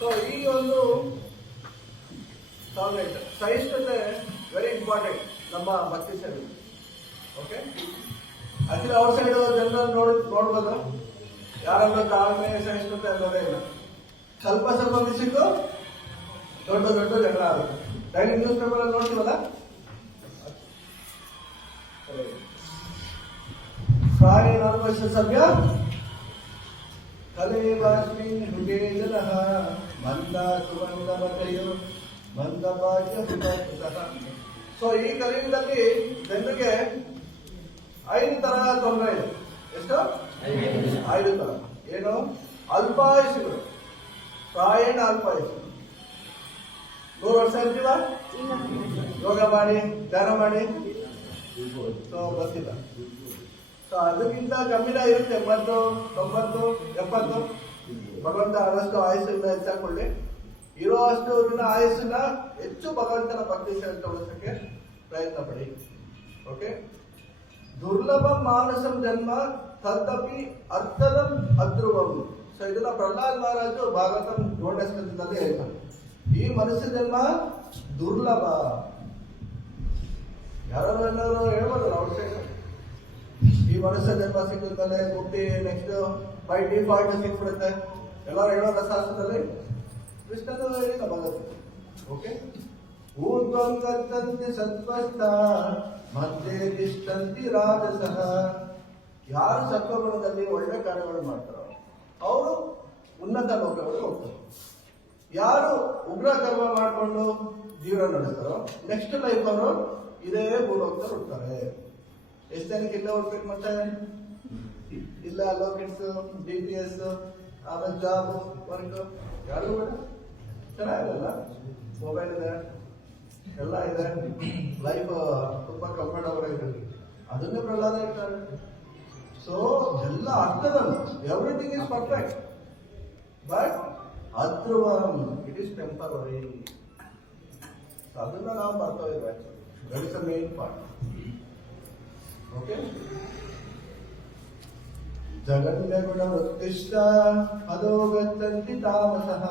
So ಈ ಒಂದು ಸಹಿಷ್ಣುತೆ ವೆರಿ ಇಂಪಾರ್ಟೆಂಟ್ ನಮ್ಮ ಭಕ್ತಿ ಸೇವೆ. ಓಕೆ, ಆಕ್ಚುಲಿ ಔಟ್ ಸೈಡ್ ಜನರನ್ನು ನೋಡ್ಬೋದು, ಯಾರಾದ್ರೂ ತಾಳ್ಮೆ ಸಹಿಷ್ಣುತೆ ಅನ್ನೋದೇ ಇಲ್ಲ. ಸ್ವಲ್ಪ ವಿಷಯಕ್ಕೂ ದೊಡ್ಡ ಜಗಳ ಆಗುತ್ತೆ. ಡೈಲಿ ನ್ಯೂಸ್ ಪೇಪರ್ ಅಲ್ಲಿ ನೋಡ್ತೀವಲ್ಲ, ಪ್ರಾಣಿ ನಾಲ್ಕು ಸಭ್ಯ ಕಲೆ ವಾಸ್ಮಿನ್ ಹುಗೆ ಜನಃ ಮಂದ ಸುಮಂದ ಮತಯೋ ಮಂದ ಭಾಗ್ಯ ಹುತಃ. ಸೊ ಈ ಕಲಿಯುಗದಲ್ಲಿ ಜನರಿಗೆ 5 ತರ ತೊಂದರೆ ಇದೆ. ಎಷ್ಟು? 5 ತರ. ಏನು? ಅಲ್ಪಾಯುಷಿಗಳು, ಪ್ರಾಯಣ ಅಲ್ಪಾಯುಷ. 100 ವರ್ಷ ಇರ್ತೀವ, ಯೋಗ ಮಾಡಿ ಧ್ಯಾನ ಮಾಡಿ, ಸೊ ಗೊತ್ತಿಲ್ಲ. ಸೊ ಅದಕ್ಕಿಂತ ಕಮ್ಮಿನ ಇರುತ್ತೆ, 80, 90, 70. ಭಗವಂತ ಆದಷ್ಟು ಆಯುಸ್ಸನ್ನ ಹೆಚ್ಚಾಕೊಳ್ಳಿ. ಇರೋ ಅಷ್ಟು ಆಯುಸ್ಸನ್ನ ಹೆಚ್ಚು ಭಗವಂತನ ಭಕ್ತಿ ಸೇವೆ ತೊಗೊಳಿಸಕ್ಕೆ ಪ್ರಯತ್ನ ಪಡಿ. ಓಕೆ, ದುರ್ಲಭ ಮಾನಸಂ ಜನ್ಮ ತದಪಿ ಅರ್ಥದಂ ಅಧ್ರುವಂ. ಸೊ ಇದನ್ನ ಪ್ರಹ್ಲಾದ್ ಮಹಾರಾಜು ಭಾಗವತಂ 7ನೇ ಸ್ಕಂದದಲ್ಲಿ ಹೇಳ್ತಾರೆ. ಈ ಮನುಷ್ಯ ಜನ್ಮ ದುರ್ಲಭ. ಯಾರು ಏನಾದ್ರು ಹೇಳ್ಬೋದಲ್ಲ ಅವಶ್ಯಕ, ಈ ಮನುಷ್ಯ ಜನ್ಮ ಸಿಕ್ಕಿದ್ಮೇಲೆ ಮುಕ್ತಿ ನೆಕ್ಸ್ಟ್ ಬೈ ಡಿಫಾಲ್ಟ್ ಸಿಕ್ಬಿಡುತ್ತೆ ಎಲ್ಲರೂ ಹೇಳೋದ ಶಾಸ್ತ್ರದಲ್ಲಿ. ಕೃಷ್ಣನು ಹೇಳಿದ ಭಗವತ್. ಓಕೆ, ಊರ್ಧ್ವಂ ಗಚ್ಚಂತಿ ಸತ್ವಸ್ಥ ಮಧ್ಯೆ ತಿಷ್ಠಂತಿ ರಾಜಸಃ. ಯಾರು ಸತ್ವಗುಣದಲ್ಲಿ ಒಳ್ಳೆ ಕಾರ್ಯಗಳು ಮಾಡ್ತಾರೋ ಅವರು ಉನ್ನತ ಲೋಕಗಳಿಗೆ ಹೋಗ್ತಾರೆ. ಯಾರು ಉಗ್ರ ಕರ್ಮ ಮಾಡಿಕೊಂಡು ಜೀವನ ನಡೆಸ್ತಾರೋ ನೆಕ್ಸ್ಟ್ ಲೈಫ್ ಅವರು ಇದೇ ಭೂಲೋಕದಲ್ಲಿ ಹೋಗ್ತಾರೆ. ಎಷ್ಟು ಜನಕ್ಕೆ ಇಲ್ಲೇ ಹೋಗ್ಬೇಕು, ಮತ್ತೆ ಇಲ್ಲ ಲೋಕೆಟ್ಸ್, DPS, ಆಮೇಲೆ ಜಾಬ್, ವರ್ಕ್, ಯಾರು ಬೇಡ. ಚೆನ್ನಾಗಿರಲ್ಲ, ಮೊಬೈಲ್ ಇದೆ, ಎಲ್ಲ ಇದೆ, ಲೈಫ್ ತುಂಬಾ ಕಂಫರ್ಟಬಲ್ ಆಗಿದೆ. ಅದನ್ನೇ ಪ್ರಹ್ಲಾದ ಹೇಳ್ತಾರೆ. ಸೊ ಎಲ್ಲ ಅರ್ಥದಲ್ಲಿ ಎವ್ರಿಥಿಂಗ್ ಇಸ್ ಪರ್ಫೆಕ್ಟ್, ಬಟ್ ಅಧ್ರುವಂ ಇಟ್ ಈಸ್ ಟೆಂಪರರಿ. ಅದನ್ನ ನಾವು ಬರ್ತಾ ಇದ್ವಿ. That is the main part. Okay, ಜಗನ್ಯ ಗುಣ ವೃತ್ತಿಷ್ಟ ಅದೋ ಗಚ್ಚಂತಿ ತಾಮಸಃ.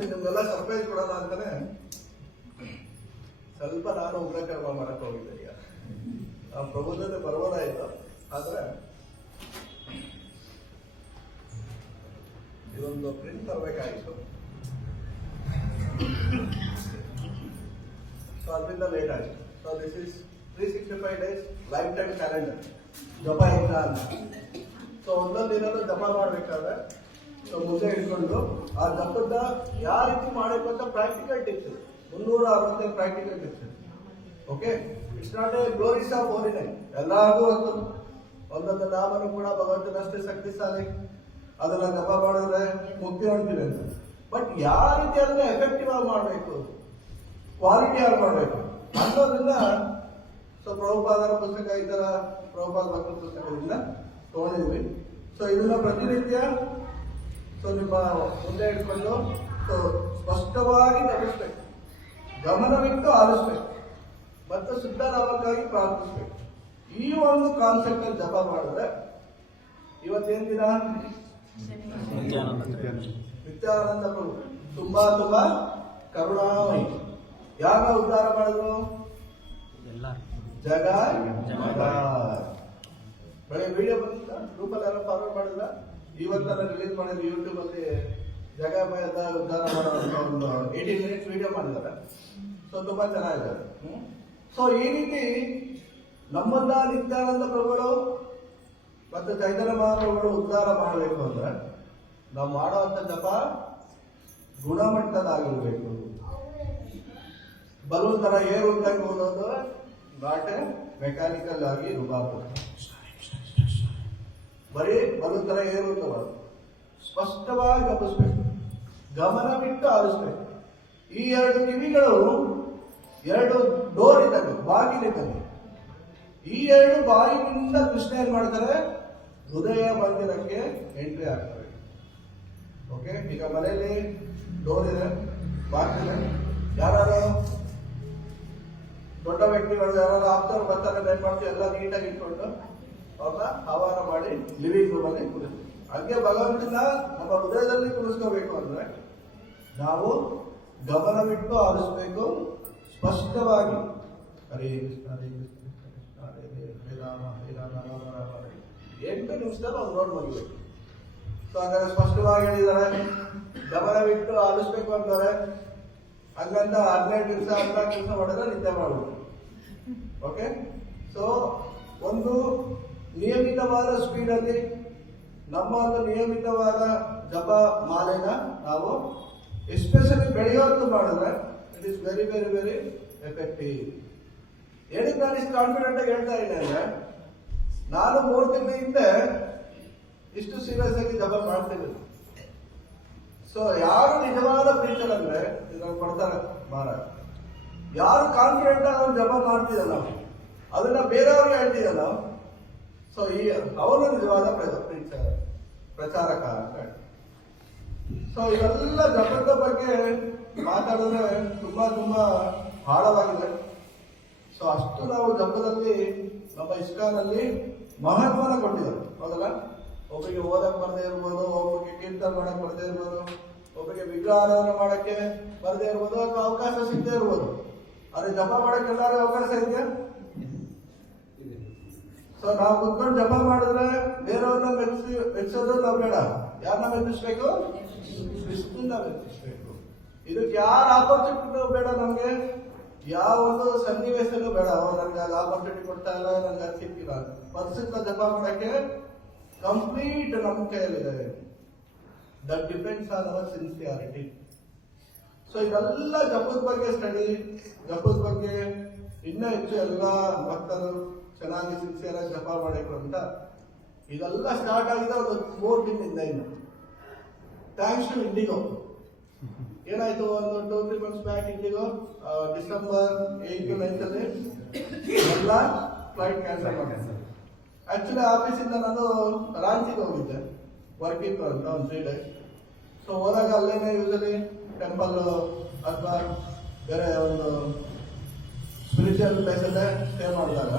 ನಿಮ್ಗೆಲ್ಲ ಸರ್ಪ್ರೈಸ್ ಕೊಡೋಣ ಅಂತಾನೆ ಸ್ವಲ್ಪ ನಾನು ಉಗ್ರ ಕರ್ಮ ಮಾಡಕ್ ಹೋಗಿದ್ದೆ. ಈಗ ಆ ಪ್ರಭು ಜೊತೆ ಬರ್ಬೋದಾಯ್ತು, ಆದ್ರೆ ಇದೊಂದು ಪ್ರಿಂಟ್ ತರಬೇಕಾಗಿತ್ತು. ಸೊ ಅದರಿಂದ ಲೇಟ್ ಆಯ್ತು. So this is 365 days life time calendar ಜಪ ಇಲ್ಲ ಅಂತ. ಸೊ ಒಂದೊಂದು ದಿನ ಜಪ ಮಾಡ್ಬೇಕಾದ್ರೆ ಸೊ ಮುಂದೆ ಇಟ್ಕೊಂಡು ಆ ಜಪದ ಯಾವ ರೀತಿ ಮಾಡಬೇಕು ಅಂತ practical tips, 365 practical tips. Okay, it's not A glories of holiness. ಎಲ್ಲರಿಗೂ ಒಂದೊಂದು ನಾಮನು ಕೂಡ ಭಗವಂತನಷ್ಟೇ ಶಕ್ತಿಶಾಲಿ, ಅದನ್ನ ಜಪ ಮಾಡಿದ್ರೆ ಮುಕ್ತಿ ಹೊಂದ್ತೀವಿ ಅಂತ. ಬಟ್ ಯಾವ ರೀತಿ ಅದನ್ನ ಎಫೆಕ್ಟಿವ್ ಆಗಿ ಮಾಡಬೇಕು, ಕ್ವಾಲಿಟಿ ಆಗಿ ಮಾಡಬೇಕು ಅನ್ನೋದ್ರಿಂದ ಸೊ ಪ್ರಭುಪಾದರ ಪುಸ್ತಕ, ಈ ತರ ಪ್ರಭುಪಾದ ಭಕ್ತ ಪುಸ್ತಕದಿಂದ ತಗೊಂಡಿದ್ವಿ. ಸೊ ಇದನ್ನ ಪ್ರತಿನಿತ್ಯ ಸೊ ನಿಮ್ಮ ಮುಂದೆ ಇಟ್ಕೊಂಡು ಸೊ ಸ್ಪಷ್ಟವಾಗಿ ಜಪಿಸ್ಬೇಕು, ಗಮನವಿಟ್ಟು ಆಲಿಸ್ಬೇಕು ಮತ್ತು ಶುದ್ಧ ನಾಮಕ್ಕಾಗಿ ಪ್ರಾರ್ಥಿಸ್ಬೇಕು. ಈ ಒಂದು ಕಾನ್ಸೆಪ್ಟ್ ಅಲ್ಲಿ ಜಪ ಮಾಡಿದ್ರೆ ಇವತ್ತೇನ್ ದಿನ? ನಿತ್ಯಾನಂದ ಪ್ರಭು ತುಂಬಾ ತುಂಬಾ ಕರುಣಾಮಯಿ. ಯಾರ ಉದ್ಧಾರ ಮಾಡಿದ್ರು? ಜಗ ಬೆಳೆ ವಿಡಿಯೋ ಬಂದಿಲ್ಲ, ಗ್ರೂಪಲ್ಲಿ ಯಾರು ಫಾರ್ವರ್ಡ್ ಮಾಡಿಲ್ಲ. ಇವತ್ತೆಲ್ಲ ರಿಲೀಸ್ ಮಾಡಿದ್ರು ಯೂಟ್ಯೂಬ್ ಅಲ್ಲಿ. ಜಗಮಯದ ಉದ್ಧಾರ ಮಾಡುವಂತ ಒಂದು 18 minutes ವಿಡಿಯೋ ಮಾಡಿದ್ದಾರೆ. ಸೊ ತುಂಬಾ ಚೆನ್ನಾಗಿದೆ. ಸೊ ಈ ರೀತಿ ನಮ್ಮನ್ನ ನಿತ್ಯಾನಂದ ಪ್ರಭುಗಳು ಮತ್ತು ಚೈತನ್ಯ ಮಹಾಪ್ರಭುಗಳು ಉದ್ಧಾರ ಮಾಡಬೇಕು ಅಂದ್ರೆ ನಾವು ಮಾಡುವಂತ ಜಪ ಗುಣಮಟ್ಟದಾಗಿರ್ಬೇಕು. ಬಲೂನ್ ತರ ಏರ್ ಉಂಟಾಗಿ ಹೋಗೋದು ನಾಟ್ ಮೆಕ್ಯಾನಿಕಲ್ ಆಗಿ ಇರಬಾರ್ದು. ಬರೀ ಬಲೂನ್ ತರ ಏರ್ ಉಂಟಬಾರ್ದು. ಸ್ಪಷ್ಟವಾಗಿ ಗಮನಿಸ್ಬೇಕು, ಗಮನ ಬಿಟ್ಟು ಆಲಿಸ್ಬೇಕು. ಈ 2 ಕಿವಿಗಳು 2 ಡೋರ್ ಇದ್ದಂಗೆ, ಬಾಗಿಲಿದ್ದಂಗೆ. ಈ 2 ಬಾಗಿಲಿನಿಂದ ಕೃಷ್ಣ ಏನ್ ಮಾಡ್ತಾರೆ? ಹೃದಯ ಮಂದಿರಕ್ಕೆ ಎಂಟ್ರಿ ಆಗ್ತಾರೆ. ಓಕೆ, ಈಗ ಮನೆಯಲ್ಲಿ ಡೋರ್ ಇದೆ, ಬಾಗಿಲಿದೆ, ಯಾರು ದೊಡ್ಡ ವ್ಯಕ್ತಿಗಳು ಯಾರು ಆಪ್ತರು ಬರ್ತಾರೆ ಏನ್ ಮಾಡ್ತೀವಿ ಎಲ್ಲ ನೀಟಾಗಿ ಇಟ್ಕೊಂಡು ಅವ್ರನ್ನ ಆಹ್ವಾನ ಮಾಡಿ ಲಿವಿಂಗ್ ರೂಮ್ ಅಲ್ಲಿ ಕುಡಿಸ್ತೀವಿ. ಹಂಗೆ ಭಗವಂತನ ನಮ್ಮ ಹೃದಯದಲ್ಲಿ ಕುಡಿಸ್ಕೋಬೇಕು ಅಂದ್ರೆ ನಾವು ಗಮನವಿಟ್ಟು ಆಲಿಸ್ಬೇಕು, ಸ್ಪಷ್ಟವಾಗಿ ಹರೇ ಕೃಷ್ಣ ಹರೇ ಕೃಷ್ಣ ಹರೇ ಹರೇ ರಾಮ ಹರೇ ರಾಮ ರಾಮ ರಾಮ ಹರೇ 8 ನಿಮಿಷದಲ್ಲಿ ಅವ್ರು ನೋಡಿ ಮುಗಿಬೇಕು. ಸೊ ಹಾಗಾದ್ರೆ ಸ್ಪಷ್ಟವಾಗಿ ಹೇಳಿದ್ದಾರೆ, ಗಮನವಿಟ್ಟು ಆಲಿಸ್ಬೇಕು ಅಂತಾರೆ. ಹಂಗಂತ 15 ನಿಮಿಷ 14 ನಿಮಿಷ ಮಾಡಿದ್ರೆ ನಿದ್ದೆ ಮಾಡ್ಬೋದು. ಓಕೆ, ಸೊ ಒಂದು ನಿಯಮಿತವಾದ ಸ್ಪೀಡಲ್ಲಿ ನಮ್ಮ ಒಂದು ನಿಯಮಿತವಾದ ಜಪ ಮಾಲೆನ ನಾವು ಎಸ್ಪೆಷಲಿ ಬೆಳೆಯೋದು ಮಾಡಿದ್ರೆ it is very very very effective. ಏನಕ್ಕೆ ನಾನು ಇಷ್ಟು ಕಾನ್ಫಿಡೆಂಟ್ ಆಗಿ ಹೇಳ್ತಾ ಇದ್ದೇನೆ ಅಂದ್ರೆ, ನಾನು 3 ತಿಂಗಳ ಹಿಂದೆ ಇಷ್ಟು ಸೀರಿಯಸ್ ಆಗಿ ಜಪ ಮಾಡ್ತೇನೆ. ಸೊ ಯಾರು ನಿಜವಾದ ಪ್ರೀಚರ್ ಅಂದ್ರೆ ಇದನ್ನು ಕೊಡ್ತಾರೆ ಮಹಾರಾಜ್, ಯಾರು ಕಾನ್ಫಿಡೆಂಟ್ ಆಗಿ ಅವ್ನು ಜಪ ಮಾಡ್ತಿದಲ್ಲ, ಅದನ್ನ ಬೇರೆಯವ್ರಿಗೆ ಹೇಳ್ತಿದಲ್ಲ, ಸೊ ಈ ಅವನು ನಿಜವಾದ ಪ್ರಚಾರಕ ಅಂತ ಹೇಳಿ. ಸೊ ಇವೆಲ್ಲ ಜಪದ ಬಗ್ಗೆ ಮಾತಾಡಿದ್ರೆ ತುಂಬಾ ತುಂಬಾ ಆಳವಾಗಿದೆ. ಸೊ ಅಷ್ಟು ನಾವು ಜಪದಲ್ಲಿ ನಮ್ಮ ಇಸ್ಕಾನಲ್ಲಿ ಮಹತ್ವನ ಕೊಟ್ಟಿದ್ದಾರೆ. ಹೌದಲ್ಲ, ಒಬ್ಬರಿಗೆ ಓದಕ್ ಬರದೇ ಇರ್ಬೋದು, ಒಬ್ಬರಿಗೆ ಕೀರ್ತನ ಮಾಡಕ್ ಬರದೇ ಇರ್ಬೋದು, ಒಬ್ಬರಿಗೆ ವಿಗ್ರಹಾರಾಧನೆ ಮಾಡಕ್ಕೆ ಬರದೇ ಇರ್ಬೋದು, ಅಥವಾ ಅವಕಾಶ ಸಿಗದೆ ಇರ್ಬೋದು. ಆದ್ರೆ ಜಪ ಮಾಡಕ್ಕೆ ಎಲ್ಲರಿಗೂ ಅವಕಾಶ ಇದೆಯಾ? ಸೊ ನಾವು ಕುತ್ಕೊಂಡು ಜಪ ಮಾಡಿದ್ರೆ ಬೇರೆಯವ್ರನ್ನ ಮೆಚ್ಚೋದು ನಾವು ಬೇಡ. ಯಾರನ್ನ ಮೆಚ್ಚಿಸ್ಬೇಕು? ವಿಷ್ಣುನ ಮೆಚ್ಚಿಸ್ಬೇಕು. ಇದಕ್ಕೆ ಯಾರ ಆಪರ್ಚುನಿಟಿ ಬೇಡ, ನಮ್ಗೆ ಯಾವ ಒಂದು ಸನ್ನಿವೇಶನೂ ಬೇಡ. ನನ್ಗೆ ಅದು ಆಪರ್ಚುನಿಟಿ ಕೊಡ್ತಾ ಇಲ್ಲ, ನನ್ಗೆ ಅದು ಸಿಕ್ಕಿಲ್ಲ. ಪರಿಸ್ಥಿತಿ ಜಪ ಮಾಡಕ್ಕೆ ಕಂಪ್ಲೀಟ್ ನಮ್ಮ ಕೈಯಲ್ಲಿದೆ. That depends on our sincerity. So ಇದೆಲ್ಲ ಜಪದ ಬಗ್ಗೆ ಸ್ಟಡಿ, ಜಪದ ಬಗ್ಗೆ ಇನ್ನೂ ಹೆಚ್ಚು ಎಲ್ಲ ಭಕ್ತರು ಚೆನ್ನಾಗಿ ಸಿನ್ಸಿಯರ್ ಆಗಿ ಜಪ ಮಾಡಬೇಕು ಅಂತ ಇದೆಲ್ಲ ಸ್ಟಾರ್ಟ್ ಆಗಿದೆ ಒಂದು 4 ದಿನದಿಂದ. ಇನ್ನು ಥ್ಯಾಂಕ್ಸ್ ಟು ಇಂಡಿಗೋ ಏನಾಯ್ತು, ಒಂದು 2-3 ಮಂತ್ಸ್ ಬ್ಯಾಕ್ ಇಂಡಿಗೋ ಡಿಸೆಂಬರ್ 8 9 ಅಲ್ಲಿ ಎಲ್ಲ ಫ್ಲೈಟ್ ಕ್ಯಾನ್ಸಲ್ ಮಾಡಿದೆ. ಆಕ್ಚುಲಿ ಆಫೀಸಿಂದ ನಾನು ರಾಂಚಿಗೆ ಹೋಗಿದ್ದೆ ವರ್ಕಿಂಗ್ ಅಂತ ಒಂದು 3 days. ಸೊ ಹೋದಾಗ ಅಲ್ಲೇನೆ ಯೂಸಲಿ ಟೆಂಪಲ್ ಅಥವಾ ಬೇರೆ ಒಂದು ಸ್ಪಿರಿಚುವಲ್ ಪ್ಲೇಸಲ್ಲೇ ಸ್ಟೇ ಮಾಡಿದಾಗ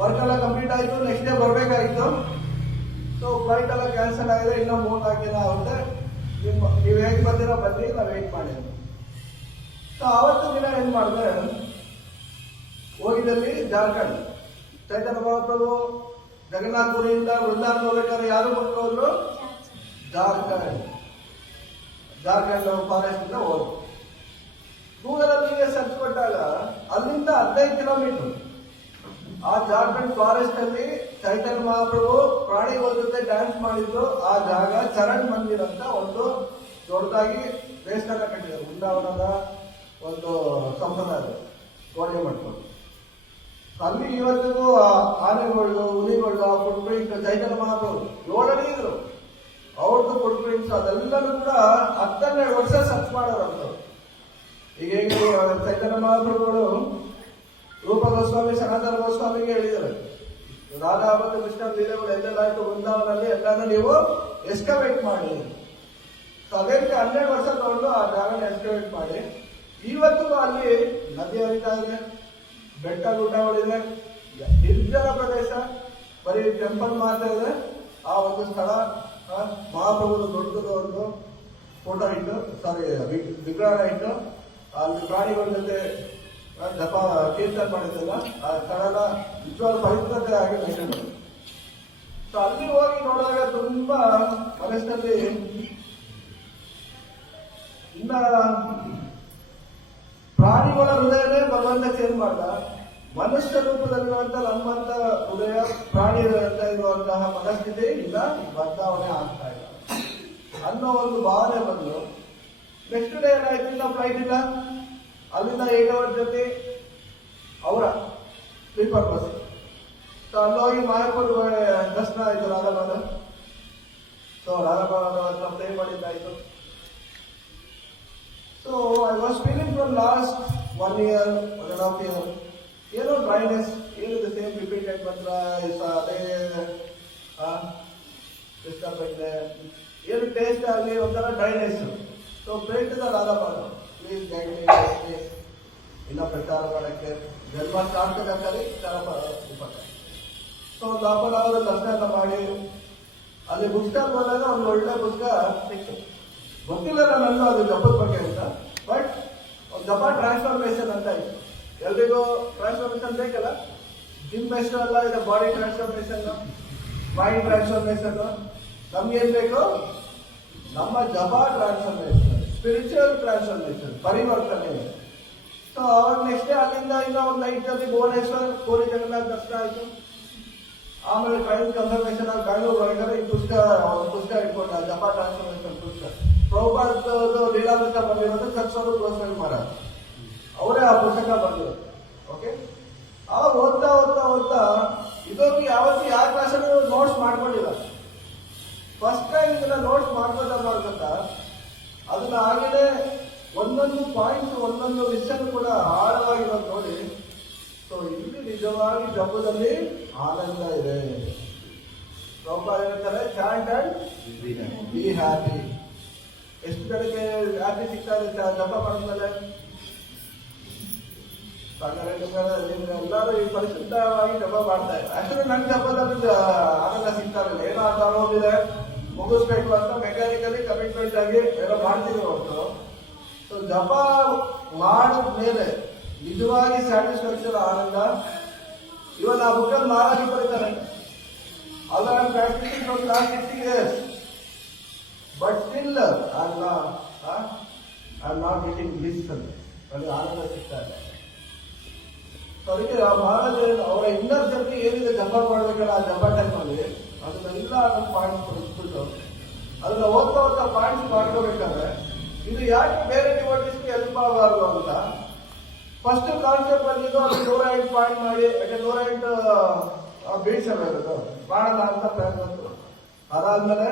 ವರ್ಕ್ ಎಲ್ಲ ಕಂಪ್ಲೀಟ್ ಆಯಿತು. ನೆಕ್ಸ್ಟ್ ಡೇ ಬರಬೇಕಾಗಿತ್ತು. ಸೊ ಫ್ಲೈಟ್ ಎಲ್ಲ ಕ್ಯಾನ್ಸಲ್ ಆಗಿದೆ. ಇನ್ನೂ 3-4 ದಿನ ಆಗುತ್ತೆ. ನೀವು ಹೇಗೆ ಬರ್ತೀರೋ ಬನ್ನಿ, ನಾವು ವೆಯ್ಟ್ ಮಾಡಿ. ಸೊ ಆವತ್ತು ದಿನ ಏನು ಮಾಡಿದೆ, ಹೋಗಿದ್ದಲ್ಲಿ ಜಾರ್ಖಂಡ್. ಚೈತನ್ಯ ಮಹಾಪ್ರಭು ಜಗನ್ನಾಥಪುರಿಯಿಂದ ವೃಂದಾವನ ಹೋಗ್ಬೇಕಾದ್ರೆ ಯಾರು ಬಂದ್ರು? ಜಾರ್ಖಂಡ್ ಫಾರೆಸ್ಟ್ ಇಂದ ಹೋದ್ರು. ಗೂಗಲಲ್ಲಿ ಸರ್ಚ್ ಕೊಟ್ಟಾಗ ಅಲ್ಲಿಂದ 15 ಕಿಲೋಮೀಟರ್ ಆ ಜಾರ್ಖಂಡ್ ಫಾರೆಸ್ಟ್ ಅಲ್ಲಿ ಚೈತನ್ಯ ಮಹಾಪ್ರಭು ಪ್ರಾಣಿಗಳ ಜೊತೆ ಡ್ಯಾನ್ಸ್ ಮಾಡಿದ್ದು ಆ ಜಾಗ ಚರಣ್ ಮಂದಿರ್ ಅಂತ ಒಂದು ದೊಡ್ಡದಾಗಿ ದೇವಸ್ಥಾನ ಕಟ್ಟಿದ್ದಾರೆ. ವೃಂದಾವನದ ಒಂದು ಸಂಪ್ರದಾಯ ಗೋಡೆ ಮಾಡ್ಕೊಂಡು ಅಲ್ಲಿ ಇವತ್ತಿಗೂ ಆನೆಗಳು, ಹುಲಿಗಳು, ಆ ಫುಟ್ ಪ್ರಿಂಟ್ ಚೈತನ್ಯ ಮಹಾಪ್ರಭು 7 ಅಡಿ ಇದ್ರು. ಅವ್ರದ್ದು ಫುಟ್ ಪ್ರಿಂಟ್ಸ್ ಅದೆಲ್ಲರೂ ಕೂಡ 12 ವರ್ಷ ಸರ್ಚ್ ಮಾಡೋರಂತ. ಈಗ ಚೈತನ್ಯ ಮಹಾಪ್ರಭುಗಳು ರೂಪ ಗೋಸ್ವಾಮಿ, ಸನಾತನ ಗೋಸ್ವಾಮಿಗೆ ಹೇಳಿದ್ದಾರೆ, ರಾಧಾ ಮತ್ತು ಕೃಷ್ಣ ಲೀಲೆಗಳು ಎಲ್ಲೆಲ್ಲಾಯ್ತು ವೃಂದಾವನಲ್ಲಿ ಎಲ್ಲಾನು ನೀವು ಎಸ್ಕವೇಟ್ ಮಾಡಿ. ಸೊ ಅದಕ್ಕೆ 12 ವರ್ಷ ತಗೊಂಡು ಆ ಜಾಗನ ಎಸ್ಕವೇಟ್ ಮಾಡಿ. ಇವತ್ತಿಗೂ ಅಲ್ಲಿ ನದಿ ಹರಿತಾ ಇದೆ, ಬೆಟ್ಟ ಗುಡ್ಡಗಳಿದೆ, ನಿರ್ಜನ ಪ್ರದೇಶ, ಬರೀ ಟೆಂಪಲ್ ಮಾತ್ರ ಇದೆ. ಆ ಒಂದು ಸ್ಥಳ ಮಹಾಪ್ರಭುದು ದೊಡ್ಡದು ಒಂದು ಫೋಟೋ ಇಟ್ಟು, ಸಾರಿ ವಿಗ್ರಹ ಇಟ್ಟು ಅಲ್ಲಿ ಪ್ರಾಣಿಗಳ ಜೊತೆ ಜಪ ಕೀರ್ತನ ಮಾಡಿದ್ದಲ್ಲ, ಆ ಸ್ಥಳನ ನಿಜವಾದ ಪವಿತ್ರತೆ ಆಗಿ ಮೇಂಟೈನ್ ಮಾಡಿ. ಸೊ ಅಲ್ಲಿ ಹೋಗಿ ನೋಡಿದಾಗ ತುಂಬಾ ಮನಸ್ಸಿನಲ್ಲಿ ಇನ್ನ ಪ್ರಾಣಿಗಳ ಹೃದಯನೇ ಭಗವಂತ ಚೇಂಜ್ ಮಾಡ್ದ. ಮನುಷ್ಯ ರೂಪದಲ್ಲಿರುವಂತ ನಮ್ಮಂತ ಹೃದಯ ಪ್ರಾಣಿ ಇರುವಂತಹ ಮನಸ್ಥಿತಿ ಇಲ್ಲ ಬದಲಾವಣೆ ಆಗ್ತಾ ಇಲ್ಲ ಅನ್ನೋ ಒಂದು ಭಾವನೆ ಬಂದು ನೆಕ್ಸ್ಟ್ ಡೇ ಏನಾಯ್ತು, ಇಲ್ಲ ಫ್ಲೈಟ್ ಇಲ್ಲ. ಅಲ್ಲಿಂದ 8 ಅವರ್ ಜೊತೆ ಅವರ ಸ್ಲೀಪರ್ ಬಸ್. ಸೊ ಅಲ್ಲೋಗಿ ಮಾಯಾಪುರ್ ದರ್ಶನ ಆಯ್ತು ರಾಧಾಬಾದ. ಸೊ ರಾಧಾಬಾದ ಪ್ರೇ ಮಾಡಿದ್ದಾಯ್ತು. So I was feeling from last 1 year, 1.5 year, ಏನೋ ಡ್ರೈನೆಸ್, ಏನಿದೆ ಸೇಮ್ ರಿಪೀಟೆಡ್ ಮಾತ್ರ ಅದೇ ಡಿಸ್ಟರ್ಬ್ ಆಗಿದೆ, ಏನು ಟೇಸ್ಟ್ ಆಗಲಿ ಒಂಥರ ಡ್ರೈನೆಸ್. ಸೊ ಪ್ರೇಟ್ ದ ರಾಧಾಬಾದ, ಪ್ಲೀಸ್ ಗೈಡ್ ಮೀ. ಇನ್ನ ಪ್ರಚಾರ ಮಾಡಕ್ಕೆ ಜನ್ಮ ಸಾರ್ಥಕದಲ್ಲಿ ಉಪಕಾರ. ಸೊ ಒಂದು ಹಾಫ್ ಅನ್ ಅವರ್ ದರ್ಶನ ಮಾಡಿ ಅಲ್ಲಿ ಬುಕ್ ಸ್ಟಾಲ್ ಬಂದಾಗ ಒಂದು ಒಳ್ಳೆ ಪುಸ್ತಕ ಸಿಕ್ತು. ಗೊತ್ತಿಲ್ಲ ನನ್ನಲ್ಲೂ ಅದು ಜಪದ ಬಗ್ಗೆ ಅಂತ, ಬಟ್ ಜಪ ಟ್ರಾನ್ಸ್ಫಾರ್ಮೇಶನ್ ಅಂತ ಇತ್ತು. ಎಲ್ರಿಗೂ ಟ್ರಾನ್ಸ್ಫಾರ್ಮೇಶನ್ ಬೇಕಲ್ಲ, ಜಿಮ್ ಬೆಸ್ಟ್ ಅಲ್ಲ, ಇದು ಬಾಡಿ ಟ್ರಾನ್ಸ್ಫಾರ್ಮೇಶನ್, ಮೈಂಡ್ ಟ್ರಾನ್ಸ್ಫಾರ್ಮೇಶನ್. ನಮ್ಗೇನ್ ಬೇಕು? ನಮ್ಮ ಜಪ ಟ್ರಾನ್ಸ್ಫಾರ್ಮೇಶನ್, ಸ್ಪಿರಿಚುವಲ್ ಟ್ರಾನ್ಸ್ಫಾರ್ಮೇಶನ್, ಪರಿವರ್ತನೆ. ಸೊ ಅವಾಗ ನೆಕ್ಸ್ಟ್ ಡೇ ಅಲ್ಲಿಂದ ಇನ್ನೂ ಒಂದು ನೈಟ್ ಜೊತೆ ಭುವನೇಶ್ವರ್ ಪೂರಿ ಜಗನ್ನಾಥ್ ದರ್ಶನ ಆಯ್ತು. ಆಮೇಲೆ ಟ್ರೈನ್ ಕನ್ಫರ್ಮೇಶನ್ ಆಗಿ ಬ್ಯಾಂಗ್ಳೂರ್ ಹೊರಗಡೆ ಈ ಪುಸ್ತಕ ಇಟ್ಕೊಂಡ ಜಪ ಟ್ರಾನ್ಸ್ಫಾರ್ಮೇಶನ್ ಪುಸ್ತಕ. ಪ್ರಭುಪಾದದ್ದು ಲೀಲಾಮೃತ ಬಂದಿರೋದು ಕರ್ಸೋದು ಗೋಸ್ವಾಮಿ ಮಹಾರಾಜ್ ಅವರೇ ಆ ಪುಸ್ತಕ ಬಂದಿರೋದು. ಓಕೆ, ಆ ಓದ್ತಾ ಇದೊಂದು ಯಾವತ್ತು ಯಾವ ಕ್ಲಾಸಲ್ಲೂ ನೋಟ್ಸ್ ಮಾಡ್ಕೊಂಡಿಲ್ಲ. ಫಸ್ಟ್ ಟೈಮ್ ಇದನ್ನ ನೋಟ್ಸ್ ಮಾಡ್ಕೋತಾ ಅದನ್ನ ಹಾಗೇನೆ ಒಂದೊಂದು ಪಾಯಿಂಟ್ ಒಂದೊಂದು ವಿಷಯ ಕೂಡ ಆಳವಾಗಿರೋದು ನೋಡಿ. ಸೊ ಇಲ್ಲಿ ನಿಜವಾಗಿ ಜಪದಲ್ಲಿ ಆನಂದ ಇದೆ. ಪ್ರಭುಪಾದ ಹೇಳ್ತಾರೆ, ಚಾಂಟ್ ಅಂಡ್ ಬಿ ಹ್ಯಾಪಿ. ಎಷ್ಟು ಕಡೆಗೆ ಹ್ಯಾಪಿ ಸಿಗ್ತಾ ಇದೆ ಜಪ ಮಾಡಿದ್ಮೇಲೆ? ಎಲ್ಲರೂ ಈ ಪರಿಶುದ್ಧವಾಗಿ ಜಪ ಮಾಡ್ತಾ ಇದ್ದಾರೆ. ಆಕ್ಚುಲಿ ನನ್ ಜಪದಲ್ಲಿ ಆನಂದ ಸಿಗ್ತಾ ಇಲ್ಲ. ಏನೋ ಆಗೋದಿದೆ, ಮುಗಿಸ್ಬೇಕು ಅಂತ ಮೆಕ್ಯಾನಿಕಲಿ ಕಮಿಟ್ಮೆಂಟ್ ಆಗಿ ಎಲ್ಲ ಮಾಡ್ತೀವಿ ಹೊರತು. ಸೊ ಜಪ ಮಾಡಿದ ಮೇಲೆ ನಿಜವಾಗಿ ಸ್ಯಾಟಿಸ್ಫ್ಯಾಕ್ಷನ್ ಆನಂದ. ಇವನ್ ಆ ಬುಕ್ ಮಹಾರಾಜ್ ಬರೀತಾರೆ, ಅಲ್ಲ practising from last 60 years, but still I am not getting bliss ಅಂತ ನನಗೆ ಆನಂದ ಸಿಗ್ತಾ ಇದೆ. ಅದಕ್ಕೆ ಆ ಮಹಾರಾಜ ಅವರ ಇನ್ನರ್ ಜರ್ನಿ ಏನಿದೆ ಜಪ ಮಾಡ್ಬೇಕಲ್ಲ ಆ ಜಪ ಟೈಮಲ್ಲಿ, ಅದನ್ನೆಲ್ಲ ಪಾಯಿಂಟ್ಸ್ ಕೊಡಿಸ್ಬಿಟ್ಟು ಅದನ್ನ ಓದ್ತಾ ಪಾಯಿಂಟ್ಸ್ ಮಾಡ್ಕೋಬೇಕಾದ್ರೆ ಇದು ಯಾಕೆ ಬೇರೆ ಡಿವೋಟೀಸ್ಗೆ ಹೆಲ್ಪ್ ಆಗಬಾರ್ದು ಅಂತ ಫಸ್ಟ್ ಕಾನ್ಸೆಪ್ಟ್ ಬಂದಿದ್ದು. ಅದು 108 ಪಾಯಿಂಟ್ ಮಾಡಿ, ಯಾಕೆ 108 ಬೀಡ್ಸ್ ಇರೋದು ಮಾಡೋಣ ಅಂತ ಪ್ಲಾನ್ ಬಂತು. ಅದಾದ್ಮೇಲೆ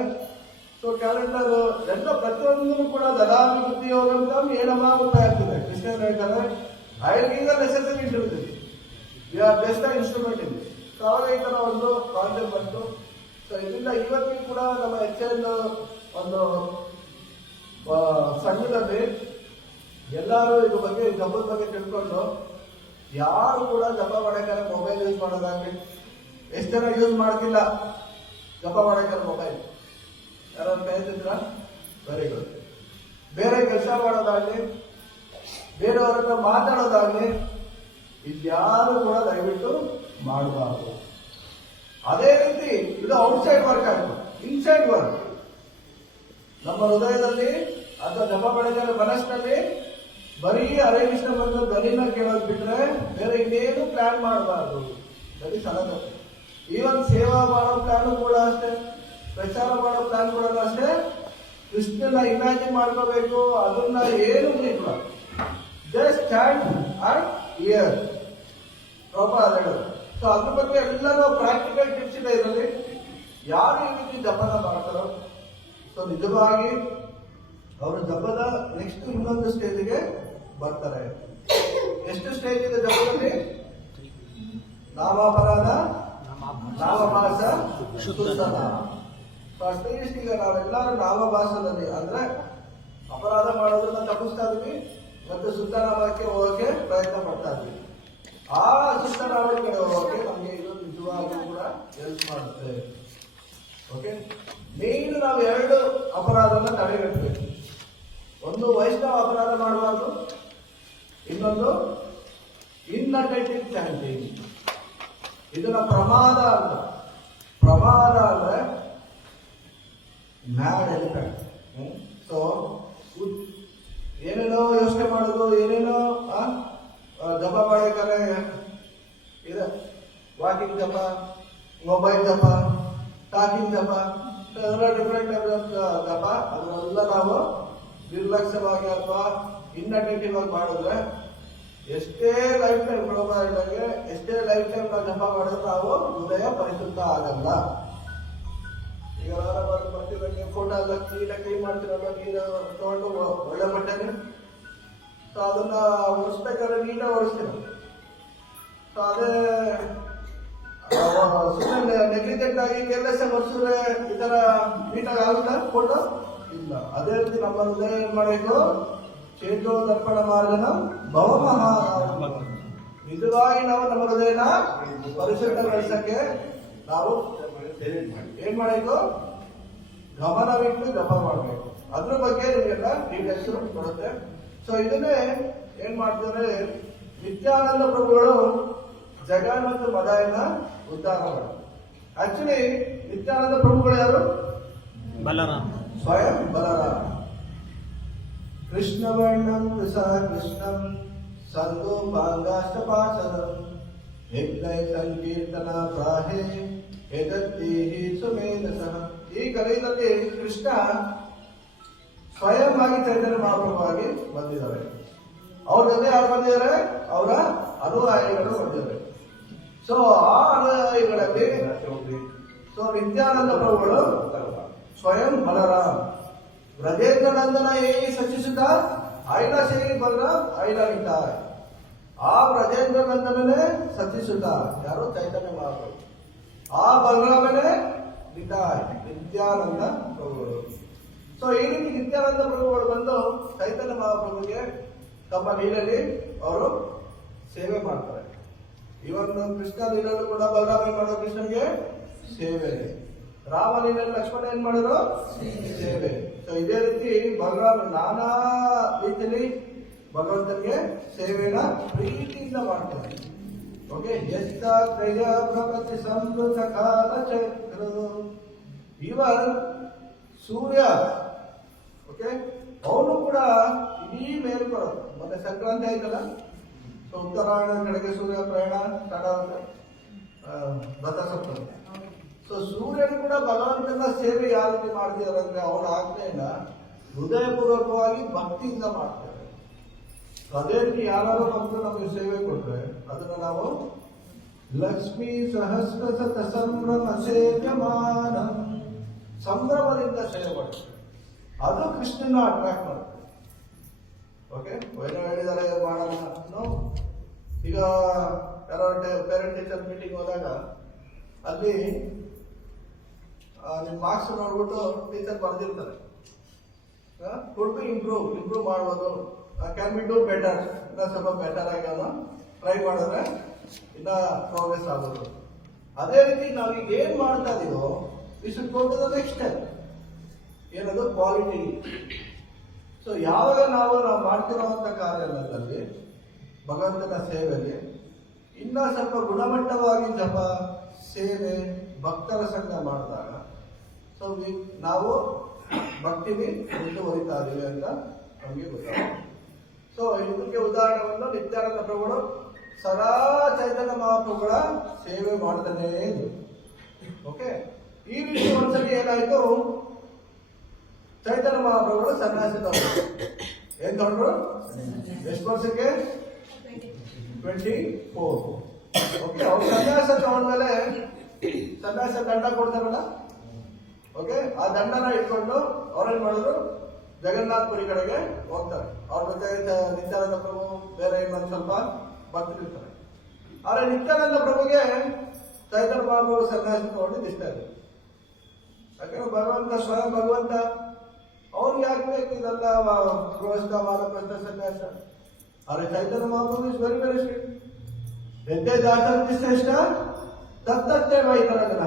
ಸೊ ಕ್ಯಾಲೆಂಡರ್ ಎಲ್ಲ ಪ್ರತಿಯೊಂದೂ ಕೂಡ ದದಾಭಿವೃದ್ಧಿ ಹೋಗಂತ ಏನಮ್ಮ ಗೊತ್ತಾಗ್ತದೆ. ಕೃಷ್ಣ ಹೇಳ್ತಾರೆ, I give the necessary interview, we are just the instrument ಇದೆ. ಸೊ ಅವಾಗ ಈ ತರ ಒಂದು ಕಾನ್ಸೆಪ್ಟ್ ಬಂತು. ಸೊ ಇದರಿಂದ ಇವತ್ತಿಗೂ ಕೂಡ ನಮ್ಮ HL ಒಂದು ಸಂಘದಲ್ಲಿ ಎಲ್ಲರೂ ಇದ್ರ ಬಗ್ಗೆ ಜಪದ ಬಗ್ಗೆ ತಿಳ್ಕೊಂಡು ಯಾರು ಕೂಡ ಜಪ ಮಾಡಬೇಕಾದ್ರೆ ಮೊಬೈಲ್ ಯೂಸ್ ಮಾಡೋದಾಗ್ಲಿ, ಎಷ್ಟು ಜನ ಯೂಸ್ ಮಾಡ್ತಿಲ್ಲ ಜಪ ಮಾಡಬೇಕಾದ್ರೆ ಮೊಬೈಲ್? ಯಾರು ಹೇಳ್ತಿದ್ರ? Very good. ಬೇರೆ ಕೆಲಸ ಮಾಡೋದಾಗ್ಲಿ, ಬೇರೆಯವರನ್ನ ಮಾತಾಡೋದಾಗ್ಲಿ, ಇದ್ಯಾರು ಕೂಡ ದಯವಿಟ್ಟು ಮಾಡಬಾರ್ದು. ಅದೇ ರೀತಿ ಇದು ಔಟ್ಸೈಡ್ ವರ್ಕ್ ಆಗುತ್ತೆ, ಇನ್ಸೈಡ್ ವರ್ಕ್. ನಮ್ಮ ಹೃದಯದಲ್ಲಿ ಅಥವಾ ಜಪ ಮಾಡಿದ ಮನಸ್ಸಿನಲ್ಲಿ ಬರೀ ಹರೇ ಕೃಷ್ಣ ಬಂದು ಧ್ವನಿನ ಕೇಳೋದು ಬಿಟ್ರೆ ಬೇರೆ ಇನ್ನೇನು ಪ್ಲಾನ್ ಮಾಡಬಾರ್ದು. That is another. ಈವನ್ ಸೇವಾ ಮಾಡೋ ಪ್ಲಾನ್ ಕೂಡ ಅಷ್ಟೇ, ಪ್ರಚಾರ ಮಾಡೋ ಪ್ಲಾನ್ ಕೂಡ ಅಷ್ಟೇ. ಕೃಷ್ಣನ ಇಮ್ಯಾಜಿನ್ ಮಾಡ್ಕೋಬೇಕು, ಅದನ್ನ ಏನು ಇಲ್ಲ, just stand and here. Prabhupada ಹೇಳೋದು. ಸೊ ಅದ್ರ ಬಗ್ಗೆ ಎಲ್ಲರೂ ಪ್ರಾಕ್ಟಿಕಲ್ ಟಿಪ್ಸ್ ಇದೆ ಇದರಲ್ಲಿ. ಯಾರು ಈ ರೀತಿ ಜಪನ ಮಾಡ್ತಾರೋ ಸೊ ನಿಜವಾಗಿ ಅವರು ಜಪದ ನೆಕ್ಸ್ಟ್ ಇನ್ನೊಂದು ಸ್ಟೇಜ್ಗೆ ಬರ್ತಾರೆ. ಎಷ್ಟು ಸ್ಟೇಜ್ ಇದೆ ಜಪದಲ್ಲಿ? ನಾಮಾಪರಾಧ, ನಾಮಭಾಸ, ಶುದ್ಧನಾಮ. ಅಟ್ಲೀಸ್ಟ್ ಈಗ ನಾವೆಲ್ಲರೂ ನಾಮಭಾಸದಲ್ಲಿ ಅಂದ್ರೆ ಅಪರಾಧ ಮಾಡೋದನ್ನ ತಪ್ಪಿಸ್ತಾ ಇದ್ವಿ ಮತ್ತೆ ಶುದ್ಧನಾಮಕ್ಕೆ ಹೋಗಕ್ಕೆ ಪ್ರಯತ್ನ ಪಡ್ತಾ ಇದ್ವಿ. ಆ ಶುದ್ಧನಾಮದ ಕಡೆ ಹೋಗಕ್ಕೆ ನಮಗೆ ಇದು ನಿಜವಾಗ್ಲೂ ಕೂಡ ಹೆಲ್ಪ್ ಮಾಡುತ್ತೆ. ಓಕೆ, ಮೇನ್ ನಾವು 2 ಅಪರಾಧನ ತಡೆಗಟ್ಟಬೇಕು. ಒಂದು ವೈಷ್ಣವ ಅಪರಾಧ ಮಾಡಬಾರ್ದು, ಇನ್ನೊಂದು ಇನ್ಅಟೆಂಟಿವ್ ಚಾಂಟಿಂಗ್. ಇದನ್ನ ಪ್ರಮಾದ ಅಂತ. ಪ್ರಮಾದ ಅಂದ್ರೆ ಮ್ಯಾಡ್ ಎಲಿಫೆಂಟ್. ಸೊ ಏನೇನೋ ಯೋಚನೆ ಮಾಡೋದು, ಏನೇನೋ ಜಪ ಮಾಡಬೇಕಾದ್ರೆ ಇದೆ ವಾಕಿಂಗ್ ಜಪ, ಮೊಬೈಲ್ ಜಪ, ಟಾಕಿಂಗ್ ಜಪ, ಡಿಫರೆಂಟ್ ಟೈಪ್ ಆಫ್ ಜಪ. ಅದನ್ನೆಲ್ಲ ನಾವು ನಿರ್ಲಕ್ಷ್ಯವಾಗಿ ಅಥವಾ ಇನ್ಅಟೆಂಟಿವ್ ಆಗಿ ಮಾಡಿದ್ರೆ ಎಷ್ಟೇ ಲೈಫ್ ಟೈಮ್ ಹೇಳಿದಂಗೆ ಎಷ್ಟೇ ಲೈಫ್ ಟೈಮ್ ನಾವು ಜಪ ಮಾಡಿದ್ರೆ ನಾವು ಹೃದಯ ಪರಿಶುದ್ಧ ಆಗಲ್ಲ. ಈಗ ಬರ್ತಿದಂಗೆ ಫೋಟೋ ಎಲ್ಲ ನೀಟಾಗಿ ಕ್ಲೀನ್ ಮಾಡ್ತಿರಲ್ಲ, ನೀರು ತಗೊಂಡು ಒಳ್ಳೆ ಬಟ್ಟೆನೆ ಸೊ ಅದನ್ನ ಒರೆಸ್ಬೇಕಾದ್ರೆ ನೀಟಾಗಿ ಒರೆಸ್ತೀರ. ಸೊ ಅದೇ ಸುಮ್ಮನೆ ನೆಗ್ಲಿಜೆಂಟ್ ಆಗಿ ಕೇರ್ಲೆಸ್ ಆಗಿ ಒರೆಸಿದ್ರೆ ಈ ತರ ನೀಟಾಗಿ ಆಗುತ್ತಾ ಫೋಟೋ? ಇಲ್ಲ. ಅದೇ ರೀತಿ ನಮ್ಮ ಹೃದಯ ಏನ್ ಮಾಡಬೇಕು? ಚೇತೋದರ್ಪಣ ಮಾರ್ಗನ ಭವಮಹಾರಾಮ. ನಿಜವಾಗಿ ನಾವು ನಮ್ಮ ಹೃದಯನ ಪರಿಶುದ್ಧಗೊಳಿಸಕ್ಕೆ ನಾವು ಏನ್ ಮಾಡಬೇಕು? ಗಮನವಿಟ್ಟು ಜಪ ಮಾಡಬೇಕು. ಅದ್ರ ಬಗ್ಗೆ ನಿಮಗೆಲ್ಲ ಡೀಟೇಲ್ಸ್ ಬರುತ್ತೆ. ಸೊ ಇದನ್ನೇ ಏನ್ ಮಾಡ್ತಾರೆ, ನಿತ್ಯಾನಂದ ಪ್ರಭುಗಳು ಜಗನ್ ಮತ್ತು ಮದಾಯನ ಉದ್ಧಾರ ಮಾಡಿ. ಆಕ್ಚುಲಿ ನಿತ್ಯಾನಂದ ಪ್ರಭುಗಳು ಯಾರು? ಬಲರಾಮ, ಸ್ವಯಂ ಬಲರಾಮ. ಕೃಷ್ಣವರ್ಣಂ ಸಾ ಕೃಷ್ಣಂ ಸಂಗೋಪಾಂಗಾಷ್ಟಪಾಸನಂ ಯಜ್ಞೈ ಸಂಕೀರ್ತನ ಪ್ರಾಹೇ ಎದತ್ತೀಹಿ ಸುಮೇಧಸಃ. ಈ ಕಲೆಯಲ್ಲಿ ಕೃಷ್ಣ ಸ್ವಯಂ ಆಗಿ ಚೈತನ್ಯ ಮಹಾಪ್ರಭುವಾಗಿ ಬಂದಿದ್ದಾರೆ. ಅವ್ರ ಜೊತೆ ಯಾರು ಬಂದಿದ್ದಾರೆ? ಅವರ ಅನುಯಾಯಿಗಳು ಬಂದಿದ್ದಾರೆ. ಸೊ ಆ ಅನುಯಾಯಿಗಳಲ್ಲಿ ನಿತ್ಯಾನಂದ ಪ್ರಭುಗಳು ಸ್ವಯಂ ಬಲರಾಮ್ ಬ್ರಜೇಂದ್ರನಂದನ ಏ ಸಚಿಸುತ್ತ ಆಯ್ಲ ಸೇರಿ ಬಲರಾಮ್ ಆಯ್ಲ ನಿಂತಾಯ. ಆ ಬ್ರಜೇಂದ್ರನಂದನೇ ಸಚಿಸುತ್ತ ಯಾರು? ಚೈತನ್ಯ ಮಹಾಪ್ರಭು. ಆ ಬಲರಾಮನೇ ನಿಂತಾಯ ನಿತ್ಯಾನಂದ ಪ್ರಭುಗಳು. ಸೊ ಈ ರೀತಿ ನಿತ್ಯಾನಂದ ಪ್ರಭುಗಳು ಬಂದು ಚೈತನ್ಯ ಮಹಾಪ್ರಭುಗೆ ತಮ್ಮ ಲೀಲೆಯಲ್ಲಿ ಅವರು ಸೇವೆ ಮಾಡ್ತಾರೆ. ಇವನ್ ಕೃಷ್ಣ ಲೀಲಲ್ಲೂ ಕೂಡ ಬಲರಾಮ ಏನ್ ಮಾಡೋದು? ಕೃಷ್ಣನಿಗೆ ಸೇವೆ. ರಾಮ ಲೀಲೆಯಲ್ಲಿ ಲಕ್ಷ್ಮಣ ಏನ್ ಮಾಡಿದ್ರು? ಸೇವೆ. ಸೊ ಇದೇ ರೀತಿ ಬಲರಾಮ ನಾನಾ ರೀತಿಯಲ್ಲಿ ಭಗವಂತನಿಗೆ ಸೇವೆನ ಪ್ರೀತಿಯಿಂದ ಮಾಡ್ತಾರೆ. ಓಕೆ, ಎಷ್ಟ ತ್ರಯ ಪ್ರಪತಿ ಸಮೃದ್ಧ ಕಾಲ ಚಕ್ರ. ಇವನ್ ಸೂರ್ಯ, ಓಕೆ, ಅವನು ಕೂಡ ಇಡೀ ಮೇಲ್ ಬರೋದು. ಮತ್ತೆ ಸಂಕ್ರಾಂತಿ ಆಯ್ತಲ್ಲ, ಸೊ ಉತ್ತರಾಯಣ ಕಡೆಗೆ ಸೂರ್ಯ ಪ್ರಯಾಣ ಸ್ಟಾರ್ಟ್ ಆಗುತ್ತೆ, ರಥಸಪ್ತಮಿ. ಸೊ ಸೂರ್ಯನು ಕೂಡ ಭಗವಂತನ ಸೇವೆ ಯಾವ ರೀತಿ ಮಾಡ್ತಿದ್ದಾರೆ ಅಂದ್ರೆ ಅವನ ಆಜ್ಞೆಯನ್ನ ಹೃದಯಪೂರ್ವಕವಾಗಿ ಭಕ್ತಿಯಿಂದ ಮಾಡ್ತಾರೆ. ಅದೇ ರೀತಿ ಯಾರು ಭಕ್ತರು ನಮಗೆ ಸೇವೆ ಕೊಟ್ರೆ ಅದನ್ನ ನಾವು ಲಕ್ಷ್ಮೀ ಸಹಸ್ರ ಸತ ಸಂಭ್ರಮ ಸೇವ್ಯಮಾನ, ಸಂಭ್ರಮದಿಂದ ಸೇವೆ ಮಾಡ್ತಾರೆ. ಅದು ಕೃಷ್ಣನ ಅಟ್ರಾಕ್ಟ್ ಮಾಡುತ್ತೆ. ಓಕೆ, ಏನೋ ಹೇಳಿದ್ದಾರೆ ಮಾಡೋಣ. ಈಗ ಯಾರೋ ಪೇರೆಂಟ್ ಟೀಚರ್ ಮೀಟಿಂಗ್ ಹೋದಾಗ ಅಲ್ಲಿ ನಿಮ್ಮ ಮಾರ್ಕ್ಸ್ ನೋಡ್ಬಿಟ್ಟು ಟೀಚರ್ ಬರೆದಿರ್ತಾರೆ, ಕುಡ್ ಬಿ ಇಂಪ್ರೂವ್ ಮಾಡ್ಬೋದು, ಕ್ಯಾನ್ ಬಿ ಡೂ ಬೆಟರ್, ಇನ್ನ ಸ್ವಲ್ಪ ಬೆಟರ್ ಆಗಿ ಅವನು ಟ್ರೈ ಮಾಡಿದ್ರೆ ಇನ್ನ ಪ್ರೋಗ್ರೆಸ್ ಆಗೋದು. ಅದೇ ರೀತಿ ನಾವೀಗ ಏನ್ ಮಾಡ್ತಾ ಇದೀವೋ we should go to the next step. ಏನದು? ಕ್ವಾಲಿಟಿ. ಸೊ ಯಾವಾಗ ನಾವು ಮಾಡ್ತಿರೋಂಥ ಕಾರ್ಯದಲ್ಲಿ ಭಗವಂತನ ಸೇವೆಯಲ್ಲಿ ಇನ್ನ ಸ್ವಲ್ಪ ಗುಣಮಟ್ಟವಾಗಿ ಜಪ, ಸೇವೆ, ಭಕ್ತರ ಸಂಘ ಮಾಡಿದಾಗ ಸೊ ನಾವು ಭಕ್ತಿಲಿ ಮುಂದುವರಿತಾ ಇದೀವಿ ಅಂತ ನಮಗೆ ಗೊತ್ತಾಗುತ್ತೆ. ಸೊ ಇದಕ್ಕೆ ಉದಾಹರಣೆಯನ್ನು ನಿತ್ಯಾನಂದ ಪ್ರಭುಗಳು ಸದಾ ಚೈತನ್ಯ ಮಹಾಪ್ರಭುಗಳ ಸೇವೆ ಮಾಡ್ತಾನೇ ಇದ್ರು. ಓಕೆ, ಈ ರೀತಿ ಒಂದ್ಸಲಿ ಏನಾಯ್ತು, ಚೈತನ್ಯ ಮಹಾಪ್ರಭುಗಳು ಸನ್ಯಾಸ ತಗೊಂಡ್ರು. ಏನ್ ತಗೊಂಡ್ರು? ಎಷ್ಟು ವರ್ಷಕ್ಕೆ? 24. ಓಕೆ, ಅವ್ರು ಸನ್ಯಾಸ ತಗೊಂಡ್ಮೇಲೆ ಸನ್ಯಾಸ ದಂಡ ಕೊಡ್ತಾರಲ್ಲ, ಓಕೆ, ಆ ದಂಡನ ಇಟ್ಕೊಂಡು ಅವ್ರೇನ್ ಮಾಡಿದ್ರು, ಜಗನ್ನಾಥಪುರಿ ಕಡೆಗೆ ಹೋಗ್ತಾರೆ. ಅವ್ರ ಜೊತೆ ನಿತ್ಯಾನಂದ ಪ್ರಭು ಬೇರೆ ಇನ್ನೊಂದು ಸ್ವಲ್ಪ ಭಕ್ತರಿರ್ತಾರೆ. ಆದ್ರೆ ನಿತ್ಯಾನಂದ ಪ್ರಭುಗೆ ಚೈತನ್ಯ ಮಹಾಪ್ರಭು ಸನ್ಯಾಸ ತಗೊಂಡಿದ್ದು ಇಷ್ಟ ಇದೆ. ಯಾಕಂದ್ರೆ ಭಗವಂತ ಸ್ವಯಂ ಭಗವಂತ, ಅವ್ರಿಗೆ ಯಾಕೆ ಬೇಕು ಇದೆಲ್ಲ ಗೃಹಸ್ಥ ವಾನಪ್ರಸ್ಥ ಸನ್ಯಾಸ? ಆದ್ರೆ ಚೈತನ್ಯ ಮಹಾಪ್ರಭು ಇಸ್ ವೆರಿ ವೆರಿ ಸ್ಟ್ರಿಕ್ಟ್. ಎದ್ದೇ ಜಾಗೃತಿ ಶ್ರೇಷ್ಠ ತತ್ತಷ್ಟೇ ವೈತರ ಜನ.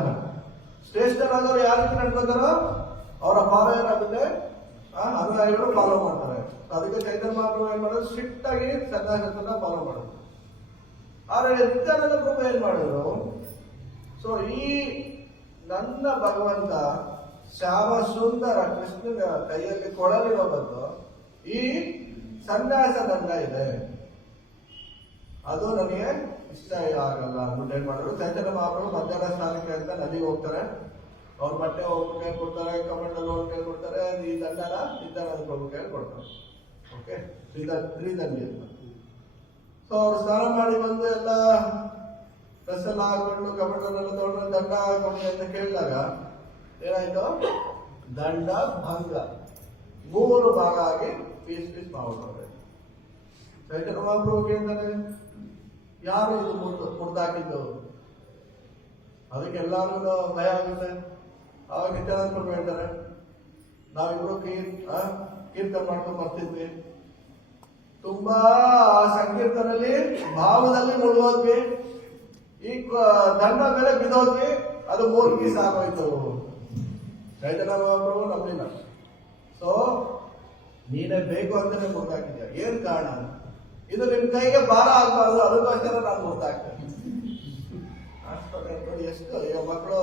ಶ್ರೇಷ್ಠರಾದವರು ಯಾವ ರೀತಿ ನಡ್ಕೋತಾರೋ ಅವರ ಫಾಲೋ ಏನಾಗುತ್ತೆ, ಅನುಯಾಯಿಗಳು ಫಾಲೋ ಮಾಡ್ತಾರೆ. ಅದಕ್ಕೆ ಚೈತನ್ಯ ಮಹಾಪ್ರಭು ಏನ್ ಮಾಡೋದು, ಸ್ಟ್ರಿಕ್ಟ್ ಆಗಿ ಸನ್ಯಾಸನ ಫಾಲೋ ಮಾಡೋದು. ಆದ್ರೆ ನಿತ್ಯಾನಂದ ಪ್ರಭು ಏನ್ ಮಾಡಿದ್ರು, ಸೊ ಈ ನನ್ನ ಭಗವಂತ ಶ್ಯಾಮ ಸುಂದರ ಕೃಷ್ಣನ ಕೈಯಲ್ಲಿ ಕೊಡಲಿರೋ ಬಂದು ಈ ಸನ್ಯಾಸ ದಂಡ ಇದೆ, ಅದು ನನಗೆ ಇಷ್ಟ ಆಗಲ್ಲ ಅಂದ್ಬಿಟ್ಟು ಏನ್ ಮಾಡಿದ್ರು, ಚೈತನ್ಯ ಮಹಾಪ್ರಭು ಮಧ್ಯಾಹ್ನ ಸ್ನಾನಕ್ಕೆ ಅಂತ ನದಿಗೆ ಹೋಗ್ತಾರೆ. ಅವ್ರ ಬಟ್ಟೆ ಒಬ್ಬರು ಕೈ ಕೊಡ್ತಾರೆ, ಕಮಂಡಲ್ ಅವ್ರ ಕೈ ಕೊಡ್ತಾರೆ, ಈ ದಂಡನ ನಿತ್ಯಾನಂದ ಪ್ರಭು ಕೈ ಕೊಡ್ತಾರೆ. ಓಕೆ, ಶ್ರೀದಂಡಿ ಅಂತ. ಸೊ ಅವ್ರು ಸ್ನಾನ ಮಾಡಿ ಬಂದು ಎಲ್ಲ ಡ್ರೆಸ್ ಎಲ್ಲ ಹಾಕೊಂಡು ಕಮಂಡಲ್ ಎಲ್ಲ ತಗೊಂಡ್ರೆ ದಂಡ ಹಾಕೊಂಡು ಅಂತ ಕೇಳಿದಾಗ ಏನಾಯ್ತು, ದಂಡ ಭಂಗ, 3 ಭಾಗ ಆಗಿ ಪೀಸ್ ಮಾಡ್ಬಿಟ್ಟವ್ರೆ. ಚೈತನ್ಯ ಮಹಾಪ್ರಭು ಕೇಳ್ತಾರೆ, ಯಾರು ಇದು ಮುರಿದಾಕಿದ್ದು? ಅದಕ್ಕೆ ಎಲ್ಲಾರು ಭಯ ಆಗುತ್ತೆ. ಆವಾಗ ನಿತ್ಯಾನಂದ ಪ್ರಭು ಹೇಳ್ತಾರೆ, ನಾವಿಬ್ರು ಕೀರ್ತನೆ ಮಾಡ್ಕೊಂಡು ಬರ್ತಿದ್ವಿ, ತುಂಬಾ ಸಂಕೀರ್ತನಲ್ಲಿ ಭಾವದಲ್ಲಿ ಮುಳುಗೋದ್ವಿ, ಈ ದಂಡ ಮೇಲೆ ಬಿದ್ದೋದ್ವಿ, ಅದು 3 ಪೀಸ್ ಆಗೋಯ್ತು. ಚೈತನ್ಯ ಮಹಾಪ್ರಭು ನಂಬಿಲ್ಲ. ಸೊ ನೀನೇ ಬೇಕು ಅಂತಾನೆ ಮುರ್ದಾಕಿದ್ಯಾ, ಏನ್ ಕಾರಣ? ಇದು ನಿಮ್ ಕೈಗೆ ಭಾರ ಆಗ್ಬಾರ್ದು, ಅದಕ್ಕೋಸ್ಕರ ನಾನು ಮುರ್ದಾಕ್ತೇನೆ. ಎಷ್ಟು ಮಕ್ಕಳು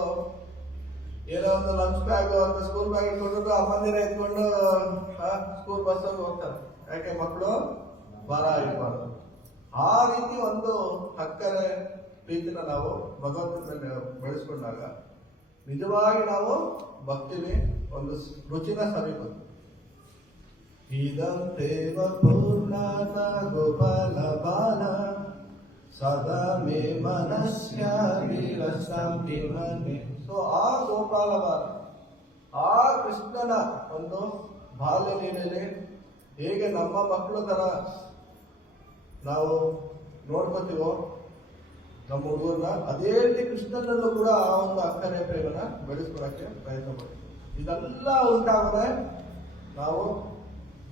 ಏನೋ ಒಂದು ಲಂಚ್ ಬ್ಯಾಗ್ ಒಂದು ಸ್ಕೂಲ್ ಬ್ಯಾಗ್ ಇಟ್ಕೊಂಡು ಅಮ್ಮಂದಿರ ಎತ್ಕೊಂಡು ಸ್ಕೂಲ್ ಬಸ್ ಹೋಗ್ತಾರೆ. ಯಾಕೆ? ಮಕ್ಕಳು ಭಾರ ಆಗಿರ್ಬಾರ್ದು. ಆ ರೀತಿ ಒಂದು ಹಕ್ಕರೆ ಪ್ರೀತಿನ ನಾವು ಭಗವಂತನ ಬೆಳೆಸ್ಕೊಂಡಾಗ ನಿಜವಾಗಿ ನಾವು ಭಕ್ತಿನಿ ಒಂದು ರುಚಿನ ಸವಿಬಹುದು. ಇದಂತೇವ ಪೂರ್ಣಾನ ಗೋಪಾಲ ಬಾಲ ಸದಾ ಮೇ ಮನಸ್ಯಾಮಿ. ಸೊ ಆ ಗೋಪಾಲ ಬಾಲ, ಆ ಕೃಷ್ಣನ ಒಂದು ಬಾಲ್ಯ ಲೀಲೆಯಲ್ಲಿ ಹೇಗೆ ನಮ್ಮ ಮಕ್ಕಳ ತರ ನಾವು ನೋಡ್ಕೋತೀವೋ ನಮ್ಮ ಹುಡುಗರನ್ನ, ಅದೇ ರೀತಿ ಕೃಷ್ಣನಲ್ಲೂ ಕೂಡ ಆ ಒಂದು ಅಕ್ಕರೆ ಪ್ರೇಮನ ಬೆಳೆಸ್ಕೊಳಕ್ಕೆ ಪ್ರಯತ್ನ ಪಡ್ತೀವಿ. ಇದೆಲ್ಲ ಉಂಟಾಗದೆ ನಾವು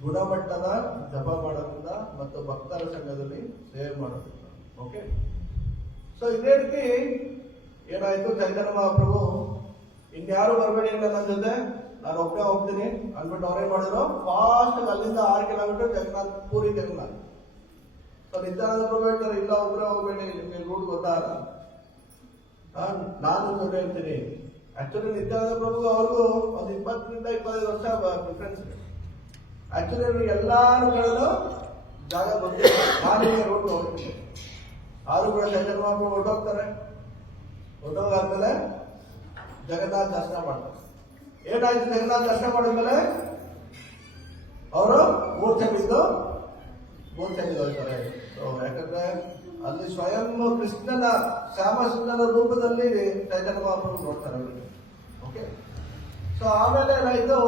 ಗುಣಮಟ್ಟದ ಜಪ ಮಾಡೋದ್ರಿಂದ ಮತ್ತು ಭಕ್ತರ ಸಂಘದಲ್ಲಿ ಸೇವೆ ಮಾಡೋದ್ರಿಂದ. ಓಕೆ, ಸೊ ಇದೇ ರೀತಿ ಏನಾಯ್ತು, ಚೈತನ್ಯ ಮಹಾಪ್ರಭು ಇನ್ಯಾರು ಬರಬೇಡಿ ಅಂತ ನನ್ನ ಜೊತೆ, ನಾನು ಒಬ್ಬನೇ ಹೋಗ್ತೀನಿ ಅಂದ್ಬಿಟ್ಟು ಅವ್ರೇನ್ ಮಾಡಿದ್ರು, ಫಾಸ್ಟ್ ಅಲ್ಲಿಂದ 6 ಕಿಲೋಮೀಟರ್ ಜಗನ್ನಾಥ್, ಪೂರಿ ಜಗನ್ನಾಥ್. ಸೊ ನಿತ್ಯಾನಂದ ಪ್ರಭು ಹೇಳ್ತಾರೆ, ಇಲ್ಲ ಒಬ್ಬರೇ ಹೋಗ್ಬೇಡಿ, ನಿಮ್ಗೆ ರೂಟ್ ಗೊತ್ತಾಗಲ್ಲ, ನಾನು ಜೊತೆ ಹೇಳ್ತೀನಿ. ಆಕ್ಚುಲಿ ನಿತ್ಯಾನಂದ ಪ್ರಭು ಅವ್ರಿಗೂ ಒಂದು 20 ರಿಂದ 25 ವರ್ಷ ಡಿಫ್ರೆನ್ಸ್ ಇದೆ. ಆಕ್ಚುಲಿ ಎಲ್ಲಾರು ಕಳೆದು ಜಾಗ ಬಂದು ನಾನಿಗೆ ರೂಟ್ ಹೋಗ್ತೀನಿ. ಆದ್ರೂ ಕೂಡ ಚೈತನ್ಯ ಮಹಾಪ್ರಭು ಹೊರಟೋಗ್ತಾರೆ. ಹೊರಟೋಗಾದ್ಮೇಲೆ ಜಗನ್ನಾಥ್ ದರ್ಶನ ಮಾಡ್ತಾರೆ. ಏನಾಯ್ತು, ಜಗನ್ನಾಥ್ ದರ್ಶನ ಮಾಡಿದ್ಮೇಲೆ ಅವರು ಮೂರ್ಛೆ ಬಿದ್ದು ಹೋಗ್ತಾರೆ. ಯಾಕಂದ್ರೆ ಅಲ್ಲಿ ಸ್ವಯಂ ಕೃಷ್ಣನ ಶ್ಯಾಮಸುಂದರ ರೂಪದಲ್ಲಿ ಚೈತನ್ಯ ಮಹಾಪ್ರಭು ನೋಡ್ತಾರೆ. ಓಕೆ, ಸೊ ಆಮೇಲೆ ಏನಾಯ್ತು,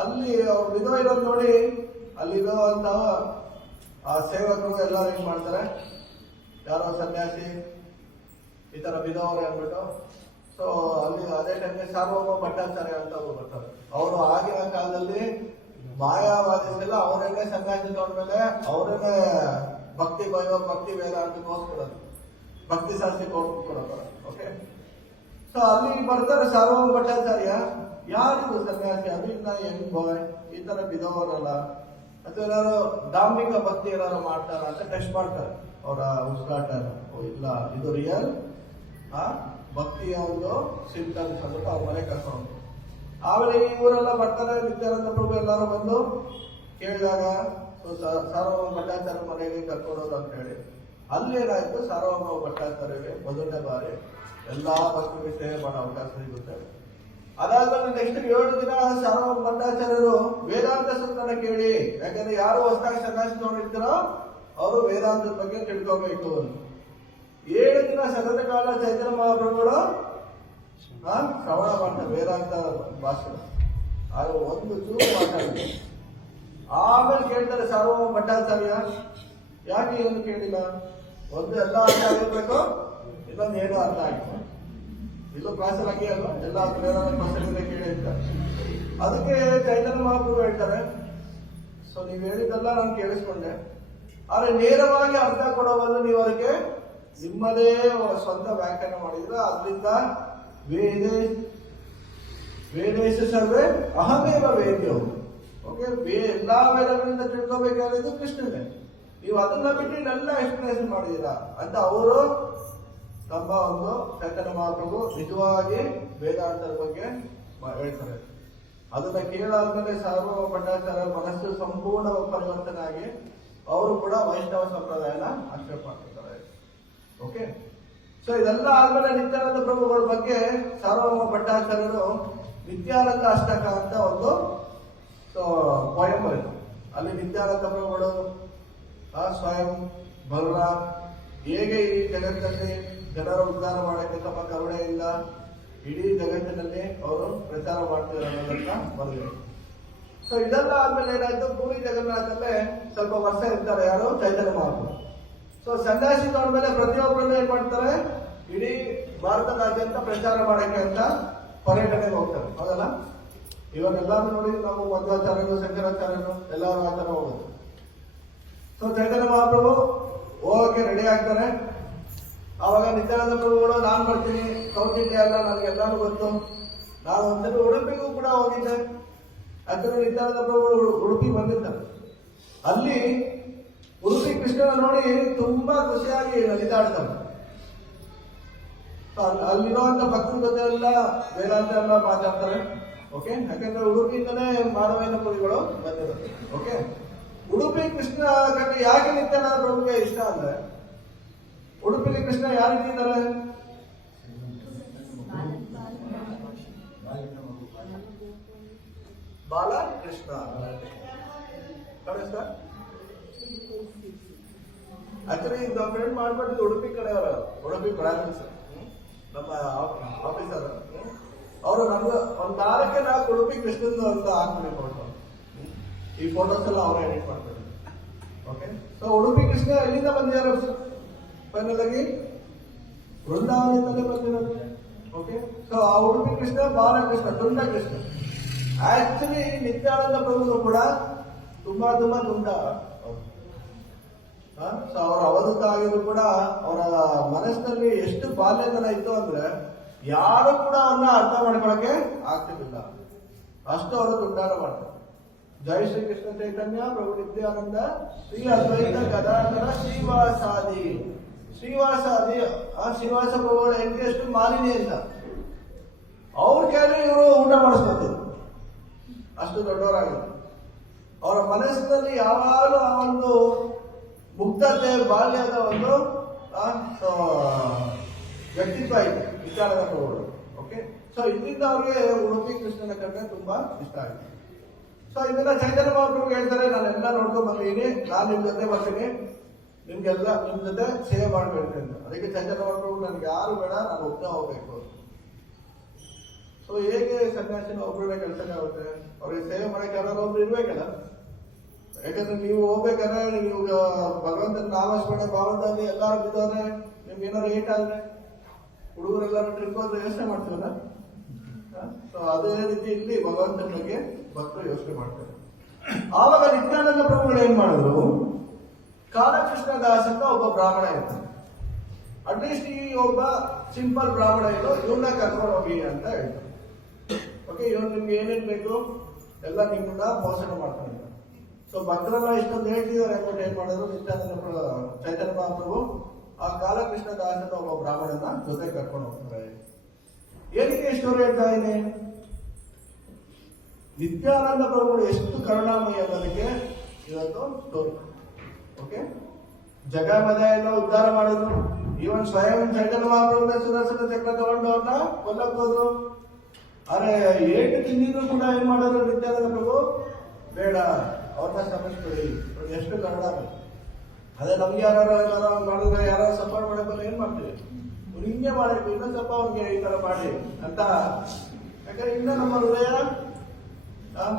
ಅಲ್ಲಿ ಅವ್ರು ವಿಧವ ಇರೋದು ನೋಡಿ ಅಲ್ಲಿರುವಂತ ಆ ಸೇವಕರು ಎಲ್ಲರೂ ಏನ್ ಮಾಡ್ತಾರೆ, ಯಾರೋ ಸನ್ಯಾಸಿ ಈ ತರ ವಿಧವರು ಅಂದ್ಬಿಟ್ಟು, ಸೊ ಅಲ್ಲಿ ಅದೇ ಟೈಮ್ಗೆ ಸಾರ್ವಭೌಮ ಭಟ್ಟಾಚಾರ್ಯ ಅಂತ ಅವ್ರು ಬರ್ತಾರೆ. ಅವರು ಆಗಿನ ಕಾಲದಲ್ಲಿ ಮಾಯಾವಾದಿಸೆಲ್ಲ ಅವರನ್ನೇ ಸನ್ಯಾಸಿ ತಗೊಂಡ್ಮೇಲೆ ಅವರನ್ನೇ ಭಕ್ತಿ ವೇದ ಅಂತ ತೋರಿಸ್ಕೊಡೋದು, ಭಕ್ತಿ ಶಾಸ್ತ್ರಿ ಕೊಡೋದು. ಓಕೆ, ಸೊ ಅಲ್ಲಿ ಬರ್ತಾರೆ ಸಾರ್ವಭೌಮ ಭಟ್ಟಾಚಾರ್ಯ, ಯಾರಿಗೂ ಸನ್ಯಾಸಿ ಅಲ್ಲಿಂದ ಹೆಂಗ್ ಬಾಯ್ ಈ ತರ ಬಿದೋರಲ್ಲ ಅಥವಾ ಏನಾದ್ರು ಧಾರ್ಮಿಕ ಭಕ್ತಿ ಏನಾದ್ರು ಮಾಡ್ತಾರ ಅಂತ ಟೆಸ್ಟ್ ಮಾಡ್ತಾರೆ ಅವರ ಉಸಿರಾಟ. ಇಲ್ಲ, ಇದು ರಿಯಲ್ ಭಕ್ತಿಯ ಒಂದು ಸಿಂಟಮ್ಸ್ ಅಂದ್ಬಿಟ್ಟು ಅವ್ರ ಮನೆ ಕರ್ಕೊಂಡು. ಆಮೇಲೆ ಈ ಊರೆಲ್ಲ ಬರ್ತಾರೆ. ನಿತ್ಯಾನಂದ ಪ್ರಭು ಎಲ್ಲರೂ ಬಂದು ಕೇಳಿದಾಗ ಸಾರ್ವಭೌಮ ಭಟ್ಟಾಚಾರ್ಯ ಮನೆಗೆ ಕರ್ಕೊಡೋದು ಅಂತ ಹೇಳಿ ಅಲ್ಲಿ ಏನಾಯ್ತು, ಸಾರ್ವಭೌಮ ಭಟ್ಟಾಚಾರ್ಯಗೆ ಮೊದಲನೇ ಬಾರಿ ಎಲ್ಲಾ ಭಕ್ತರಿಗೆ ಸೇವೆ ಮಾಡೋ ಅವಕಾಶ ಸಿಗುತ್ತೆ. ಅದಾದ್ಮೇಲೆ ನೆಕ್ಸ್ಟ್ 7 ದಿನ ಸಾರ್ವಭೌಮ ಭಟ್ಟಾಚಾರ್ಯರು ವೇದಾಂತ ಸೂತ್ರನ ಕೇಳಿ, ಯಾಕಂದ್ರೆ ಯಾರು ಹೊಸದಾಗಿ ಸನ್ಯಾಸಿ ತಗೊಂಡಿರ್ತಾರೋ ಅವರು ವೇದಾಂತದ ಬಗ್ಗೆ ತಿಳ್ಕೋಬೇಕು. 7 ದಿನ ಸತತ ಕಾಲ ಚೈತನ್ಯ ಮಹಾಪ್ರಭುಗಳು ಶ್ರವಣ ಮಾಡ್ತಾರೆ ವೇದಾಂತ ಭಾಷೆ. ಅದು ಒಂದು ಚೂರು ಮಾತಾಡ್ತಾರೆ. ಆಮೇಲೆ ಕೇಳ್ತಾರೆ ಸಾರ್ವಭೌಮ ಭಟ್ಟಾಚಾರ್ಯ, ಯಾಕೆ ಏನು ಕೇಳಿಲ್ಲ? ಒಂದು ಎಲ್ಲ ಅರ್ಥ ಆಗಿರ್ಬೇಕು, ಇನ್ನೊಂದು ಏನು ಅರ್ಥ ಆಯ್ತು. ಇಲ್ಲೂ ಕ್ಲಾಸಲ್ಲಿ ಹಂಗೆ ಅಲ್ವಾ, ಎಲ್ಲ ಕ್ವಶನ್ ಕೇಳಿ ಇರ್ತಾರೆ. ಅದಕ್ಕೆ ಚೈತನ್ಯ ಮಹಾಪ್ರಭು ಹೇಳ್ತಾರೆ, ಸೊ ನೀವು ಹೇಳಿದ್ದೆಲ್ಲ ನಾನು ಕೇಳಿಸ್ಕೊಂಡೆ, ಆದ್ರೆ ನೇರವಾಗಿ ಅರ್ಥ ಕೊಡೋವಲ್ಲ, ನೀವು ಅದಕ್ಕೆ ನಿಮ್ಮದೇ ಸ್ವಂತ ವ್ಯಾಖ್ಯಾನ ಮಾಡಿದ್ರೆ ಅದರಿಂದ ವೇದೇಶ ಸರ್ವೇ ಅಹಮೇವ ವೇದ್ಯವು. ಓಕೆ, ಎಲ್ಲಾ ವೇದಗಳಿಂದ ತಿಳ್ಕೋಬೇಕಾಗಿದ್ದು ಕೃಷ್ಣನೇ, ನೀವು ಅದನ್ನ ಬಿಟ್ಟು ಇನ್ನೆಲ್ಲ ಎಕ್ಸ್ಪ್ಲೇಷನ್ ಮಾಡಿದೀರಾ ಅಂತ ಅವರು ತಮ್ಮ ಒಂದು ಚೈತನ್ಯ ಮಹಾಪ್ರಭು ನಿಜವಾಗಿ ವೇದಾಂತದ ಬಗ್ಗೆ ಹೇಳ್ತಾರೆ. ಅದನ್ನ ಕೇಳಾದ್ಮೇಲೆ ಸಾರ್ವಭೌಮ ಭಟ್ಟಾಚಾರ್ಯ ಮನಸ್ಸು ಸಂಪೂರ್ಣ ಪರಿವರ್ತನೆ ಆಗಿ ಅವರು ಕೂಡ ವೈಷ್ಣವ ಸಂಪ್ರದಾಯನ ಆಕ್ಷೇಪ ಮಾಡ್ತಿದ್ದಾರೆ. ಓಕೆ, ಸೊ ಇದೆಲ್ಲ ಆದ್ಮೇಲೆ ನಿತ್ಯಾನಂದ ಪ್ರಭುಗಳ ಬಗ್ಗೆ ಸಾರ್ವಭೌಮ ಭಟ್ಟಾಚಾರ್ಯರು ನಿತ್ಯಾನಂದ ಅಷ್ಟಕ ಅಂತ ಒಂದು ಪೋಯಂ ಬರೆದು, ಅಲ್ಲಿ ನಿತ್ಯಾನಂದ ಪ್ರಭುಗಳು ಸ್ವಯಂ ಬಲರಾಮ್ ಹೇಗೆ ಈ ಜಗತ್ತಲ್ಲಿ ಜನರ ಉದ್ಧಾರ ಮಾಡಕ್ಕೆ ತಮ್ಮ ಕರುಣೆಯಿಂದ ಇಡೀ ಜಗತ್ತಿನಲ್ಲಿ ಅವರು ಪ್ರಚಾರ ಮಾಡ್ತಿದ್ದಾರೆ ಅನ್ನೋದನ್ನ ಬರೆದಿದ್ದಾರೆ. ಸೊ ಇದೆಲ್ಲ ಆದ್ಮೇಲೆ ಏನಾಯ್ತು, ಪೂರಿ ಜಗನ್ನಾಥಲ್ಲೇ ಸ್ವಲ್ಪ ವರ್ಷ ಇರ್ತಾರೆ ಯಾರು, ಚೈತನ್ಯ ಮಹಾಪ್ರಭು. ಸೊ ಸನ್ಯಾಸಿ ತಗೊಂಡ್ಮೇಲೆ ಪ್ರತಿಯೊಬ್ಬರನ್ನ ಏನ್ ಮಾಡ್ತಾರೆ, ಇಡೀ ಭಾರತದಾದ್ಯಂತ ಪ್ರಚಾರ ಮಾಡಕ್ಕೆ ಅಂತ ಪರ್ಯಟನೆಗೆ ಹೋಗ್ತಾರೆ. ಹೌದಲ್ಲ, ಇವಾಗ ಎಲ್ಲಾರು ನೋಡಿ ನಾವು ಮಧ್ವಾಚಾರ್ಯರು, ಶಂಕರಾಚಾರ್ಯರು ಎಲ್ಲರೂ ಆ ತರ ಹೋಗೋದು. ಸೊ ಚೈತನ್ಯ ಮಹಾಪ್ರಭು ಹೋಗಕ್ಕೆ ರೆಡಿ ಆಗ್ತಾರೆ. ಆವಾಗ ನಿತ್ಯಾನಂದ ಪ್ರಭುಗಳು ನಾನು ಬರ್ತೀನಿ, ಸೌತ್ ಇಂಡಿಯಾ ಎಲ್ಲ ನನಗೆಲ್ಲಾನು ಗೊತ್ತು, ನಾನು ಒಂದ್ಸರಿ ಉಡುಪಿಗೂ ಕೂಡ ಹೋಗಿದ್ದೆ. ಯಾಕಂದ್ರೆ ನಿತ್ಯಾನಂದ ಪ್ರಭುಗಳು ಉಡುಪಿಗೆ ಬಂದಿದ್ದಾರೆ. ಅಲ್ಲಿ ಉಡುಪಿ ಕೃಷ್ಣನ ನೋಡಿ ತುಂಬಾ ಖುಷಿಯಾಗಿ ನಲಿದಾಡ್ತಾರೆ. ಅಲ್ಲಿರುವಂತ ಭಕ್ತರ ಜೊತೆ ಎಲ್ಲ ವೇದಾಂತ ಎಲ್ಲ ಮಾತಾಡ್ತಾರೆ. ಓಕೆ, ಯಾಕಂದ್ರೆ ಉಡುಪಿಯಿಂದಲೇ ಮಾನವೇಂದ್ರ ಪುರಿಗಳು ಬಂದಿರುತ್ತೆ. ಓಕೆ, ಉಡುಪಿ ಕೃಷ್ಣ ಕಥೆ ಯಾಕೆ ನಿತ್ಯಾನಂದ ಪ್ರಭುಗೆ ಇಷ್ಟ ಅಂದ್ರೆ, ಉಡುಪಿಲಿ ಕೃಷ್ಣ ಯಾವ ರೀತಿ ಇದ್ದಾರೆ? ಬಾಲಕೃಷ್ಣ ಕಳಿಸ್ತಾ ಆಕ್ಚುಲಿ ನಮ್ಮ ಫ್ರೆಂಡ್ ಮಾಡ್ಬಿಟ್ಟು ಉಡುಪಿ ಕಡೆಯವರ, ಉಡುಪಿ ಬ್ರಾಹ್ಮಣ್ಸ್ ನಮ್ಮ ಆಫೀಸರ್ ಅವರು ನಮ್ಗೆ ಒಂದ್ 4 ಉಡುಪಿ ಕೃಷ್ಣಂದು ಅಂತ ಹಾಕ್ಬಿಡಿ ಫೋಟೋ. ಈ ಫೋಟೋಸ್ ಎಲ್ಲ ಅವರೇ ಎಡಿಟ್ ಮಾಡ್ತಾರೆ. ಓಕೆ, ಸೊ ಉಡುಪಿ ಕೃಷ್ಣ ಎಲ್ಲಿಂದ ಬಂದಿದ್ದಾರೆ? ಫೈನಲ್ ಆಗಿ ವೃಂದಾವನದಿಂದಲೇ ಬಂದಿರೋದು. ಓಕೆ, ಸೊ ಆ ಉಡುಪಿ ಕೃಷ್ಣ ಬಾಲಕೃಷ್ಣ, ತುಂಡ ಕೃಷ್ಣ. ಆಕ್ಚುಲಿ ನಿತ್ಯಾನಂದ ಪ್ರಭುಗಳು ಕೂಡ ತುಂಬಾ ತುಂಡ. ಸೊ ಅವರ ಅವಧೂತ ಆಗಿದ್ರು ಕೂಡ ಅವರ ಮನಸ್ಸಿನಲ್ಲಿ ಎಷ್ಟು ಬಾಲ್ಯತನ ಇತ್ತು ಅಂದ್ರೆ ಯಾರು ಕೂಡ ಅವನ್ನ ಅರ್ಥ ಮಾಡ್ಕೊಳಕ್ಕೆ ಆಗ್ತಿರ್ಲಿಲ್ಲ. ಅಷ್ಟು ಅವರು ತುಂಡಾಟ ಮಾಡ್ತಾರೆ. ಜೈ ಶ್ರೀ ಕೃಷ್ಣ ಚೈತನ್ಯ ಪ್ರಭು ನಿತ್ಯಾನಂದ ಶ್ರೀ ಅದ್ವೈತ ಗದಾಧರ ಶ್ರೀವಾಸಾದಿ. ಶ್ರೀವಾಸಾದಿ ಆ ಶ್ರೀವಾಸ ಪ್ರಭುಗಳ ಹೆಂಡತಿ ಎಷ್ಟು ಮಾಲಿನಿ ಅಂತ ಅವ್ರ ಕೈಲಿ ಇವರು ಊಟ ಮಾಡಿಸ್ಬೇಕು. ಅಷ್ಟು ದೊಡ್ಡವರಾಗಿತ್ತು. ಅವರ ಮನಸ್ಸಿನಲ್ಲಿ ಯಾವಾಗಲೂ ಆ ಒಂದು ಮುಕ್ತತೆ, ಬಾಲ್ಯದ ಒಂದು ವ್ಯಕ್ತಿತ್ವ ಇದೆ ನಿತ್ಯಾನಂದ ಪ್ರಭುಗಳು. ಓಕೆ, ಸೊ ಇದರಿಂದ ಅವ್ರಿಗೆ ಉಡುಪಿ ಕೃಷ್ಣನ ಕಂಡ್ರೆ ತುಂಬಾ ಇಷ್ಟ ಆಗಿದೆ. ಸೊ ಇದನ್ನ ಚೈತನ್ಯ ಮಹಾಪ್ರಭು ಹೇಳ್ತಾರೆ, ನಾನೆಲ್ಲ ನೋಡ್ಕೊಂಡ್ ಬಂದಿದ್ದೀನಿ, ನಾನು ನಿಮ್ ಜೊತೆ ಬರ್ತೀನಿ, ನಿಮ್ಗೆಲ್ಲ ನಿಮ್ ಜೊತೆ ಸೇವೆ ಮಾಡ್ಬೇಕು ಅಂತ. ಅದಕ್ಕೆ ಚೈತನ್ಯ ಮಹಾಪ್ರಭು ನನ್ಗೆ ಯಾರು ಬೇಡ, ನಾನು ಒಬ್ಬನೇ ಹೋಗ್ಬೇಕು. ಸೊ ಹೇಗೆ ಸನ್ಯಾಸಿನ ಒಬ್ಬರೇ ಕೆಲಸಕ್ಕಾಗುತ್ತೆ? ಅವ್ರಿಗೆ ಸೇವೆ ಮಾಡಕ್ಕೆ ಯಾರು ಒಬ್ರು ಇರ್ಬೇಕಲ್ಲ. ಯಾಕಂದ್ರೆ ನೀವು ಹೋಗ್ಬೇಕಾದ್ರೆ ನೀವು ಭಗವಂತನ ನಾಮಸ್ಮರಣೆ ಭಾವದಲ್ಲಿ ಎಲ್ಲಾರು ಬಿದ್ದವ್ರೆ, ನಿಮ್ಗೆ ಏನಾದ್ರು ಏಟ್ ಆದ್ರೆ ಹುಡುಗರೆಲ್ಲಾರು ಟ್ರಿಪ್ ಹೋದ್ರೆ ಯೋಚನೆ ಮಾಡ್ತೀವಲ್ಲ. ಸೊ ಅದೇ ರೀತಿ ಇಲ್ಲಿ ಭಗವಂತನ ಬಗ್ಗೆ ಭಕ್ತರು ಯೋಚನೆ ಮಾಡ್ತಾರೆ. ಆವಾಗ ನಿತ್ಯಾನಂದ ಪ್ರಭುಗಳು ಏನ್ ಮಾಡಿದ್ರು, ಕಾಲಕೃಷ್ಣ ದಾಸ್ ಅಂತ ಒಬ್ಬ ಬ್ರಾಹ್ಮಣ ಇರ್ತಾನೆ. ಅಟ್ಲೀಸ್ಟ್ ಈ ಒಬ್ಬ ಸಿಂಪಲ್ ಬ್ರಾಹ್ಮಣ ಇದ್ದು ಇವನ್ನ ಕರ್ಕೊಂಡು ಹೋಗಿ ಅಂತ ಹೇಳ್ತಾರೆ. ಓಕೆ, ಇವನು ನಿಮ್ಗೆ ಏನೇನ್ ಬೇಕು ಎಲ್ಲ ನಿಮ್ಮನ್ನ ಪೋಷಣೆ ಮಾಡ್ತಾನೆ. ಸೊ ಭಕ್ತರೆಲ್ಲ ಇಷ್ಟೊಂದು ಹೇಳ್ತಿದ್ದಾರೆ ಅಂದ್ಬಿಟ್ಟು ಏನ್ ಮಾಡಿದ್ರು, ನಿತ್ಯಾನಂದ ಚೈತನ್ಯ ಮಹಾಪ್ರಭು ಆ ಕಾಲಕೃಷ್ಣ ದಾಸ್ ಅಂತ ಒಬ್ಬ ಬ್ರಾಹ್ಮಣನ ಜೊತೆ ಕರ್ಕೊಂಡು ಹೋಗ್ತಾರೆ. ಏನಕ್ಕೆ ಸ್ಟೋರಿ ಹೇಳ್ತಾ ಇದ್ದೀನಿ? ನಿತ್ಯಾನಂದ ಪ್ರಭುಗಳು ಎಷ್ಟು ಕರುಣಾಮಯಿ ಅನ್ನೋದಕ್ಕೆ ಇವತ್ತು ಸ್ಟೋರಿ. ಓಕೆ, ಜಗಮದ ಎಲ್ಲ ಉದ್ಧಾರ ಮಾಡಿದ್ರು. ಈವನ್ ಸ್ವಯಂ ಚೈತನ್ಯ ಮಹಾಪ್ರಭುನ ಸುದರ್ಶನ ಚಕ್ರ ತಗೊಂಡು ಅವ್ರನ್ನ ಕೊಲ್ಲಕ್ ಹೋದ್ರು. ಆದ್ರೆ ಏಟು ತಿಂದಿದ್ರು ಕೂಡ ಏನ್ ಮಾಡಿದ್ರು ನಿತ್ಯಾನಂದ ಪ್ರಭು, ಬೇಡ ಅವ್ರನ್ನ ಶ್ರಮಿಸ್ಬೇಡಿ. ಎಷ್ಟು ಕರುಣಾಮಯಿ. ಅದೇ ನಮ್ಗೆ ಯಾರು ಮಾಡಿದ್ರೆ ಯಾರು ಸಪೋರ್ಟ್ ಮಾಡಬೇಕು ಏನ್ ಮಾಡ್ತೀವಿ, ಹಿಂಗೆ ಮಾಡಬೇಕು, ಇನ್ನೊಂದು ಸ್ವಲ್ಪ ಅವ್ರಿಗೆ ಈ ತರ ಮಾಡಿ ಅಂತ. ಯಾಕಂದ್ರೆ ಇನ್ನ ನಮ್ಮ ಹೃದಯ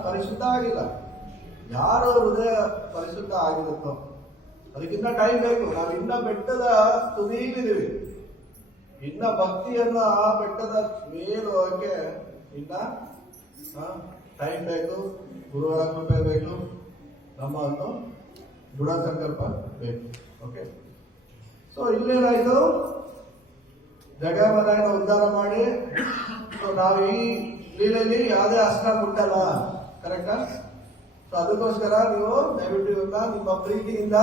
ಪರಿಶುದ್ಧ ಆಗಿಲ್ಲ. ಯಾರು ಹೃದಯ ಪರಿಶುದ್ಧ ಆಗಿರುತ್ತೋ ಅದಕ್ಕಿಂತ ಟೈಮ್ ಬೇಕು. ನಾವು ಇನ್ನ ಬೆಟ್ಟದ ತುದಿಯಿದ್ದೀವಿ. ಇನ್ನ ಭಕ್ತಿಯನ್ನ ಆ ಬೆಟ್ಟದ ಮೇಲೆ ಹೋಗಕ್ಕೆ ಇನ್ನ ಟೈಮ್ ಬೇಕು, ಗುರುಗಳ ಕೃಪೆ ಬೇಕು, ನಮ್ಮ ಒಂದು ದೃಢ ಸಂಕಲ್ಪ ಬೇಕು. ಓಕೆ, ಸೊ ಇಲ್ಲೇನಾಯ್ತು, ಜಗಮದಾಯನ ಉದ್ಧಾರ ಮಾಡಿ ಸೊ ನಾವು ಈ ಲೀಲೆಯಲ್ಲಿ ಯಾವುದೇ ಅಸ್ತ್ರ ಮುಟ್ಟಲ್ಲ. ಕರೆಕ್ಟಾ? ಸೊ ಅದಕ್ಕೋಸ್ಕರ ನೀವು ದಯವಿಟ್ಟು ಇವನ್ನ ನಿಮ್ಮ ಪ್ರೀತಿಯಿಂದ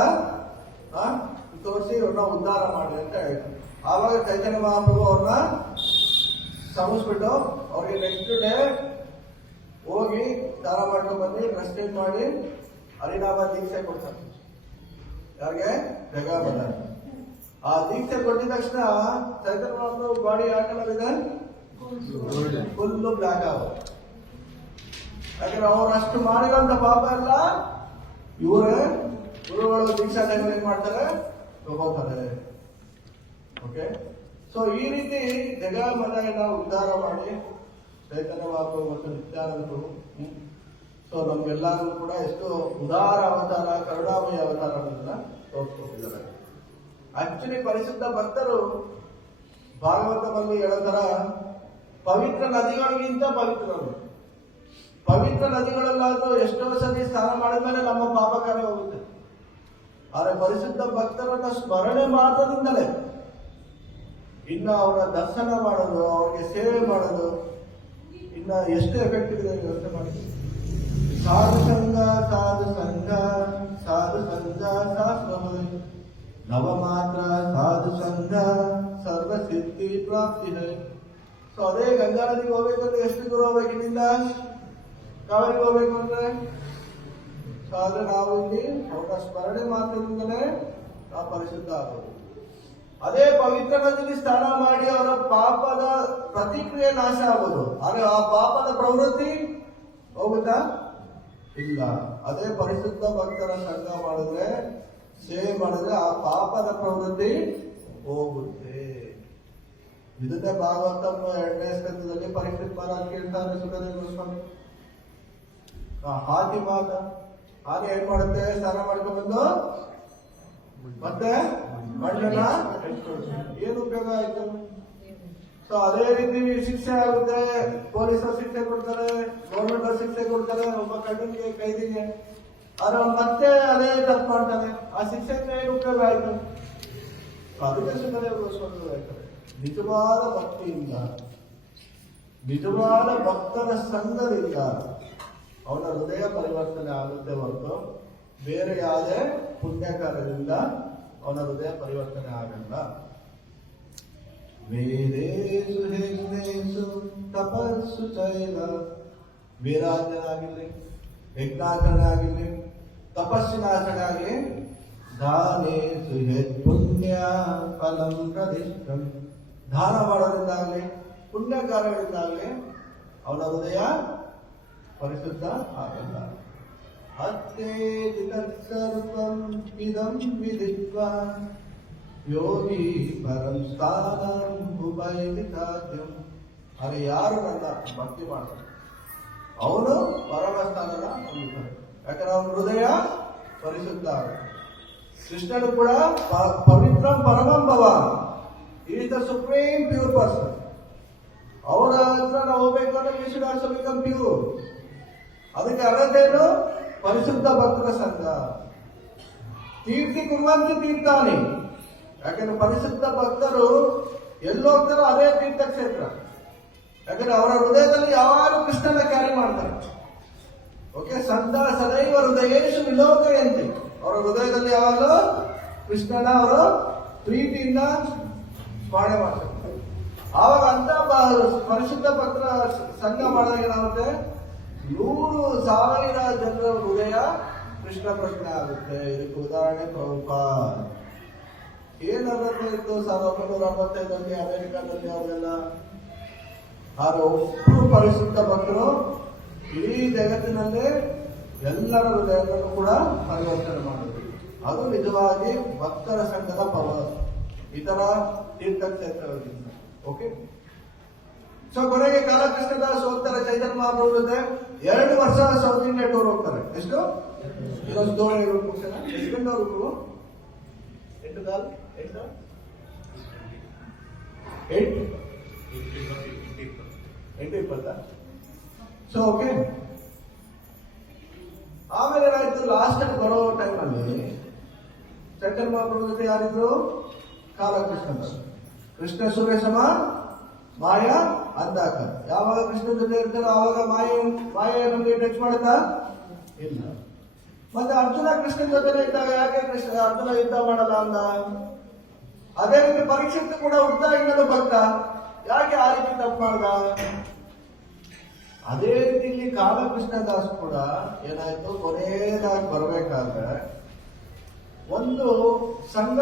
ತೋರಿಸಿ ಇವ್ರನ್ನ ಉದ್ಧಾರ ಮಾಡಿ ಅಂತ ಹೇಳ್ತಾರೆ. ಆವಾಗ ಚೈತನ್ಯ ಮಹಾಪ್ರಭು ಅವ್ರನ್ನ ಸಮಸ್ಬಿಟ್ಟು ಅವ್ರಿಗೆ ನೆಕ್ಸ್ಟ್ ಡೇ ಹೋಗಿ ಸ್ನಾನ ಮಾಡ್ಕೊಂಡು ಬಂದು ಡ್ರೆಸ್ ಚೇಂಜ್ ಮಾಡಿ ಹರಿನಾಮ ದೀಕ್ಷೆ ಕೊಡ್ತಾರೆ. ಯಾರಿಗೆ? ಜಗಮದ. ಆ ದೀಕ್ಷೆ ಕೊಟ್ಟಿದ ತಕ್ಷಣ ಚೈತನ್ಯ ಮಹಾಪ್ರಭು ಬಾಡಿ ಯಾವ ಕಲರ್ ಇದೆ? ಫುಲ್ಲು ಬ್ಲ್ಯಾಕ್ ಆಗುತ್ತೆ. ಯಾಕಂದ್ರೆ ಅವ್ರು ಅಷ್ಟು ಮಾಡಿರೋಂಥ ಪಾಪ ಎಲ್ಲ ಇವರೇ ಗುರುಗಳು ದೀಕ್ಷಾ ಟೈಮಲ್ಲಿ ಏನ್ ಮಾಡ್ತಾರೆ, ತಗೋತಾರೆ. ಓಕೆ, ಸೊ ಈ ರೀತಿ ಜಗಮದನ ಉದ್ಧಾರ ಮಾಡಿ ಚೈತನ್ಯ ಮಹಾಪ್ರಭು ಮತ್ತು ನಿತ್ಯಾನಂದರು ಸೊ ನಮ್ಗೆಲ್ಲರಿಗೂ ಕೂಡ ಎಷ್ಟು ಉದಾರ ಅವತಾರ, ಕರುಣಾಮಯ ಅವತಾರ ಅನ್ನೋದನ್ನ ತೋರಿಸ್ಕೊಟ್ಟಿದ್ದಾರೆ. ಆಕ್ಚುಲಿ ಪರಿಶುದ್ಧ ಭಕ್ತರು ಭಾಗವತದಲ್ಲಿ ಹೇಳೋ ತರ ಪವಿತ್ರ ನದಿಗಳಿಗಿಂತ ಪವಿತ್ರರು. ಪವಿತ್ರ ನದಿಗಳಲ್ಲಾದ್ರೂ ಎಷ್ಟೋ ಸತಿ ಸ್ನಾನ ಮಾಡಿದ್ಮೇಲೆ ನಮ್ಮ ಪಾಪ ಕರೆ ಹೋಗುತ್ತೆ. ಆದರೆ ಪರಿಶುದ್ಧ ಭಕ್ತರನ್ನ ಸ್ಮರಣೆ ಮಾತ್ರದಿಂದಲೇ ಇನ್ನು ಅವರ ದರ್ಶನ ಮಾಡೋದು, ಅವ್ರಿಗೆ ಸೇವೆ ಮಾಡೋದು ಇನ್ನು ಎಷ್ಟು ಎಫೆಕ್ಟಿವ್ ಇದೆ ಯೋಚನೆ ಮಾಡಿ. ಸಾಧು ಸಂಘ ಸಾಧು ಸಂಘ ಸಾಧು ಸಂಘ ಶಾಸ್ತ್ರ ನವ ಮಾತ್ರ ಸಾಧು ಸಂಘ ಸರ್ವ ಸಿದ್ಧಿ ಪ್ರಾಪ್ತಿ. ಸೊ ಅದೇ ಗಂಗಾ ನದಿಗೆ ಹೋಗ್ಬೇಕಂದ್ರೆ ಎಷ್ಟು ದೂರ ಹೋಗ್ಬೇಕು? ಇಲ್ಲಿಂದ ಕಾವೇರಿಗೆ ಹೋಗ್ಬೇಕು ಅಂದ್ರೆ ಸೊ ಆದ್ರೆ ನಾವು ಇಲ್ಲಿ ಅವರ ಸ್ಮರಣೆ ಮಾತ್ರದಿಂದಲೇ ನಾವು ಪರಿಶುದ್ಧ ಆಗೋದು. ಅದೇ ಪವಿತ್ರ ನದಿಯಲ್ಲಿ ಸ್ನಾನ ಮಾಡಿ ಅವರ ಪಾಪದ ಪ್ರತಿಕ್ರಿಯೆ ನಾಶ ಆಗೋದು. ಆದ್ರೆ ಆ ಪಾಪದ ಪ್ರವೃತ್ತಿ ಹೋಗುತ್ತಾ? ಇಲ್ಲ. ಅದೇ ಪರಿಶುದ್ಧ ಭಕ್ತರ ಸಂಘ ಮಾಡಿದ್ರೆ, ಸೇವೆ ಮಾಡಿದ್ರೆ ಆ ಪಾಪದ ಪ್ರವೃತ್ತಿ ಹೋಗುತ್ತೆ. ಇದನ್ನೇ ಭಾಗವತ 2ನೇ ಸ್ಕಂದದಲ್ಲಿ ಪರೀಕ್ಷಿತ್ ಮಹಾರಾಜ್ ಕೇಳ್ತಾರೆ ಸುಖದೇವ ಸ್ವಾಮಿ. ಹಾಕಿ ಮಾತ ಹಾಗೆ ಏನ್ ಮಾಡುತ್ತೆ? ಸ್ನಾನ ಮಾಡ್ಕೊಂಡ್ಬಂದು ಮತ್ತೆ ಮಣ್ಣನ್ನ ಏನು ಉಪಯೋಗ ಆಯ್ತು? ಸೊ ಅದೇ ರೀತಿ ಶಿಕ್ಷೆ ಆಗುತ್ತೆ. ಪೊಲೀಸರು ಶಿಕ್ಷೆ ಕೊಡ್ತಾರೆ, ಗೌರ್ಮೆಂಟ್ ಶಿಕ್ಷೆ ಕೊಡ್ತಾರೆ ಒಬ್ಬ ಕಣ್ಣಿಗೆ ಕೈದಿಗೆ. ಆದ್ರೆ ಮತ್ತೆ ಅದೇ ತಪ್ಪು ಮಾಡ್ತಾನೆ, ಆ ಶಿಕ್ಷೆಗೆ ಏನು ಉಪಯೋಗ ಆಯ್ತು? ಅದಕ್ಕೆ ಸುಮ್ಮನೆ ಹೇಳ್ತಾರೆ, ನಿಜವಾದ ಭಕ್ತಿಯಿಂದ, ನಿಜವಾದ ಭಕ್ತರ ಸಂಘದಿಂದ ಅವನ ಹೃದಯ ಪರಿವರ್ತನೆ ಆಗುತ್ತೆ ಹೊರತು ಬೇರೆ ಯಾವುದೇ ಪುಣ್ಯ ಕಾರ್ಯದಿಂದ ಅವನ ಹೃದಯ ಪರಿವರ್ತನೆ ಆಗಲ್ಲ. ವೇದೇಶು ಯಜ್ಞೇಶು ತಪಸ್ಸು ಚೈಲ, ವೇದಾಚರಣೆ ಯಜ್ಞಾಚರಣೆ ಆಗಿರ್ಲಿ, ತಪಸ್ಸಿನ ಆಚರಣೆ ಆಗಲಿ, ದಾನೇಶು ಪುಣ್ಯ ಫಲಂ ಪ್ರದಿಷ್ಟಂ, ದಾನ ಮಾಡೋದ್ರಿಂದಾಗಲಿ ಪುಣ್ಯ ಕಾರ್ಯಗಳಿಂದಾಗಲಿ ಅವನ ಹೃದಯ ಪರಿಶುದ್ಧ ಆಗಲ್ಲ. ಸರ್ವಂ ಇದಂ ವಿದಿತ್ವಾ ಯೋಗಿ ಪರಂ ಸ್ಥಾನಂ ಉಪೈತಿ ಸಾಧ್ಯಂ. ಆದರೆ ಯಾರು ನನ್ನ ಭಕ್ತಿ ಮಾಡ್ತಾರೆ ಅವನು ಪರಮ ಸ್ಥಾನನ ಹೊಂದುತ್ತಾರೆ. ಯಾಕಂದ್ರೆ ಅವನ ಹೃದಯ ಪರಿಶುದ್ಧ ಆಗುತ್ತೆ. ಕೃಷ್ಣನು ಕೂಡ ಪವಿತ್ರ ಪರಮಂ ಭವಾನ್, is the supreme pure person. ಅವರ ಹತ್ರ ನಾವು ಹೋಗ್ಬೇಕಂದ್ರೆ we should also become pure. ಅದಕ್ಕೆ ಅರ್ಹತೆಯನ್ನು ಪರಿಶುದ್ಧ ಭಕ್ತರ ಸಂಘ. ತೀರ್ಥಿ ಕುರುವಂತಿ ತೀರ್ಥಾನಿ, ಯಾಕಂದ್ರೆ ಪರಿಶುದ್ಧ ಭಕ್ತರು ಎಲ್ಲೋಗ್ತಾರೋ ಅದೇ ತೀರ್ಥಕ್ಷೇತ್ರ. ಯಾಕಂದ್ರೆ ಅವರ ಹೃದಯದಲ್ಲಿ ಯಾರು ಕೃಷ್ಣನ ಕ್ಯಾರಿ ಮಾಡ್ತಾರೆ. ಓಕೆ, ಸದೈವ ಹೃದಯೇಶು ವಿಲೋಕಯಂತಿ, ಅವರ ಹೃದಯದಲ್ಲಿ ಯಾವಾಗಲೂ ಕೃಷ್ಣನ ಅವರು ಪ್ರೀತಿಯಿಂದ ಸ್ಮರಣೆ ಮಾಡ್ತಾರೆ. ಆವಾಗ ಅಂತ ಪರಿಶುದ್ಧ ಭಕ್ತರ ಸಂಘ ಮಾಡಿದಾಗ ಏನಾಗುತ್ತೆ? 100,000 ಜನರ ಹೃದಯ ಕೃಷ್ಣ ಪ್ರಶ್ನೆ ಆಗುತ್ತೆ. ಇದಕ್ಕೆ ಉದಾಹರಣೆ ಪ್ರಭುಪಾದ. ಏನರ್ಹತೆ ಇತ್ತು 1965 ಅಮೆರಿಕಾದಲ್ಲಿ ಅವರೆಲ್ಲ. ಆದ್ರೆ ಒಬ್ಬರು ಪರಿಶುದ್ಧ ಭಕ್ತರು ಇಡೀ ಜಗತ್ತಿನಲ್ಲೇ ಎಲ್ಲರ ಹೃದಯಗಳನ್ನು ಕೂಡ ಪರಿವರ್ತನೆ ಮಾಡಿದ್ರು. ಅದು ನಿಜವಾಗಿ ಭಕ್ತರ ಸಂಘದ ಪವರ್ ಇತರ ತೀರ್ಥಕ್ಷೇತ್ರಗಳಿಂದ. ಓಕೆ, ಸೊ ಕೊನೆಗೆ ಕಾಲಕೃಷ್ಣದಾಸ್ ಹೋಗ್ತಾರೆ ಚೈತನ್ಯ ಮಹಾಪ್ರಭು ಜೊತೆ 2 ವರ್ಷ ಸೌತ್ ಇಂಡಿಯಾ ಟೂರ್ ಹೋಗ್ತಾರೆ. ಎಷ್ಟು ಇದೊಂದು ದೂರ ಮುಗಿಸೋಣ. ಎಷ್ಟು ಗಂಟೆ ಅವರು 8:20. ಸೊ ಓಕೆ, ಆಮೇಲೆ ಏನಾಯ್ತು? ಲಾಸ್ಟ್ ಅಲ್ಲಿ ಬರೋ ಟೈಮಲ್ಲಿ ಚೈತನ್ಯ ಮಹಾಪ್ರಭು ಜೊತೆ ಯಾರಿದ್ರು? ಕಾಲಕೃಷ್ಣದಾಸ್. ಕೃಷ್ಣ ಸುರೇಶಮ ಮಾಯ ಅಂದಾಕ. ಯಾವಾಗ ಕೃಷ್ಣ ಜೊತೆ ಇರ್ತಾರೋ ಆವಾಗ ಮಾಯ ನಮ್ಗೆ ಟಚ್ ಮಾಡುತ್ತಾ? ಇಲ್ಲ. ಮತ್ತೆ ಅರ್ಜುನ ಕೃಷ್ಣ ಜೊತೆ ಇದ್ದಾಗ ಯಾಕೆ ಅರ್ಜುನ ಯುದ್ಧ ಮಾಡಲ್ಲ ಅಂದ? ಅದೇ ರೀತಿ ಪರೀಕ್ಷಿತ್ ಕೂಡ ಹುಟ್ಟಾಗಿನದು ಭಕ್ತ, ಯಾಕೆ ಆ ರೀತಿ ತಪ್ಪು ಮಾಡ್ದ? ಅದೇ ರೀತಿ ಇಲ್ಲಿ ಕಾಲಕೃಷ್ಣದಾಸ್ ಕೂಡ ಏನಾಯ್ತು? ಕೊನೆಯದಾಗಿ ಬರ್ಬೇಕಾದ್ರೆ ಒಂದು ಸಂಘ,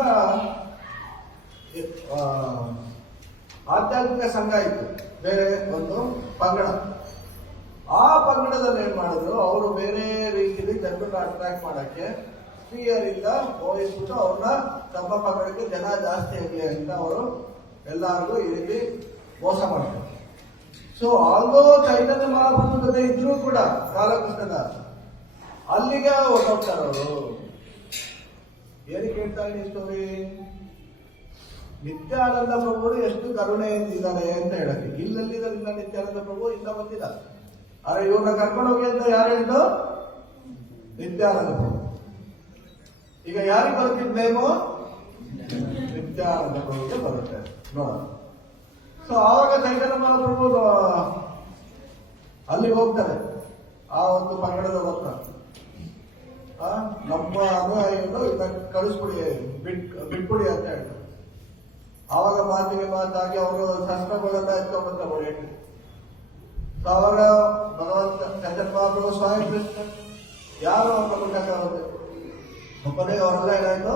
ಆಧ್ಯಾತ್ಮಿಕ ಸಂಘ ಇತ್ತು, ಬೇರೆ ಒಂದು ಪಂಗಡ. ಆ ಪಂಗಡದಲ್ಲಿ ಏನ್ ಮಾಡಿದ್ರು? ಅವರು ಬೇರೆ ರೀತಿಯಲ್ಲಿ ಜನರನ್ನ ಅಟ್ರಾಕ್ಟ್ ಮಾಡಕ್ಕೆ ಸ್ತ್ರೀಯರಿಂದ ಹೋಲಿಸ್ಬಿಟ್ಟು ಅವ್ರನ್ನ ತಮ್ಮ ಪಂಗಡಕ್ಕೆ ಜನ ಜಾಸ್ತಿ ಆಗಲಿ ಅಂತ ಅವರು ಎಲ್ಲರಿಗೂ ಈ ರೀತಿ ಮೋಸ ಮಾಡ್ತಾರೆ. ಸೊ ಆಲ್ದೋ ಚೈತನ್ಯ ಮಹಾಪ್ರಭು ಜೊತೆ ಇದ್ರೂ ಕೂಡ ಕಾಲಕೃಷ್ಣದಾಸ್ ಅಲ್ಲಿಗೆ ಹೊರಟೋಗ್ತಾರೆ ಅವರು. ಏನಕ್ಕೆ ಹೇಳ್ತಾರೆ ಈ ಸ್ಟೋರಿ? ನಿತ್ಯಾನಂದ ಪ್ರಭುಗಳು ಎಷ್ಟು ಕರುಣೆಯಿಂದಿದ್ದಾರೆ ಅಂತ ಹೇಳಕ್ಕೆ. ಇಲ್ಲಲ್ಲಿದ್ದರಿಂದ ನಿತ್ಯಾನಂದ ಪ್ರಭು ಇಲ್ಲ ಬಂದಿಲ್ಲ. ಆದ್ರೆ ಇವ್ರನ್ನ ಕರ್ಕೊಂಡು ಹೋಗಿ ಅಂತ ಯಾರು ಹೇಳಿದ್ದು? ನಿತ್ಯಾನಂದ ಪ್ರಭು. ಈಗ ಯಾರಿಗೆ ಬರುತ್ತೆ ಬ್ಲೇಮು? ನಿತ್ಯಾನಂದ ಪ್ರಭುಗೆ ಬರುತ್ತೆ ನೋಡ. ಸೊ ಆವಾಗ ಚೈತನ್ಯ ಮಹಾಪ್ರಭು ಅಲ್ಲಿಗೆ ಹೋಗ್ತಾರೆ, ಆ ಒಂದು ಪಂಗಡದ ಹತ್ರ. ನಮ್ಮ ಅನುಯಾಯಿಗಳು ಇದನ್ನ ಕಳಿಸ್ಬಿಡಿ, ಬಿಟ್ಬಿಡಿ ಅಂತ ಹೇಳ್ತಾರೆ. ಆವಾಗ ಮಾತಿಗೆ ಮಾತಾಗಿ ಅವರು ಶಸ್ತ್ರಗಳೆಲ್ಲ ಎತ್ಕೊಂಡ್ಬರ್ತಾರೆ ಹೊಡೆಯಕ್ಕೆ. ಸೊ ಅವಾಗ ಭಗವಂತ ಚೈತನ್ಯ ಮಹಾಪ್ರಭು ಸ್ವಯಂ ಕೃಷ್ಣ ಯಾರು ಅಂತ ಗೊತ್ತಾಗುತ್ತೆ. ಒಬ್ಬನೇ ಅವರೆಲ್ಲ ಏನಾಯ್ತು,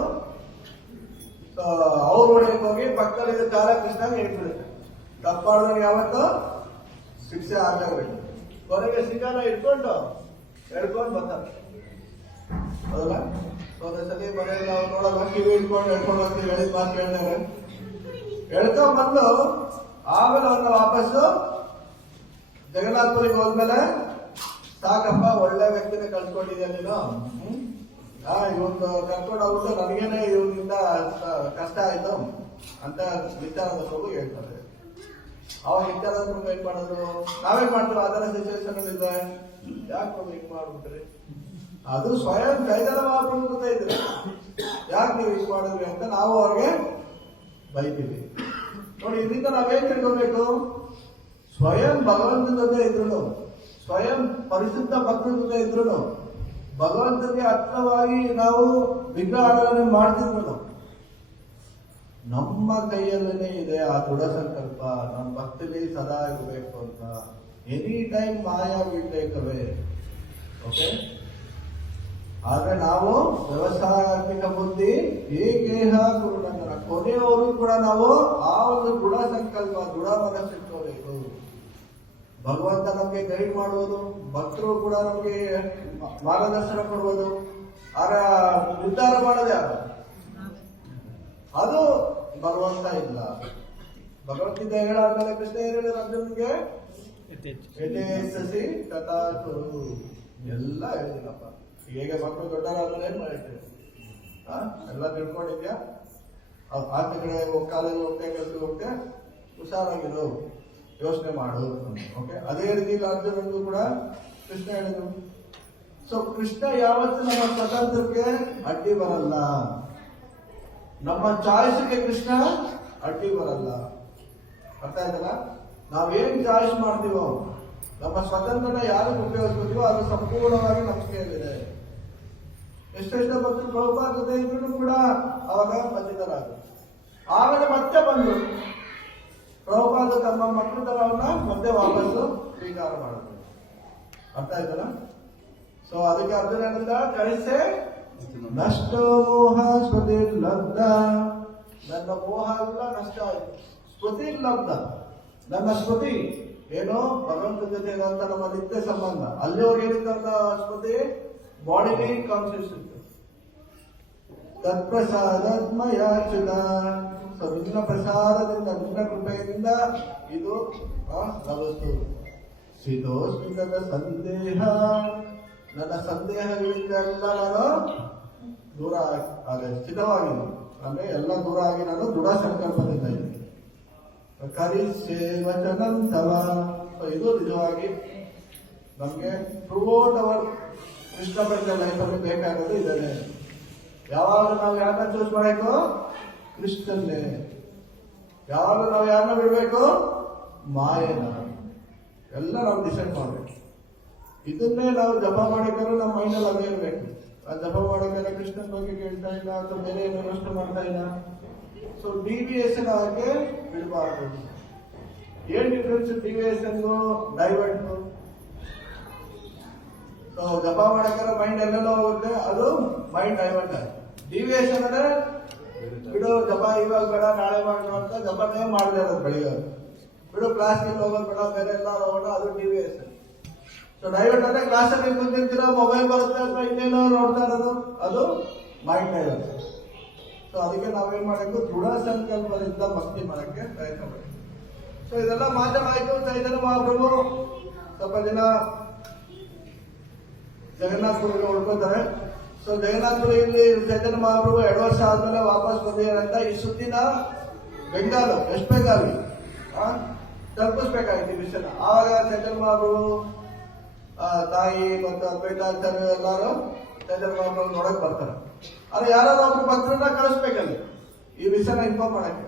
ಸೊ ಅವ್ರು ಹೊಡೆಯಕ್ಕೆ ಹೋಗಿ ಪಕ್ಕದಲ್ಲಿ ಚಾಲ ಕೃಷ್ಣ ಹೇಳ್ಬಿಡುತ್ತೆ. ತಪ್ಪಾಡಿದ್ರೆ ಯಾವತ್ತು ಶಿಕ್ಷೆ ಆಗಬೇಕು. ಕೊನೆಗೆ ಸಿಗಾನ ಹಿಡ್ಕೊಂಡು ಬರ್ತಾರೆ, ಹೌದಲ್ಲ? ಒಂದೊಂದ್ಸತಿ ಮನೆಯಲ್ಲಿ ನಾವು ನೋಡಲ್ಲ, ಕಿವಿ ಹಿಡ್ಕೊಂಡು ಹೋಗ್ತೀವಿ, ಹೇಳಿದ ಮಾತು ಹೇಳ್ತಾರೆ. ಹೇಳ್ಕೊಂಡ್ ಬಂದು ಆಮೇಲೆ ಅವ್ರನ್ನ ವಾಪಸ್ಸು ಜಗನ್ನಾಥಪುರಿಗೆ ಹೋದ್ಮೇಲೆ, ಸಾಕಪ್ಪ ಒಳ್ಳೆ ವ್ಯಕ್ತಿನ ಕಳ್ಸ್ಕೊಂಡಿದ್ಯಾ ನೀನು, ಇವತ್ತು ಕರ್ಕೊಂಡು ಹೋಗ್ಬಿಟ್ಟು ನನಗೇನೆ ಇವನಿಂದ ಕಷ್ಟ ಆಯ್ತು ಅಂತ ನಿತ್ಯಾನಂದ ಪ್ರಭು ಹೇಳ್ತಾರೆ. ಅವಾಗ ನಿತ್ಯಾನಂದ ಪ್ರಭು ಏನ್ ಮಾಡೋದು? ನಾವೇನ್ ಮಾಡ್ತೀವಿ ಅದರ ಸಿಚುವೇಶನ್ ಇದೆ, ಯಾಕೆ ಪ್ರಭು ಹಿಂಗ್ ಮಾಡ್ಬಿಟ್ರಿ? ಅದು ಸ್ವಯಂ ಚೈತನ್ಯ ಮಹಾಪ್ರಭು ಜೊತೆ ಇದ್ರೆ ಯಾಕೆ ನೀವು ಹಿಂಗ್ ಮಾಡಿದ್ರಿ ಅಂತ ನಾವು ಅವ್ರಿಗೆ ಬೈತೀವಿ. ನೋಡಿ, ಇದರಿಂದ ನಾವೇನ್ ತಿಳ್ಕೊಬೇಕು? ಸ್ವಯಂ ಭಗವಂತನ ಜೊತೆ ಇದ್ರು, ಸ್ವಯಂ ಪರಿಶುದ್ಧ ಭಕ್ತರ ಜೊತೆ ಇದ್ರು, ಭಗವಂತನಿಗೆ ಹತ್ರವಾಗಿ ನಾವು ವಿಗ್ರಹ ಆರಾಧನೆ ಮಾಡ್ತಿದ್ರು, ನಮ್ಮ ಕೈಯಲ್ಲೇನೆ ಇದೆ ಆ ದೃಢ ಸಂಕಲ್ಪ, ನಮ್ಮ ಭಕ್ತಿಲಿ ಸದಾ ಇರಬೇಕು ಅಂತ. ಎನಿ ಟೈಮ್ ಮಾಯಾ ವಿವೇಕವೇ. ಓಕೆ, ಆದ್ರೆ ನಾವು ವ್ಯವಸಾಯಿಕ ಬುದ್ಧಿ ಏಕೇಹ ಗುರುನಂದನ, ಕೊನೆಯವರು ಕೂಡ ನಾವು ಆ ಒಂದು ದೃಢ ಸಂಕಲ್ಪ, ದೃಢ ಮನಸ್ಸಿಟ್ಕೋಬೇಕು. ಭಗವಂತ ನಮ್ಗೆ ಗೈಡ್ ಮಾಡುವುದು, ಭಕ್ತರು ಕೂಡ ನಮ್ಗೆ ಮಾರ್ಗದರ್ಶನ ಕೊಡುವುದು, ಆಗ ನಿರ್ಧಾರ ಮಾಡೋದು ಯಾರು? ಅದು ಭಗವಂತ ಇಲ್ಲ. ಭಗವದ್ಗೀತೆ ಹೇಳಾದ್ಮೇಲೆ ಕೃಷ್ಣ ಹೇಳಿದ ಅರ್ಜುನ್ಗೆ ಯಥೇಚ್ಛಸಿ ತಥಾ ಕುರು ಎಲ್ಲ ಹೇಳಿದಿಲ್ಲಪ್ಪ. ಹೇಗೆ ಮಕ್ಕಳು ದೊಡ್ಡರಾದ್ಮೇಲೆ ಏನ್ ಮಾಡಿರ್ತೇವೆ? ಎಲ್ಲ ತಿಳ್ಕೊಂಡಿದ್ಯಾ? ಆಚೆ ಕಡೆ ಕಾಲೇಜ್ ಹೋಗ್ತೇ, ಕೆಲಸ ಹೋಗ್ತೇ, ಹುಷಾರಾಗಿರು, ಯೋಚನೆ ಮಾಡು. ಓಕೆ, ಅದೇ ರೀತಿ ಅರ್ಜುನನಿಗೂ ಕೂಡ ಕೃಷ್ಣ ಹೇಳಿದ್ರು. ಸೊ ಕೃಷ್ಣ ಯಾವತ್ತು ನಮ್ಮ ಸ್ವತಂತ್ರಕ್ಕೆ ಅಡ್ಡಿ ಬರಲ್ಲ, ನಮ್ಮ ಚಾಯ್ಸ್ಗೆ ಕೃಷ್ಣ ಅಡ್ಡಿ ಬರಲ್ಲ. ಅರ್ಥ ಆಯ್ತಲ್ಲ? ನಾವೇನ್ ಚಾಯ್ಸ್ ಮಾಡ್ತೀವೋ, ನಮ್ಮ ಸ್ವತಂತ್ರನ ಯಾರಿಗೆ ಉಪಯೋಗಿಸ್ತೀವೋ ಅದು ಸಂಪೂರ್ಣವಾಗಿ ನಮ್ಮ ಕೈಯಲ್ಲಿದೆ. ಎಷ್ಟೆಷ್ಟೋ ಭಕ್ತರು ಪ್ರಭುಪಾದ ಜೊತೆ ಇದ್ರು ಕೂಡ ಅವಾಗ ಬಂದಿದ್ದರಾದ್ರು. ಆಮೇಲೆ ಮತ್ತೆ ಬಂದ್ರು, ಪ್ರಭುಪಾದ ತಮ್ಮ ಮಕ್ಕಳು ತರವನ್ನ ಮತ್ತೆ ವಾಪಸ್ಸು ಸ್ವೀಕಾರ ಮಾಡಿದ್ರು. ಅರ್ಥ ಆಯ್ತಲ್ಲ? ಸೊ ಅದಕ್ಕೆ ಅರ್ಜುನ ಏನಂದ, ಕಳಿಸೆ ನಷ್ಟ ಮೋಹ ಸ್ಮೃತಿ ಲಬ್ಧ. ನನ್ನ ಮೋಹ ಎಲ್ಲ ನಷ್ಟ ಆಯ್ತು, ಸ್ಮೃತಿ ಲಬ್ಧ. ನನ್ನ ಸ್ಮೃತಿ ಏನೋ ಭಗವಂತ ಜೊತೆ ಇರುವಂತ ನಮ್ಮ ನಿತ್ಯ ಸಂಬಂಧ, ಅಲ್ಲಿವರೆಗೆ ಏನಿದ್ದಂತ ಸ್ಮೃತಿ ಬಾಡಿಲಿ ಕಾನ್ಶಿಯಸ್ ಇತ್ತು. ತತ್ಪ್ರಸಾದಮಯಾಚುತ, ಸೊ ನಿನ್ನ ಪ್ರಸಾದದಿಂದ, ನಿನ್ನ ಕೃಪೆಯಿಂದ ಇದು ಲಭಿಸ್ತು. ಶಿತೋಷ್ಣಿತದ ಸಂದೇಹ, ನನ್ನ ಸಂದೇಹಗಳಿಂದ ಎಲ್ಲ ನಾನು ದೂರ ಆಗ ಸ್ಥಿತವಾಗಿದೆ, ಅಂದ್ರೆ ಎಲ್ಲ ದೂರ ಆಗಿ ನಾನು ದೃಢ ಸಂಕಲ್ಪದಿಂದ ಇದ್ದೀನಿ. ಕರಿಸೇವಚನಂತವ, ಇದು ನಿಜವಾಗಿ ನಮ್ಗೆ ಥ್ರೂಔಟ್ ಅವರ್ ಕೃಷ್ಣ ಭಕ್ತ ಲೈಫಲ್ಲಿ ಬೇಕಾಗೋದು ಇದನ್ನೇ. ಯಾವಾಗ ನಾವು ಯಾರನ್ನ ಚೂಸ್ ಮಾಡಬೇಕು? ಕೃಷ್ಣನ್ನೇ. ಯಾವಾಗ ನಾವು ಯಾರನ್ನ ಬಿಡ್ಬೇಕು? ಮಾಯನ. ಎಲ್ಲ ನಾವು ಡಿಸೈಡ್ ಮಾಡ್ಬೇಕು. ಇದನ್ನೇ ನಾವು ಜಪ ಮಾಡಿಕೊಂಡು ನಮ್ಮ ಮೈಂಡಲ್ಲಿ ಅದೇ ಇರಬೇಕು. ಆ ಜಪ ಮಾಡಿದ್ರೆ ಕೃಷ್ಣನ ಬಗ್ಗೆ ಕೇಳ್ತಾ ಇಲ್ಲ ಅಥವಾ ಬೇರೆ ಏನೋ ಯೋಚನೆ ಮಾಡ್ತಾ ಇಲ್ಲ. ಸೊ ಡಿವಿಯೇಷನ್ ಆಗಿ ಬಿಡಬಾರ್ದು. ಏನ್ ಡಿಫ್ರೆನ್ಸ್ ಡಿವಿಯೇಷನ್ಗೂ ಡೈವರ್ಟ್ಗೂ? ಸೊ ಜಪ ಮಾಡಕ್ಕಾದ್ರೆ ಮೈಂಡ್ ಎಲ್ಲೆಲ್ಲ ಹೋಗುತ್ತೆ, ಅದು ಮೈಂಡ್ ಡೈವರ್ಟ್. ಡಿವಿಯೇಷನ್ ಅಂದ್ರೆ ಬಿಡು, ಜಪ ಇವಾಗ ಬೇಡ ನಾಳೆ ಮಾಡೋಣ ಅಂತ ಜಪನೇ ಮಾಡದೇ ಇರೋದು ಬೆಳಿಗ್ಗೆ. ಬಿಡು, ಕ್ಲಾಸ್ಗೆ ಹೋಗೋದು ಬೇಡ, ಬೇರೆ ಎಲ್ಲ ಹೋಗೋಣ, ಅದು ಡಿವಿಯೇಷನ್. ಸೊ ಡೈವರ್ಟ್ ಅಂದ್ರೆ ಕ್ಲಾಸಲ್ಲಿ ಕುಂತಿರ್ತೀರ, ಮೊಬೈಲ್ ಬರುತ್ತೆ ಅಥವಾ ಇನ್ನೇನೋ ನೋಡ್ತಾ ಇರೋದು, ಅದು ಮೈಂಡ್ ಡೈವರ್ಟ್. ಸೊ ಅದಕ್ಕೆ ನಾವೇನ್ ಮಾಡಬೇಕು? ದೃಢ ಸಂಕಲ್ಪದಿಂದ ಭಕ್ತಿ ಮಾಡಕ್ಕೆ ಪ್ರಯತ್ನ ಮಾಡಬೇಕು. ಸೊ ಇದೆಲ್ಲ ಮಾತಾಡಾಯ್ತು. ಚೈತನ್ಯ ಮಹಾಪ್ರಭು ಸ್ವಲ್ಪ ದಿನ ಜಗನ್ನಾಥಪುರಿಗೆ ಹೊಡ್ಕೋತಾರೆ. ಸೊ ಜಗನ್ನಾಥಪುರಿಯಲ್ಲಿ ಚೈತನ್ಯ ಮಹಾಪ್ರಭು 2 ವರ್ಷ ಆದ್ಮೇಲೆ ವಾಪಸ್ ಬಂದಿರಂತ ಈ ಸುದ್ದಿನ ಬೆಂಗಾಲು, ವೆಸ್ಟ್ ಬೆಂಗಾಲಿ ತಲುಪಿಸ್ಬೇಕಾಗಿತ್ತು ಈ ವಿಷಯನ. ಆವಾಗ ಚೈತನ್ಯ ಮಹಾಪ್ರಭು ತಾಯಿ ಮತ್ತು ಅದ್ವೈತಾಚಾರ್ಯ ಎಲ್ಲರೂ ಚೈತನ್ಯ ಮಹಾಪ್ರಭು ನೋಡಕ್ ಬರ್ತಾರೆ. ಅರೆ ಯಾರಾದ್ರೂ ಒಬ್ರು ಭಕ್ತರನ್ನ ಕಳಿಸ್ಬೇಕಲ್ಲಿ ಈ ವಿಷಯನ ಇನ್ಫಾರ್ಮ್ ಮಾಡಕ್ಕೆ.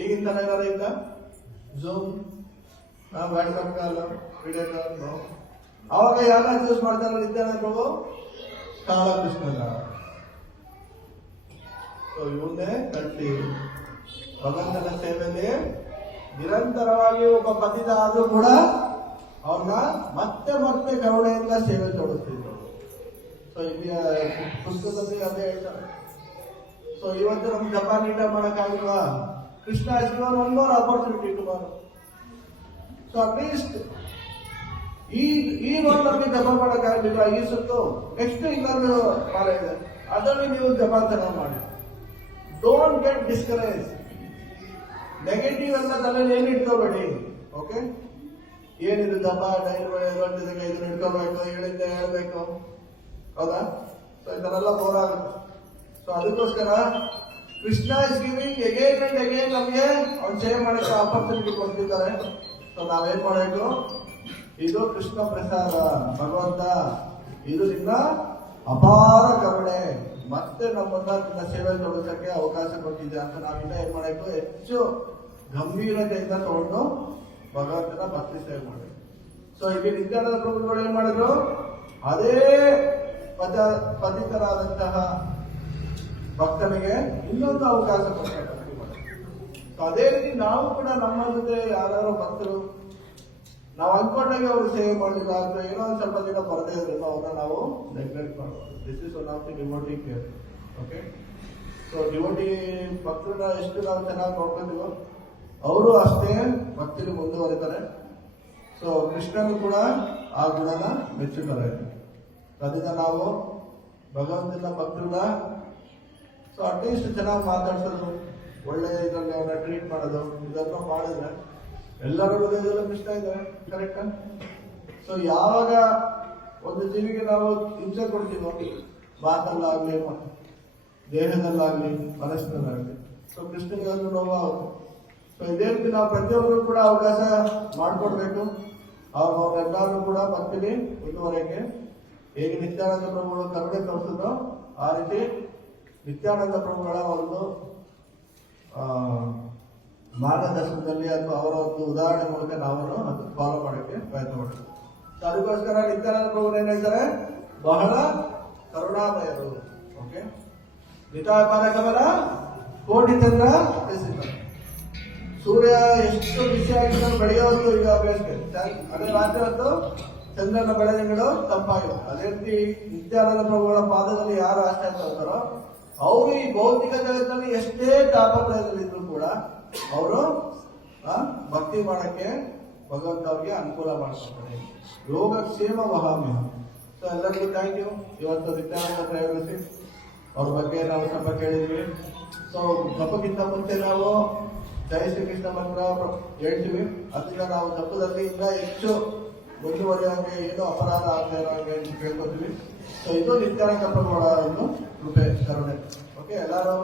ಈಗಿನ ತರ ಏನಾರ ಇಲ್ಲ, ಝೂಮ್, ವಾಟ್ಸ್ಆಪ್ ಕಾಲ್, ವಿಡಿಯೋ ಕಾಲ್. ಅವಾಗ ಯಾರ ಚೂಸ್ ಮಾಡ್ತಾರೆ ನಿತ್ಯಾನಂದ ಪ್ರಭು? ಕಾಲಕೃಷ್ಣನ. ಸೊ ಇವನ್ನೇ ಕಟ್ಟಿ ಭಗವಂತನ ಸೇವೆಯಲ್ಲಿ ನಿರಂತರವಾಗಿ ಒಬ್ಬ ಪತಿತ ಆದ್ರೂ ಕೂಡ ಅವ್ರನ್ನ ಮತ್ತೆ ಮತ್ತೆ ಕರುಣೆಯಿಂದ ಸೇವೆ ತೋರಿಸ್ತಿದ್ರು. ಸೊ ಇಲ್ಲಿ ಪುಸ್ತಕದಲ್ಲಿ ಅದೇ ಹೇಳ್ತಾರೆ. ಸೊ ಇವತ್ತು ನಮ್ಗೆ ಜಪ ನೀಟ ಮಾಡಕ್ಕಾಗಿಲ್ವಾ? Krishna has given one more opportunity tomorrow. So at least ಈ ನೋಡ್ನಲ್ಲಿ ಜಪ ಮಾಡಕ್ಕಾಗಲಿಲ್ಲ ಈ ಸುತ್ತು, ನೆಕ್ಸ್ಟ್ ಇನ್ನೊಂದು ವಾರ ಇದೆ, ಅದರಲ್ಲಿ ನೀವು ಜಪ ಚೆನ್ನಾಗಿ ಮಾಡಿ. Don't get discourage. ನೆಗೆಟಿವ್ ಎಲ್ಲ ತಲೆಯಲ್ಲಿ ಏನು ಇಟ್ಕೋಬೇಡಿ. ಓಕೆ, ಏನಿದು ಜಪ ಡೈಲಿ ಇದನ್ನ ಇಟ್ಕೋಬೇಕು, ಹೇಳಿದ್ದೆ ಹೇಳ್ಬೇಕು, ಹೌದಾ? ಸೊ ಇದನ್ನೆಲ್ಲ ಬೋರ್ ಆಗುತ್ತೆ. ಸೊ ಅದಕ್ಕೋಸ್ಕರ Krishna is giving again and again ನಮಗೆ ಅವ್ನು ಸೇವ್ ಮಾಡಕ್ಕೆ ಆಪರ್ಚುನಿಟಿ ಕೊಡ್ತಿದ್ದಾರೆ. ಸೊ ನಾವೇನ್ ಮಾಡಬೇಕು? ಇದು ಕೃಷ್ಣ ಪ್ರಸಾದ, ಭಗವಂತ ಇದು ನಿನ್ನ ಅಪಾರ ಕರುಣೆ, ಮತ್ತೆ ನಮ್ಮನ್ನ ನಿನ್ನ ಸೇವೆ ತೊಡಸಕ್ಕೆ ಅವಕಾಶ ಕೊಟ್ಟಿದ್ದೆ ಅಂತ ನಾವಿನ್ನ ಏನ್ ಮಾಡಬೇಕು? ಹೆಚ್ಚು ಗಂಭೀರತೆಯಿಂದ ತಗೊಂಡು ಭಗವಂತನ ಭಕ್ತಿ ಸೇವೆ ಮಾಡಬೇಕು. ಸೊ ಇಲ್ಲಿ ನಿತ್ಯಾನಂದ ಪ್ರಭುಗಳು ಏನ್ ಮಾಡಿದ್ರು? ಅದೇ ಪತಿತರಾದಂತಹ ಭಕ್ತನಿಗೆ ಇನ್ನೊಂದು ಅವಕಾಶ ಕೊಡ್ತಾರೆ. ಸೊ ಅದೇ ರೀತಿ ನಾವು ಕೂಡ ನಮ್ಮ ಜೊತೆ ಯಾರು ಭಕ್ತರು ನಾವು ಅನ್ಕೊಂಡಾಗ ಅವರು ಸೇವೆ ಮಾಡಲಿಲ್ಲ ಅಥವಾ ಏನೋ ಒಂದು ಸ್ವಲ್ಪ ದಿನ ಬರದೇ ಇದ್ರಲ್ಲ, ಅವ್ರನ್ನ ನಾವು ನೆಗ್ಲೆಕ್ಟ್ ಮಾಡಬಾರ್ದು. This is one of the devotee care. Okay, so devotee ಭಕ್ತರನ್ನ ಎಷ್ಟು ನಾವು ಚೆನ್ನಾಗಿ ನೋಡ್ಕೊಂತೀವೋ ಅವರು ಅಷ್ಟೇ ಭಕ್ತಿಗೆ ಮುಂದುವರಿತಾರೆ. ಸೊ ಕೃಷ್ಣನು ಕೂಡ ಆ ಗುಣನ ಮೆಚ್ಚುತ್ತಾರೆ. ಅದರಿಂದ ನಾವು ಭಗವಂತನ ಭಕ್ತರನ್ನ ಸೊ ಅಟ್ಲೀಸ್ಟ್ ಚೆನ್ನಾಗಿ ಮಾತಾಡ್ಸೋದು, ಒಳ್ಳೆ ಇದರಲ್ಲಿ ಅವ್ರನ್ನ ಟ್ರೀಟ್ ಮಾಡೋದು, ಇದನ್ನು ಮಾಡಿದ್ರೆ ಎಲ್ಲರ ಹೃದಯದಲ್ಲೂ ಕೃಷ್ಣ ಇದ್ದಾರೆ. ಕರೆಕ್ಟಾ? ಸೊ ಯಾವಾಗ ಒಂದು ಜೀವಿಗೆ ನಾವು ಹಿಂಸೆ ಕೊಡ್ತೀವೋ, ಮಾತಲ್ಲಾಗ್ಲಿ, ದೇಹದಲ್ಲಾಗ್ಲಿ, ಮನಸ್ಸಿನಲ್ಲಾಗ್ಲಿ, ಸೊ ಕೃಷ್ಣನಿಗೆ ಒಂದು ನೋವಾಗುತ್ತೆ. ಸೊ ಇದೇ ರೀತಿ ನಾವು ಪ್ರತಿಯೊಬ್ಬರು ಕೂಡ ಅವಕಾಶ ಮಾಡಿಕೊಡ್ಬೇಕು. ಅವ್ರೆಲ್ಲರೂ ಕೂಡ ಭಕ್ತಿಲಿ ಮುಂದುವರೆಗೆ ಹೇಗೆ ನಿತ್ಯಾನಂದ ಪ್ರಭುಗಳು ಕರುಣೆ ತೋರಿಸಿದ್ರು ಆ ರೀತಿ ನಿತ್ಯಾನಂದ ಪ್ರಭುಗಳ ಒಂದು ಮಾರ್ಗದರ್ಶನದಲ್ಲಿ ಅಥವಾ ಅವರ ಒಂದು ಉದಾಹರಣೆ ಮೂಲಕ ನಾವು ಅದು ಫಾಲೋ ಮಾಡೋಕ್ಕೆ ಪ್ರಯತ್ನ ಮಾಡ್ತೀವಿ. ಅದಕ್ಕೋಸ್ಕರ ನಿತ್ಯಾನಂದ ಪ್ರಭುಗಳು ಏನ್ ಹೇಳ್ತಾರೆ? ಬಹಳ ಕರುಣಾಮಯರು. ಓಕೆ, ನಿತಾಪಾದ ಕಮಲ ಕೋಟಿ ಚಂದ್ರ ತಿಳಿಸಿದ್ದಾರೆ. ಸೂರ್ಯ ಎಷ್ಟು ಬಿಸಿ ಆಗಿದ್ರು ಬೆಳೆಯೋದು ಈಗ ಅಭ್ಯಾಸ, ಅದೇ ರಾತ್ರಿ ಹೊತ್ತು ಚಂದ್ರನ ಬೆಳದಿಂಗಳು ತಪ್ಪಾಗಿರುತ್ತೆ. ಅದೇ ರೀತಿ ನಿತ್ಯಾನಂದ ಪ್ರಭುಗಳ ಪಾದದಲ್ಲಿ ಯಾರು ಆಶ್ರಯ ತಗೋತಾರೋ ಅವರು ಈ ಭೌತಿಕ ಜಗತ್ತಿನಲ್ಲಿ ಎಷ್ಟೇ ತಾಪತ್ರಯದಲ್ಲಿದ್ರು ಕೂಡ ಅವರು ಭಕ್ತಿ ಮಾಡಕ್ಕೆ ಭಗವಂತ ಅವ್ರಿಗೆ ಅನುಕೂಲ ಮಾಡಿಕೊಡ್ತಾರೆ. ಯೋಗ ಕ್ಷೇಮ ವಹಾಮ್ಯ. ಸೊ ಎಲ್ಲರಿಗೂ ಥ್ಯಾಂಕ್ ಯು. ಇವತ್ತು ನಿತ್ಯಾನಂದ ಪ್ರಯೋಗಿಸಿ ಅವ್ರ ಬಗ್ಗೆ ನಾವು ಸ್ವಲ್ಪ ಕೇಳಿದ್ವಿ. ಸೊ ಜಪಕ್ಕಿಂತ ಮುಂಚೆ ನಾವು ಜೈ ಶ್ರೀಕೃಷ್ಣ ಮಂತ್ರ ಹೇಳ್ತೀವಿ. ಅದರಿಂದ ನಾವು ಜಪದಲ್ಲಿ ಈಗ ಹೆಚ್ಚು ಮುಂದುವರಿಯೋಂಗೆ ಏನೋ ಅಪರಾಧ ಆಗದೆ ಇರೋ ಹಾಗೆ ಕೇಳ್ಕೊತೀವಿ. ಸೊ ಇದು ನಿತ್ಯಾನಂದ ಪ್ರಭುಗಳ ಒಂದು ಕೃಪೆ, ಕರುಣೆ. ಓಕೆ, ಎಲ್ಲರೂ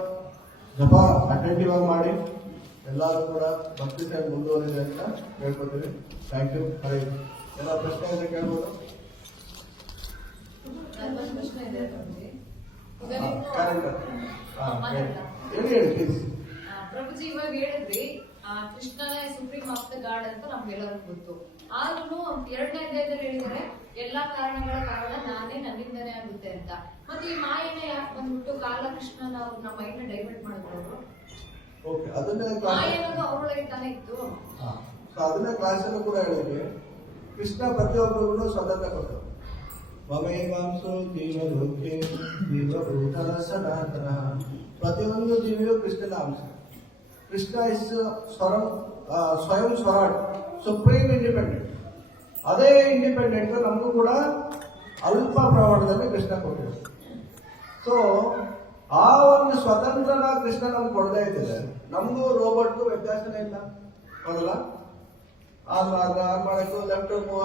ಜಪ ಅಟೆಂಟಿವ್ ಆಗಿ ಮಾಡಿ, ಎಲ್ಲರೂ ಕೂಡ ಭಕ್ತಿ ಸೇವೆ ಮುಂದುವರಿದೆ ಅಂತ ಹೇಳ್ಕೊತೀವಿ. Thank you. ಹರೇ. ಎಲ್ಲ ಪ್ರಶ್ನೆ ಇದೆ ಕೇಳ್ಬೋದು. ಹೇಳಿ ಪ್ಲೀಸ್. ಪ್ರಭುಜಿ ಇವಾಗ ಹೇಳಿದ್ರಿ ಕೃಷ್ಣನೇ ಸುಪ್ರೀಂ ಆಫ್ ದ ಗಾಡ್ ಅಂತ ನಮ್ಗೆಲ್ಲರಿಗೂ ಗೊತ್ತು. ಆದ್ರೂ 2ನೇ ಅಧ್ಯಾಯದಲ್ಲಿ ಹೇಳಿದರೆ ಎಲ್ಲಾ ಕಾರಣಗಳ ಕಾರಣ ನಾನೇ, ನನ್ನಿಂದನೇ ಆಗುತ್ತೆ ಅಂತ. ಮತ್ತೆ ಈ ಮಾಯನೇ ಯಾಕೆ ಬಂದ್ಬಿಟ್ಟು ಕಾಲಕೃಷ್ಣನ ನಮ್ಮ ಮೈಂಡ್ ಡೈವರ್ಟ್ ಮಾಡಿದ್ರು? ಮಾಯ ಅನ್ನೋದು ಅವರೊಳಗೆ ತಾನೇ ಇತ್ತು. ಅದನ್ನ ಕ್ಲಾಸಲ್ಲೂ ಕೂಡ ಹೇಳಿದ್ವಿ. ಕೃಷ್ಣ ಪ್ರತಿಯೊಬ್ಬರಿಗೂ ಸ್ವತಂತ್ರ ಕೊಟ್ಟರು. ಮಮೇವಾಂಸೋ ಜೀವಲೋಕೆ ಜೀವಭೂತ ಸನಾತನ. ಪ್ರತಿಯೊಂದು ಜೀವಿಯು ಕೃಷ್ಣನ ಅಂಶ. ಕೃಷ್ಣ ಇಸ್ ಸ್ವಯಂ ಸ್ವರಾಟ್, ಸುಪ್ರೀಂ ಇಂಡಿಪೆಂಡೆಂಟ್. ಅದೇ ಇಂಡಿಪೆಂಡೆಂಟ್ ನಮಗೂ ಕೂಡ ಅಲ್ಪ ಪ್ರಮಾಣದಲ್ಲಿ ಕೃಷ್ಣ ಕೊಟ್ಟಿದ್ದಾರೆ. ಸೊ ಆ ಒಂದು ಸ್ವತಂತ್ರನ ಕೃಷ್ಣ ನಮ್ಗೆ ಕೊಡದೇ ಇದ್ದಾರೆ. ನಮಗೂ ರೋಬೋಟ್ಗೂ ವ್ಯತ್ಯಾಸನೇ ಇಲ್ಲ, ಹೌದಲ್ಲ? ಆನ್ ಮಾಡಬೇಕು, ಲೆಫ್ಟ್ ಮೂವ್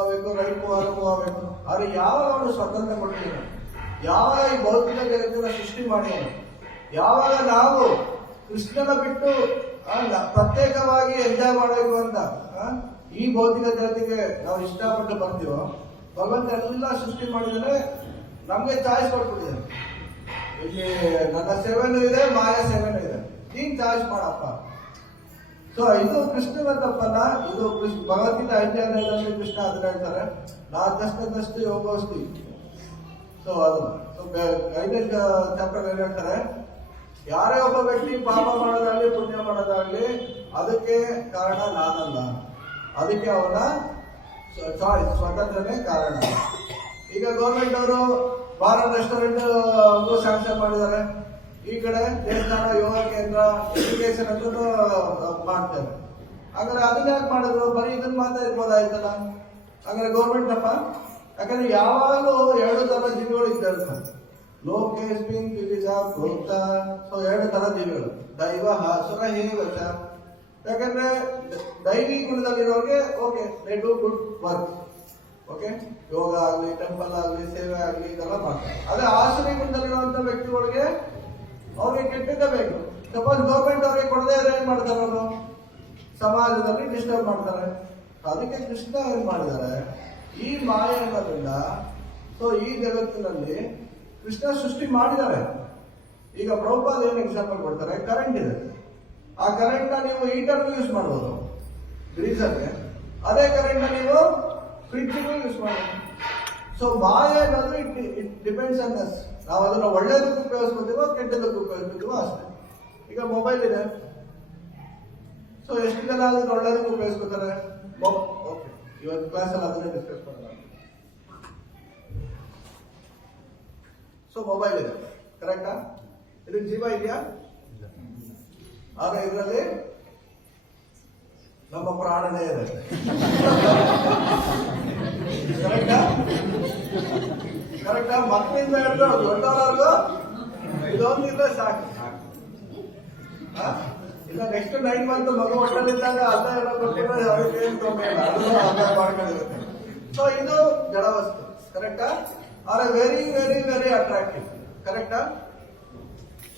ಆಗಬೇಕು, ರೈಟ್ ಮೂವ್ ಆಗಬೇಕು. ಆದ್ರೆ ಯಾವಾಗ ಅವನು ಸ್ವತಂತ್ರ ಕೊಟ್ಟಿದ್ದಾನೆ, ಯಾವಾಗ ಈ ಭೌತಿಕ ಜಗತ್ತಿನ ಸೃಷ್ಟಿ ಮಾಡಿದ್ದಾನೆ, ಯಾವಾಗ ನಾವು ಕೃಷ್ಣನ ಬಿಟ್ಟು ಪ್ರತ್ಯೇಕವಾಗಿ ಎಂಜಾಯ್ ಮಾಡಬೇಕು ಅಂತ ಈ ಭೌತಿಕ ಜಗತ್ತಿಗೆ ನಾವು ಇಷ್ಟಪಟ್ಟು ಬರ್ತೀವೋ, ಭಗವಂತ ಎಲ್ಲ ಸೃಷ್ಟಿ ಮಾಡಿದರೆ ನಮ್ಗೆ ಚಾಯ್ಸ್ ಕೊಟ್ಬಿಟ್ಟಿದ್ದಾನೆ. ಇಲ್ಲಿ ನನ್ನ ಸೇವೆನೂ ಇದೆ, ಮಾಯಾ ಸೇವೆನೂ ಇದೆ, ನೀನ್ ಚಾರ್ಜ್ ಮಾಡಪ್ಪ. ಸೊ ಇದು ಕೃಷ್ಣನ ತಪ್ಪಲ್ಲ, ಇದು ಭಗವದ್ಗೀತೆ 5ನೇ ಅಧ್ಯಾಯದಲ್ಲಿ ಕೃಷ್ಣ ಅದನ್ನ ಹೇಳ್ತಾರೆ, ನಾರ್ದಷ್ಟು ಯೋಗೋಸ್ತಿ. ಸೊ ಅದು 5ನೇ ಚಾಪ್ಟರ್ ಏನ್ ಹೇಳ್ತಾರೆ, ಯಾರೇ ಒಬ್ಬ ವ್ಯಕ್ತಿ ಪಾಪ ಮಾಡೋದಾಗ್ಲಿ ಪುಣ್ಯ ಮಾಡೋದಾಗ್ಲಿ ಅದಕ್ಕೆ ಕಾರಣ ನಾನಲ್ಲ, ಅದಕ್ಕೆ ಅವನ ಚಾಯ್ಸ್ ಸ್ವತಂತ್ರನೇ ಕಾರಣ. ಈಗ ಗೌರ್ಮೆಂಟ್ ಅವರು ಭಾರತ್ ರೆಸ್ಟೋರೆಂಟ್ ಸ್ಯಾಂಕ್ಷನ್ ಮಾಡಿದ್ದಾರೆ, ಈ ಕಡೆ ದೇವಸ್ಥಾನ, ಯೋಗ ಕೇಂದ್ರ, ಎಜುಕೇಶನ್ ಅಂತ ಮಾಡ್ತಾರೆ. ಹಾಗಾದ್ರೆ ಅದನ್ನ ಯಾಕೆ ಮಾಡಿದ್ರು? ಬರೀ ಇದನ್ನ ಮಾತ್ರ ಇರ್ಬೋದಾಯ್ತಲ್ಲ. ಹಾಗಾದ್ರೆ ಗೌರ್ಮೆಂಟ್ ಅಪ್ಪ, ಯಾಕಂದ್ರೆ ಯಾವಾಗಲೂ 2 ತರ ಜೀವಿಗಳು ಇದ್ದಾರೆ, ಲೋಕೇಸ್ಮಿನ್ ದ್ವಿಜ ಪ್ರೋಕ್ತ. ಸೊ 2 ತರ ಜೀವಿಗಳು, ದೈವ ಹಾಸುರ ಹೇವಚ. ಯಾಕಂದ್ರೆ ದೈವಿ ಗುಣದಲ್ಲಿರೋರಿಗೆ okay, they do good work, okay, yoga ಆಗ್ಲಿ, ಟೆಂಪಲ್ ಆಗ್ಲಿ, ಸೇವೆ ಆಗ್ಲಿ, ಇದೆಲ್ಲ ಮಾಡ್ತಾರೆ. ಅದೇ ಆಸುರಿ ಗುಣದಲ್ಲಿರುವಂತ ವ್ಯಕ್ತಿಗಳಿಗೆ ಅವ್ರಿಗೆ ಕೆಟ್ಟದ್ದೇ ಬೇಕು. ಸಪೋಸ್ ಗೌರ್ಮೆಂಟ್ ಅವ್ರಿಗೆ ಕೊಡದೇ ಇದ್ರೆ ಏನ್ ಮಾಡ್ತಾರೆ, ಅವರು ಸಮಾಜದಲ್ಲಿ ಡಿಸ್ಟರ್ಬ್ ಮಾಡ್ತಾರೆ. ಅದಕ್ಕೆ ಕೃಷ್ಣ ಏನ್ ಮಾಡಿದ್ದಾರೆ, ಈ ಮಾಯ ಅನ್ನೋದ್ರಿಂದ ಸೊ ಈ ಜಗತ್ತಿನಲ್ಲಿ ಕೃಷ್ಣ ಸೃಷ್ಟಿ ಮಾಡಿದ್ದಾರೆ. ಈಗ ಪ್ರಭುಪಾದ ಏನ್ ಎಕ್ಸಾಂಪಲ್ ಕೊಡ್ತಾರೆ, ಕರೆಂಟ್ ಇದೆ, ಆ ಕರೆಂಟ್ ನ ನೀವು ಹೀಟರ್ಗೂ ಯೂಸ್ ಮಾಡಬಹುದು, ಗ್ರೀಸರ್ಗೆ. ಅದೇ ಕರೆಂಟ್ ನ ನೀವು ಫ್ರಿಡ್ಜ್ಗೂ ಯೂಸ್ ಮಾಡಬಹುದು. ಸೊ ಮಾಯ ಅನ್ನೋದು ಇಟ್ ಡಿಪೆಂಡ್ಸ್ ಆನ್ ಅಸ್. ನಾವು ಅದನ್ನ ಒಳ್ಳೇದಕ್ಕೂ ಉಪಯೋಗಿಸ್ಕೊತೀವೋ ಕೆಟ್ಟದಕ್ಕೂ ಉಪಯೋಗಿಸ್ಕೊತೀವೋ ಅಷ್ಟೇ. ಈಗ ಮೊಬೈಲ್ ಇದೆ, ಸೊ ಎಷ್ಟು ಜನ ಅದನ್ನ ಒಳ್ಳೇದಕ್ಕೂ ಉಪಯೋಗಿಸ್ಕೊತಾರೆ? ಓಕೆ, ಇವತ್ತು ಕ್ಲಾಸಲ್ಲಿ ಅದನ್ನೇ ಡಿಸ್ಕಸ್ ಮಾಡೋಣ. ಸೊ ಮೊಬೈಲ್ ಇದೆ, ಕರೆಕ್ಟಾ? ಇದಕ್ಕೆ ಜೀವ ಇದೆಯಾ? ಆದ್ರೆ ಇದರಲ್ಲಿ ನಮ್ಮ ಪ್ರಾಣನೇ ಇದೆ, ಕರೆಕ್ಟಾ? ಕರೆಕ್ಟಾ? ಮಕ್ಕಳಿಂದ ಹಿಡಿದು ದೊಡ್ಡವರೆಗೂ ಇದೊಂದಿದ್ರೆ ಸಾಕು. ಇಲ್ಲ ನೆಕ್ಸ್ಟ್ 9 ಮಂತ್ ಮಗು ಹೊಟ್ಟೆಲಿದ್ದಾಗ ಅರ್ಧ ಏನೋ ಕೊಟ್ಟಿದ್ರೆ ಅವ್ರಿಗೆ ಏನು ತೊಂದರೆ ಇಲ್ಲ, ಅದು ಅರ್ಧ ಮಾಡ್ಕೊಂಡಿರುತ್ತೆ. ಸೊ ಇದು ಜಡವಸ್ತು, ಕರೆಕ್ಟಾ? Are very very very attractive, ಕರೆಕ್ಟಾ?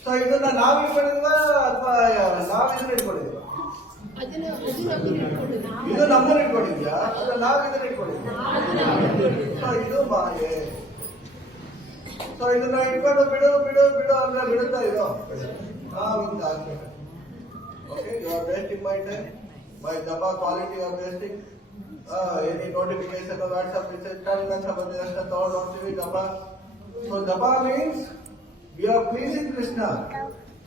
ಸೊ ಇದನ್ನ ನಾವ್ ಇಟ್ಕೊಂಡಿದ್ವಾ ಅಥವಾ ನಾವ್ ಇದನ್ನ ಇಟ್ಕೊಂಡಿದ್ವಾ? ಇದು ನಮ್ಮನ್ನ ಇಟ್ಕೊಂಡಿದ್ಯಾ ಅಥವಾ ನಾವ್ ಇದನ್ನ ಇಟ್ಕೊಂಡಿದ್ಯಾ? ಸೊ ಇದು ಮಾಯೆ. ಸೊ ಇದನ್ನ ಇಟ್ಕೊಂಡು ಬಿಡು ಬಿಡು ಬಿಡು ಅಂದ್ರೆ ಬಿಡುತ್ತಾ ಇದು? ನಾವಿಂದ ಆಗ್ಬೇಕು. Okay, you are wasting my time, my japa quality you are wasting. Any notification WhatsApp message ಅಂತ ಬಂದಿದೆ ಅಷ್ಟೇ ತಗೊಂಡು ಹೋಗ್ತೀವಿ ಜಪ. So japa means we are pleasing Krishna.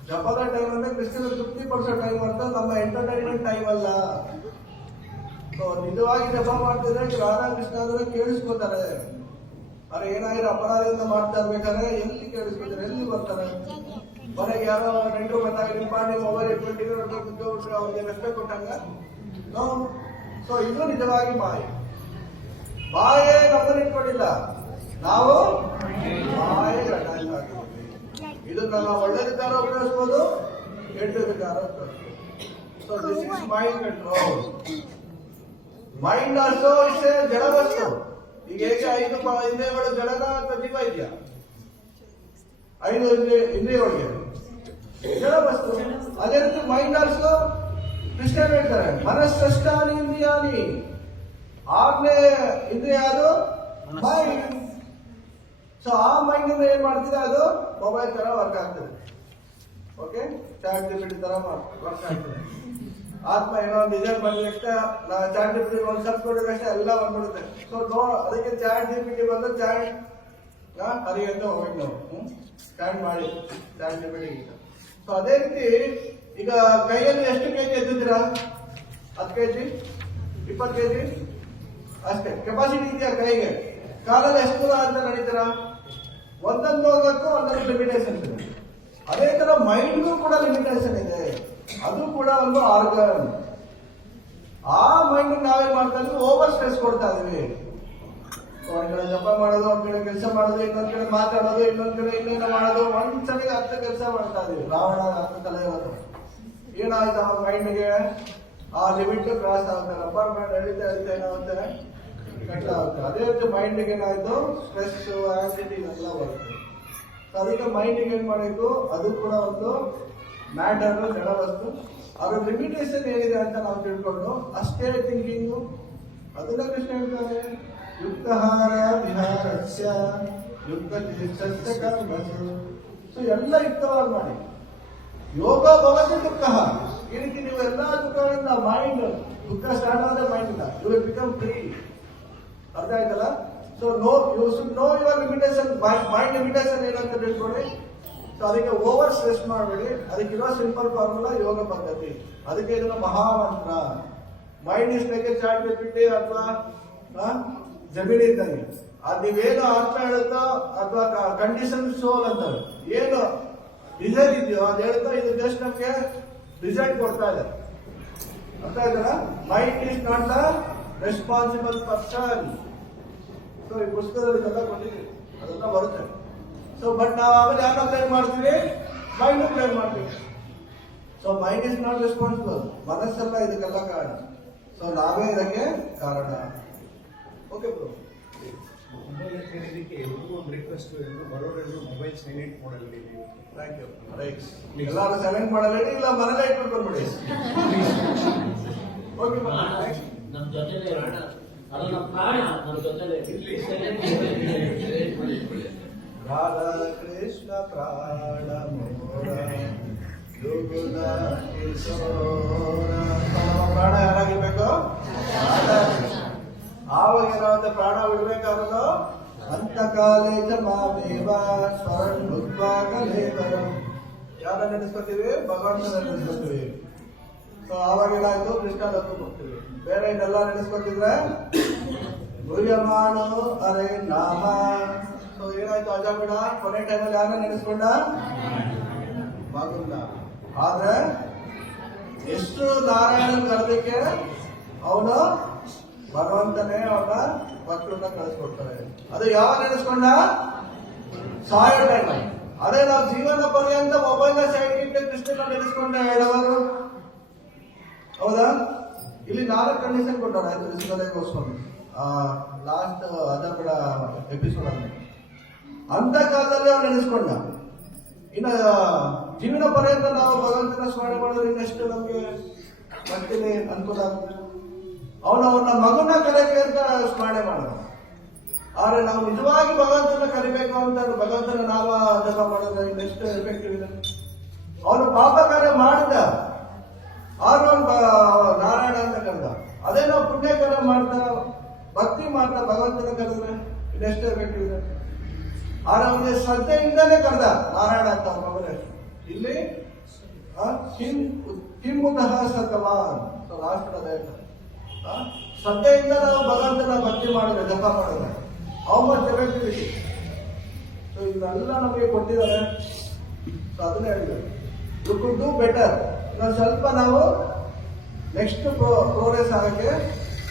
ಜಪದ ಟೈಮ್ ಅಂದ್ರೆ ಕೃಷ್ಣನ ತೃಪ್ತಿಪಡಿಸೋ ಟೈಮ್ ಅಂತ, ನಮ್ಮ ಎಂಟರ್ಟೈನ್ಮೆಂಟ್ ಟೈಮ್ ಅಲ್ಲ. ಸೊ ನಿಜವಾಗಿ ಜಪ ಮಾಡ್ತಿದ್ರೆ ರಾಧಾ ಕೃಷ್ಣ ಅಂದ್ರೆ ಕೇಳಿಸ್ಕೊತಾರೆ. ಅವ್ರು ಏನಾಗಿರೋ ಅಪರಾಧದಿಂದ ಮಾಡ್ತಾ ಇರ್ಬೇಕಾದ್ರೆ ಎಲ್ಲಿ ಕೇಳಿಸ್ಕೊತಾರೆ, ಎಲ್ಲಿ ಬರ್ತಾರೆ? ಮನೆಗೆ ಯಾರೋ ನೆಂಟರು ಬಂದಾಗ ನಿಮ್ಮ ಮಾಡಿ ಮೊಬೈಲ್ ಇಟ್ಕೊಂಡು ಅವ್ರಿಗೆ ರೆಸ್ಪೆಕ್ಟ್ ಕೊಟ್ಟಂಗ ನೋ. ಸೊ ಇದು ನಿಜವಾಗಿ ಮಾಯೆ. ಮಾಯೆ ನಮ್ಮನ್ನು ಇಟ್ಕೊಂಡಿಲ್ಲ, ನಾವು ಮಾಯೆ ಅಟ್ಯಾಚ್ ಆಗಿದ್ದೀವಿ. ಇದನ್ನ ನಾವು ಒಳ್ಳೇದಕ್ಕಾರ ಉಪಯೋಗಿಸ್ಬೋದು, ಕೆಟ್ಟದಕ್ಕಾರ ಉಪಯೋಗಿಸ್ಬೋದು. So this is mind control. Mind also is a ಜಡವಸ್ತು. ಈಗ ಹೇಗೆ 5 ಇಂದ್ರಿಯಗಳು ಜಡನ ಅಥವಾ ಜೀವ ಇದೆಯಾ? 5 ಇಂದ್ರಿಯಗಳಿಗೆ ಜಡವಸ್ತು. ಅದೇ ರೀತಿ ಮೈಂಡ್ ಆಲ್ಸೋ ಕೃಷ್ಣ ಹೇಳ್ತಾರೆ, ಮನಸ್ಸಷ್ಟಾನಿ ಇಂದ್ರಿಯಾನಿ. 6ನೇ ಇಂದ್ರಿಯ ಅದು ಮೈಂಡ್. ಸೊ ಆ ಮೈಂಡ್ ಏನ್ ಮಾಡ್ತಿದೆ, ಅದು ಮೊಬೈಲ್ ತರ ವರ್ಕ್ ಆಗ್ತದೆ. ಓಕೆ, ಚಾಟ್ ಜಿಪಿಟಿ ತರ ವರ್ಕ್ ಆಗ್ತದೆ. ಆತ್ಮ ಏನೋ ಡಿಸೈನ್ ಬಂದಷ್ಟೇ ಚಾಟ್ ಜಿಪಿಟಿ ಒಂದು ಸರ್ಚ್ ಮಾಡಿದಷ್ಟೇ ಎಲ್ಲ ಬಂದ್ಬಿಡುತ್ತೆ. ಸೊ ಅದಕ್ಕೆ ಚಾಟ್ ಜಿಪಿಟಿ ಬಂದು ಚಾಟ್ ಹರಿ ಅಂತ ಹೋಗಿ ನಾವು ಚಾಟ್ ಮಾಡಿ ಚಾಟ್ ಜಿಪಿಟಿ. ಸೊ ಅದೇ ರೀತಿ ಈಗ ಕೈಯಲ್ಲಿ ಎಷ್ಟು ಕೆಜಿ ಎತ್ತಿದ್ದೀರಾ? 10 ಕೆಜಿ, 20 ಕೆಜಿ ಅಷ್ಟೇ ಕೆಪಾಸಿಟಿ ಇದೆಯಾ ಕೈಗೆ? ಕಾಲಲ್ಲಿ ಎಷ್ಟು ದೂರ ಅಂತ ನಡೀತೀರಾ? ಒಂದೊಂದು ಹೋಗಕ್ಕೂ ಒಂದೊಂದು ಲಿಮಿಟೇಷನ್ ಇದೆ. ಅದೇ ತರ ಮೈಂಡ್ಗೂ ಕೂಡ ಲಿಮಿಟೇಷನ್ ಇದೆ. ಅದು ಕೂಡ ಒಂದು ಆರ್ಗನ್. ಆ ಮೈಂಡ್ ನಾವೇನ್ ಮಾಡ್ತಾ ಇದ್ವಿ, ಓವರ್ ಸ್ಟ್ರೆಸ್ ಕೊಡ್ತಾ ಇದೀವಿ. ಒಂದ್ ಕಡೆ ಜಪ ಮಾಡೋದು, ಒಂದ್ ಕಡೆ ಕೆಲಸ ಮಾಡೋದು, ಇನ್ನೊಂದ್ ಕಡೆ ಮಾತಾಡೋದು, ಇನ್ನೊಂದ್ ಕಡೆ ಇನ್ನೇನೋ ಮಾಡೋದು, ಒಂದ್ಸಲಿಗೆ 10 ಕೆಲಸ ಮಾಡ್ತಾ ಇದೀವಿ. ರಾವಣ 10 ತಲೆ ಇರೋದು. ಏನಾಯ್ತು ಆ ಮೈಂಡ್ಗೆ? ಆ ಲಿಮಿಟ್ ಕ್ರಾಸ್ ಆಗುತ್ತೆ. ರಬ್ಬರ್ ಬ್ಯಾಂಡ್ ಎಳಿತಾ ಏನಾಗುತ್ತೆ, ಕಷ್ಟ ಆಗುತ್ತೆ. ಅದೇ ರೀತಿ ಮೈಂಡ್ಗೆ ಏನಾಯ್ತು, ಸ್ಟ್ರೆಸ್, ಆಂಗ್ಸೈಟಿ ಎಲ್ಲ ಬರುತ್ತೆ. ಅದಕ್ಕೆ ಮೈಂಡ್ಗೆ ಏನ್ ಮಾಡಬೇಕು, ಅದು ಕೂಡ ಒಂದು ಮ್ಯಾಟರ್, ಜಡವಸ್ತು. ಅದ್ರ ಲಿಮಿಟೇಷನ್ ಏನಿದೆ ಅಂತ ನಾವು ತಿಳ್ಕೊಂಡು ಅಷ್ಟೇ ಥಿಂಕಿಂಗು. ಅದನ್ನ ಕೃಷ್ಣ ಹೇಳ್ತಾರೆ, ಯುಕ್ತಹಾರ ವಿಹಾರಸ್ಯ ಯುಕ್ತ ಕರ್ಮಸು ಸೊ ಎಲ್ಲ ಯುಕ್ತವಾಗಿ ಮಾಡಿ. ಯೋಗ ಭವತಿ ದುಃಖ, ಈ ರೀತಿ ನೀವು ಎಲ್ಲಾ ದುಃಖಗಳಿಂದ ಮೈಂಡ್ ದುಃಖ ಸ್ಟಾರ್ಟ್ ಆದ್ರೆ ಮೈಂಡ್ ಇಲ್ಲ, ಯು ವಿಲ್ ಬಿಕಮ್ ಫ್ರೀ. ಅರ್ಥ ಆಯ್ತಲ್ಲ? So you should know your limitation. Mind limitation ಏನಂತ ತಿಳ್ಕೊಳ್ಳಿ. ಸೊ ಅದಕ್ಕೆ ಓವರ್ ಸ್ಟ್ರೆಸ್ ಮಾಡಬೇಡಿ. ಅದಕ್ಕಿರೋ ಸಿಂಪಲ್ ಫಾರ್ಮುಲಾ ಯೋಗ ಪದ್ಧತಿ. ಅದಕ್ಕೆ ಇದನ್ನ ಮಹಾಮಂತ್ರ. Mind is like a chat ಬಿಟ್ಬಿಟ್ಟು ಅಥವಾ ಜಮೀನಿ ಇದ್ದಂಗೆ. ಅದು ನೀವೇನು ಅರ್ಥ ಹೇಳುತ್ತೋ ಅಥವಾ ಕಂಡೀಷನ್ ಸೋಲ್ ಅಂತಾರೆ, ಏನು ರಿಸಲ್ಟ್ ಇದೆಯೋ ಅದು ಹೇಳ್ತಾ ಇದು ಜಸ್ಟ್ ನಮ್ಗೆ ರಿಸಲ್ಟ್ ಕೊಡ್ತಾ ಇದೆ. ಅರ್ಥ ಆಯ್ತಲ್ಲ? Mind is not the responsible person. So ಈ ಪುಸ್ತಕದಲ್ಲಿ ಇದೆಲ್ಲ ಕೊಟ್ಟಿದ್ದೀವಿ, ಅದೆಲ್ಲ ಬರುತ್ತೆ. ಸೊ ಬಟ್ ನಾವು ಆಮೇಲೆ ಯಾರು ಬ್ಲೇಮ್ ಮಾಡ್ತೀವಿ? ಮೈಂಡ್ ಬ್ಲೇಮ್ ಮಾಡ್ತೀವಿ. So mind is not responsible. ಮನಸ್ಸೆಲ್ಲ ಇದಕ್ಕೆಲ್ಲ ಕಾರಣ. ಸೊ ನಾವೇ ಇದಕ್ಕೆ ಕಾರಣ. Okay bro. ಮೊಬೈಲ್ ಹೇಳಿದ್ದಕ್ಕೆ ಎಲ್ರಿಗೂ ಒಂದು ರಿಕ್ವೆಸ್ಟ್, ಎಲ್ಲರೂ ಬರೋರೆಲ್ಲರೂ ಮೊಬೈಲ್ ಸೈಲೆಂಟ್ ಮಾಡಲ್ಲಿ. Thank you. ರೈಟ್. ಎಲ್ಲರೂ ಸೈಲೆಂಟ್ ಮಾಡಲ್ಲ, ಇಲ್ಲ ಮನೇಲೆ ಇಟ್ಕೊಂಡು ಬಂದ್ಬಿಡಿ. ಓಕೆ ನಮ್ಮ ಜೊತೆಲೆ ಪ್ರಾಣ, ಅದು ನಮ್ಮ ಪ್ರಾಣ ನಮ್ಮ ಜೊತೆಲೆ ರಾಧಾ ಕೃಷ್ಣ ಪ್ರಾಣ ಮೋರ ಯೋಗುಲ ಕಿಶೋರ. ನಮ್ಮ ಪ್ರಾಣ ಯಾರಾಗಿರ್ಬೇಕು? ರಾಧಾ ಕೃಷ್ಣ. ಆವಾಗ ಏನಾಗುತ್ತೆ? ಪ್ರಾಣ ಬಿಡ್ಬೇಕಾದ್ರು ಅಂತಕಾಲೇ ಮಾಮೇವ ಸ್ವರಂ ಭುಕ್ವಾಗಲೇವರ. ಯಾರ ನೆನೆಸ್ಕೊತೀವಿ? ಭಗವಂತನ ನೆನೆಸ್ಕೊತೀವಿ. ಸೊ ಆವಾಗ ಏನಾಯ್ತು? ಕೃಷ್ಣ ದತ್ತು ಹೋಗ್ತೀವಿ. ಬೇರೆ ಇದೆಲ್ಲ ನೆನೆಸ್ಕೊತಿದ್ರೆ ಗುರಿಯಮಾನು ಅರೆ ನಾಮ. ಸೊ ಏನಾಯ್ತು? ಅಜಾಮಿಡ ಕೊನೆ ಟೈಮಲ್ಲಿ ಯಾರನ್ನ ನೆನೆಸ್ಕೊಂಡ? ಮಗುಂದ. ಆದ್ರೆ ಎಷ್ಟು ನಾರಾಯಣನ್ ಕರೆದಕ್ಕೆ ಅವನು ಭಗವಂತನೇ ಅವನ ಮಕ್ಕಳನ್ನ ಕಳಿಸ್ಕೊಡ್ತಾರೆ. ಅದು ಯಾವಾಗ ನೆನೆಸ್ಕೊಂಡ? ಸಾಯೋ ಟೈಮ್. ಅದೇ ನಾವು ಜೀವನ ಪರ್ಯಂತ ಮೊಬೈಲ್ ಸೈಡ್ ಇಟ್ಟು ಕೃಷ್ಣನ ನೆನೆಸ್ಕೊಂಡ ಹೇಳವರು. ಹೌದಾ? ಇಲ್ಲಿ 4 ಕಂಡೀಷನ್ ಕೊಟ್ಟಾರ ಕೃಷ್ಣದೇವಸ್ವಾಮಿ ಲಾಸ್ಟ್ ಅಜಾಮಿಡ ಎಪಿಸೋಡ್ ಅಲ್ಲಿ. ಅಂತ ಕಾಲದಲ್ಲಿ ಅವ್ನು ನೆನೆಸ್ಕೊಂಡ. ಇನ್ನ ಜೀವನ ಪರ್ಯಂತ ನಾವು ಭಗವಂತನ ಸ್ಮರಣೆ ಮಾಡಿದ್ರೆ ಇನ್ನೆಷ್ಟು ನಮ್ಗೆ ಭಕ್ತಿಲಿ ಅನುಕೂಲ ಆಗುತ್ತೆ. ಅವನವನ್ನ ಮಗುನ ಕರೆಕೆ ಅಂತ ಸ್ಮರಣೆ ಮಾಡಿದ. ಆದ್ರೆ ನಾವು ನಿಜವಾಗಿ ಭಗವಂತನ ಕರಿಬೇಕು ಅಂತ ಭಗವಂತನ ನಾಮ ಜಪ ಮಾಡಿದ್ರೆ ಇನ್ನೆಷ್ಟು ಎಫೆಕ್ಟಿವ್ ಇದೆ. ಅವನು ಪಾಪ ಕಾರ್ಯ ಮಾಡಿದ, ಆರು ನಾರಾಯಣ ಅಂತ ಕರೆದ. ಅದೇ ನಾವು ಪುಣ್ಯ ಕಾರ್ಯ ಮಾಡ್ತಾ ಭಕ್ತಿ ಮಾಡ್ತಾ ಭಗವಂತನ ಕರೆದ್ರೆ ಇನ್ನೆಷ್ಟು ಎಫೆಕ್ಟಿವ್ ಇದೆ. ಆದ್ರೆ ಅವನಿಗೆ ಶ್ರದ್ಧೆಯಿಂದಲೇ ಕರೆದ ನಾರಾಯಣ ಅಂತ ಅವ್ರ ಮಗನೇ. ಇಲ್ಲಿ ಕಿಮ್ಮುಖ ಸತವಾನ್ ರಾಷ್ಟ್ರದ ಶ್ರದ್ಧೆಯಿಂದ ನಾವು ಭಗವಂತನ ಭಕ್ತಿ ಮಾಡಿದ್ರೆ ಜಪ ಮಾಡಿದ್ರೆ ಅವಮತ್ ಎಫೆಕ್ಟಿವಿಟಿ. ಸೊ ಇದನ್ನೆಲ್ಲ ನಮಗೆ ಕೊಟ್ಟಿದ್ದಾರೆ. ಸೊ ಅದನ್ನೇ ಹೇಳಿದ್ದಾರೆ, ಯು ಕುಡ್ ಡೂ ಬೆಟರ್. ಇನ್ನೊಂದು ಸ್ವಲ್ಪ ನಾವು ನೆಕ್ಸ್ಟ್ ಪ್ರೋಗ್ರೆಸ್ ಆಗಕ್ಕೆ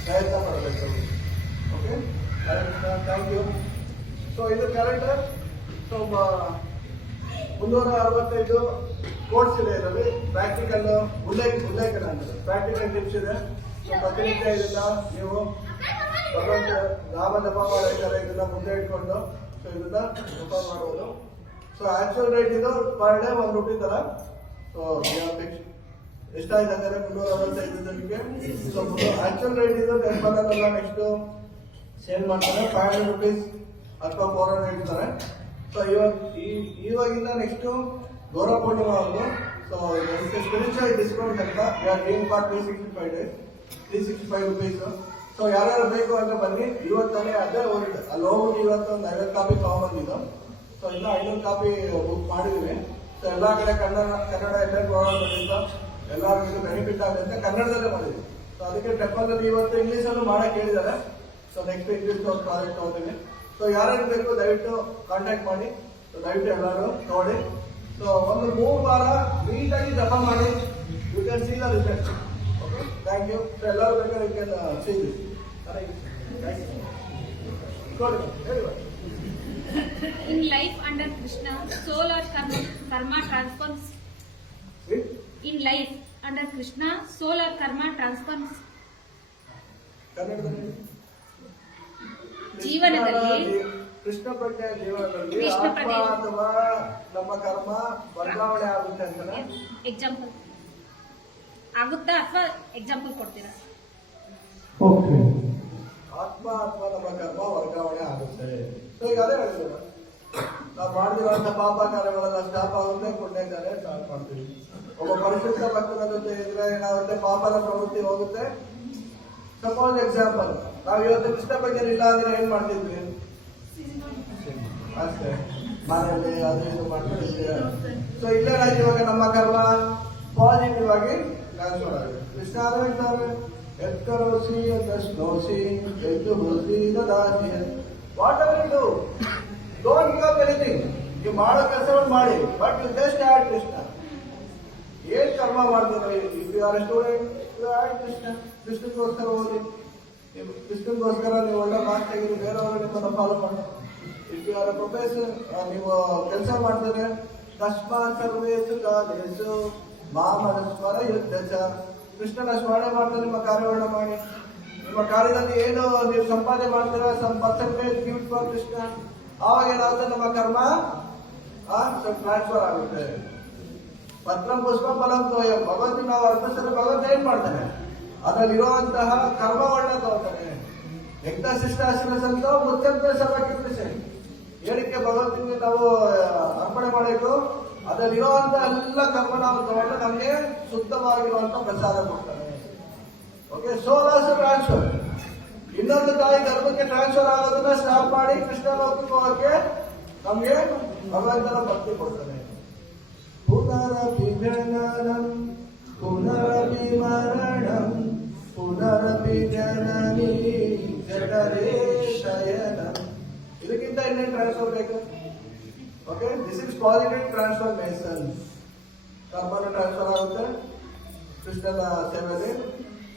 ಪ್ರಯತ್ನ ಮಾಡಬೇಕು. Okay, thank you. ಸೊ ಇದು ಕ್ಯಾಲೆಂಡರ್. ಸೊ 365 ಕೋರ್ಸ್ ಇದೆ ಇದರಲ್ಲಿ. ಪ್ರಾಕ್ಟಿಕಲ್ ಉಲ್ಲೇಖನ ಅಂತಾರೆ, ಪ್ರಾಕ್ಟಿಕಲ್ ಟಿಪ್ಸ್ ಇದೆ. ಸೊ ಪ್ರತಿನಿತ್ಯ ಇದನ್ನ ನೀವು ಭಗವಂತ ನಾಮ ಜಪ ಮಾಡಿದ್ದಾರೆ, ಇದನ್ನ ಮುಂದೆ ಇಟ್ಕೊಂಡು ಸೊ ಇದನ್ನ ಜಪ ಮಾಡುವುದು. ಸೊ ಆಕ್ಚುಯಲ್ ರೇಟ್ ಇದು ಪರ್ ಡೇ 1 ರೂಪಿ ತರ. ಸೊ ಎಷ್ಟಾಯ್ತು ಅಂದರೆ 365 ಜನಕ್ಕೆ. ಸೊ ಆಕ್ಚುಯಲ್ ರೇಟ್ ಇದು 10 ಬಂದಲ್ಲ. ನೆಕ್ಸ್ಟ್ ಸೇಲ್ ಮಾಡ್ತಾರೆ 500 ರೂಪೀಸ್ ಅಥವಾ 400 ಇಡ್ತಾರೆ. ಸೊ ಇವಾಗಿಂದ ನೆಕ್ಸ್ಟ್ ಗೌರವ ಪೂರ್ಣಿಮಾ ಅವರು. ಸೊ ಸ್ಪಿರಿಚುವಲ್ ಡಿಸ್ಕೌಂಟ್ ಅಂತ ಡೇಯಿಂಗ್ ಫಾರ್ 365 ಡೇಸ್ 365 ರೂಪೀಸ್. ಸೊ ಯಾರ್ಯಾರು ಬೇಕು ಅಂತ ಬನ್ನಿ. ಇವತ್ತನೇ ಅದೇ ಹೋಗಿದೆ, ಅಲ್ಲಿ ಹೋಗಿ ಇವತ್ತು ಒಂದು 50 ಕಾಪಿ ತಗೊಂಡ್ಬಂದಿದ್ದು. ಸೊ ಇನ್ನು 500 ಕಾಪಿ ಬುಕ್ ಮಾಡಿದ್ವಿ. ಸೊ ಎಲ್ಲಾ ಕಡೆ ಕನ್ನಡ ಎಲ್ಲ ಗೌರವ ಎಲ್ಲರಿಗೂ ಬೆನಿಫಿಟ್ ಆಗುತ್ತೆ ಕನ್ನಡದಲ್ಲೇ ಮಾಡಿದ್ವಿ. ಸೊ ಅದಕ್ಕೆ ಟೆಂಪಲ್ ಇವತ್ತು ಇಂಗ್ಲಿಷ್ ಅಲ್ಲೂ ಮಾಡಕ್ ಹೇಳಿದ್ದಾರೆ. ಸೊ ನೆಕ್ಸ್ಟ್ ಇಂಗ್ಲಿಷ್ ಪ್ರಾಜೆಕ್ಟ್ ಹೋಗ್ತೀವಿ. ಸೊ ಯಾರ್ಯಾರು ಬೇಕು ದಯವಿಟ್ಟು ಕಾಂಟ್ಯಾಕ್ಟ್ ಮಾಡಿ. ಸೊ ದಯವಿಟ್ಟು ಎಲ್ಲರೂ ನೋಡಿ. ಸೊ ಒಂದು 3 ವಾರ ನೀಟಾಗಿ ಜಪ ಮಾಡಿ. You can see the result. Okay, thank you. So ಎಲ್ಲರೂ ಬೇಕಾದ್ರೆ you can see this. Thank you. In life under Krishna, soul or karma transforms. In life under Krishna, soul or karma transforms. ಜೀವನದಲ್ಲಿ ಕೃಷ್ಣ ಪ್ರಜ್ಞೆ ಜೀವನದಲ್ಲಿ ಕೃಷ್ಣ ಆತ್ಮ ಪ್ರಜ್ಞೆ ಅಥವಾ ನಮ್ಮ ಕರ್ಮ ಬದಲಾವಣೆ ಆಗುತ್ತೆ ಅಂತಾನೆ. ಎಕ್ಸಾಂಪಲ್ ಆಗುತ್ತಾ ಅಥವಾ ಎಕ್ಸಾಂಪಲ್ ಕೊಡ್ತೀರಾ? ಓಕೆ, ಆತ್ಮ ಅಥವಾ ನಮ್ಮ ಕರ್ಮ ವರ್ಗಾವಣೆ ಆಗುತ್ತೆ. ಸೊ ಈಗ ಅದೇ ಹೇಳಿದ್ರು ನಾವು ಮಾಡಿದಿರುವಂತ ಪಾಪ ಕಾರ್ಯಗಳೆಲ್ಲ ಸ್ಟಾಪ್ ಆಗುತ್ತೆ, ಪುಣ್ಯ ಕಾರ್ಯ ಸ್ಟಾರ್ಟ್ ಮಾಡ್ತೀವಿ. ಒಬ್ಬ ಪರಿಶುದ್ಧ ಭಕ್ತನ ಜೊತೆ ಇದ್ರೆ ಏನಾಗುತ್ತೆ, ಪಾಪದ ಪ್ರವೃತ್ತಿ ಹೋಗುತ್ತೆ. ಸಪೋಸ್ ಎಕ್ಸಾಂಪಲ್, ನಾವು ಇವತ್ತು ಕೃಷ್ಣ ಬಗ್ಗೆ ಇಲ್ಲ ಅಂದ್ರೆ ಏನ್ ಮಾಡ್ತಿದ್ವಿ ಅಷ್ಟೇ, ಮನೆಯಲ್ಲಿ ಅದು ಇದು ಮಾಡ್ಕೊಂಡಿದ್ದೀರ. ಸೊ ಇಲ್ಲೇನಾಯ್ತು, ಇವಾಗ ನಮ್ಮ ಕರ್ಮ ಪಾಸಿಟಿವ್ ಆಗಿ ಟ್ರಾನ್ಸ್ಫರ್ ಆಗಿದೆ. ಕೃಷ್ಣ ಅಂದ್ರೆ ಎತ್ತರೋಸಿ ದರ್ಶನೋಸಿ ಎದ್ದು ಹೋಸಿ ದಾಸಿ. Whatever you do, don't give up anything. ನೀವು ಮಾಡೋ ಕೆಲಸವನ್ನು ಮಾಡಿ, but you just add Krishna. ಏನ್ ಕರ್ಮ ಮಾಡ್ತೀವಿ, if you are a student you add Krishna. ಕೃಷ್ಣಗೋಸ್ಕರ ಓದಿ, ಕೃಷ್ಣಗೋಸ್ಕರ ನೀವು ಒಳ್ಳೆ ಮಾರ್ಕ್ಸ್ ತೆಗೆದು ಬೇರೆಯವರು ನಿಮ್ಮನ್ನು ಫಾಲೋ ಮಾಡಿ. If you are a professor, ನೀವು ಕೆಲಸ ಮಾಡ್ತಾರೆ, ತಸ್ಮಾತ್ ಸರ್ವೇಸು ಕಾಲೇಸು ಮಾಮನಸ್ಮರ ಯುದ್ಧ. ಕೃಷ್ಣನ ಸ್ಮರಣೆ ಮಾಡ್ತಾ ನಿಮ್ಮ ಕಾರ್ಯವನ್ನು ಮಾಡಿ. ನಿಮ್ಮ ಕಾರ್ಯದಲ್ಲಿ ಏನು ನೀವು ಸಂಪಾದನೆ ಮಾಡ್ತೀರಾ, some percentage give for Krishna. ಆವಾಗ ಏನಾಗುತ್ತೆ, ನಮ್ಮ ಕರ್ಮ ಟ್ರಾನ್ಸ್ಫರ್ ಆಗುತ್ತೆ. ಪತ್ರಂ ಪುಷ್ಪ ಫಲಂ ತೋಯಂ. ಭಗವಂತ ನಾವು ಅರ್ಪಿಸಿದ್ರೆ ಭಗವಂತ ಏನ್ ಮಾಡ್ತಾನೆ, ಅದರಲ್ಲಿರುವಂತಹ ಕರ್ಮವನ್ನ ತಗೋತಾನೆ. ಯಜ್ಞ ಶಿಷ್ಟಾಶ್ರಮ ಸಂತ ಮುಚ್ಚಂತ ಸಭೆ ಏನಕ್ಕೆ ಭಗವಂತನಿಗೆ ನಾವು ಅರ್ಪಣೆ ಮಾಡಬೇಕು, ಅದರಲ್ಲಿರುವಂತಹ ಎಲ್ಲ ಕರ್ಮ ನಾವು ತಗೊಂಡು ನಮಗೆ ಶುದ್ಧವಾಗಿರುವಂತ ಪ್ರಸಾದ ಕೊಡ್ತಾನೆ. ಓಕೆ, ಸೋಲಾಸ ಟ್ರಾನ್ಸ್ಫರ್. ಇನ್ನೊಂದು ತಾಯಿ ಗರ್ಭಕ್ಕೆ ಟ್ರಾನ್ಸ್ಫರ್ ಆಗೋದನ್ನ ಸ್ಟಾಪ್ ಮಾಡಿ ಕೃಷ್ಣ ಲೋಕಕ್ಕೆ ಹೋಗಕ್ಕೆ ನಮ್ಗೆ ಭಗವಂತನ ಭಕ್ತಿ ಕೊಡ್ತಾನೆ. ಪುನರಪಿ ಜನನಂ ಪುನರಪಿ ಮರಣಂ ಪುನರಪಿ ಜನನಿ ಜಠರೇ ಶಯನಂ. ಇದಕ್ಕಿಂತ ಇನ್ನೇನು ಟ್ರಾನ್ಸ್ಫರ್ ಬೇಕು? Okay, this is positive transformation. ಕರ್ಮನ ಟ್ರಾನ್ಸ್ಫರ್ ಆಗುತ್ತೆ ಕೃಷ್ಣನ ಸೇವೆಯಲ್ಲಿ.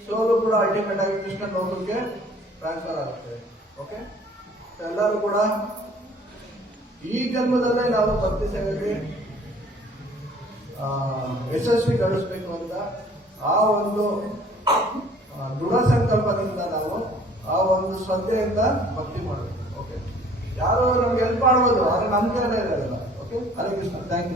ಸೋಲು ಕೂಡ ಅಲ್ಟಿಮೇಟ್ ಆಗಿ ಕೃಷ್ಣ ಲೋಕಕ್ಕೆ ಟ್ರಾನ್ಸ್ಫರ್ ಆಗುತ್ತೆ. ಓಕೆ, ಎಲ್ಲರೂ ಕೂಡ ಈ ಜನ್ಮದಲ್ಲೇ ನಾವು ಭಕ್ತಿ ಸೇವೆಗೆ ಯಶಸ್ವಿಗೊಳಿಸಬೇಕು ಅಂತ ಆ ಒಂದು ದೃಢ ಸಂಕಲ್ಪದಿಂದ ನಾವು ಆ ಒಂದು ಶ್ರದ್ಧೆಯಿಂದ ಭಕ್ತಿ ಮಾಡಬೇಕು. ಓಕೆ, ಯಾರು ನಮ್ಗೆ ಹೆಲ್ಪ್ ಮಾಡ್ಬೋದು, ಆದ್ರೆ ನಮ್ಮ ಕೈಲೇ ಇರೋದಿಲ್ಲ. Okay, Hare Krishna. Thank you.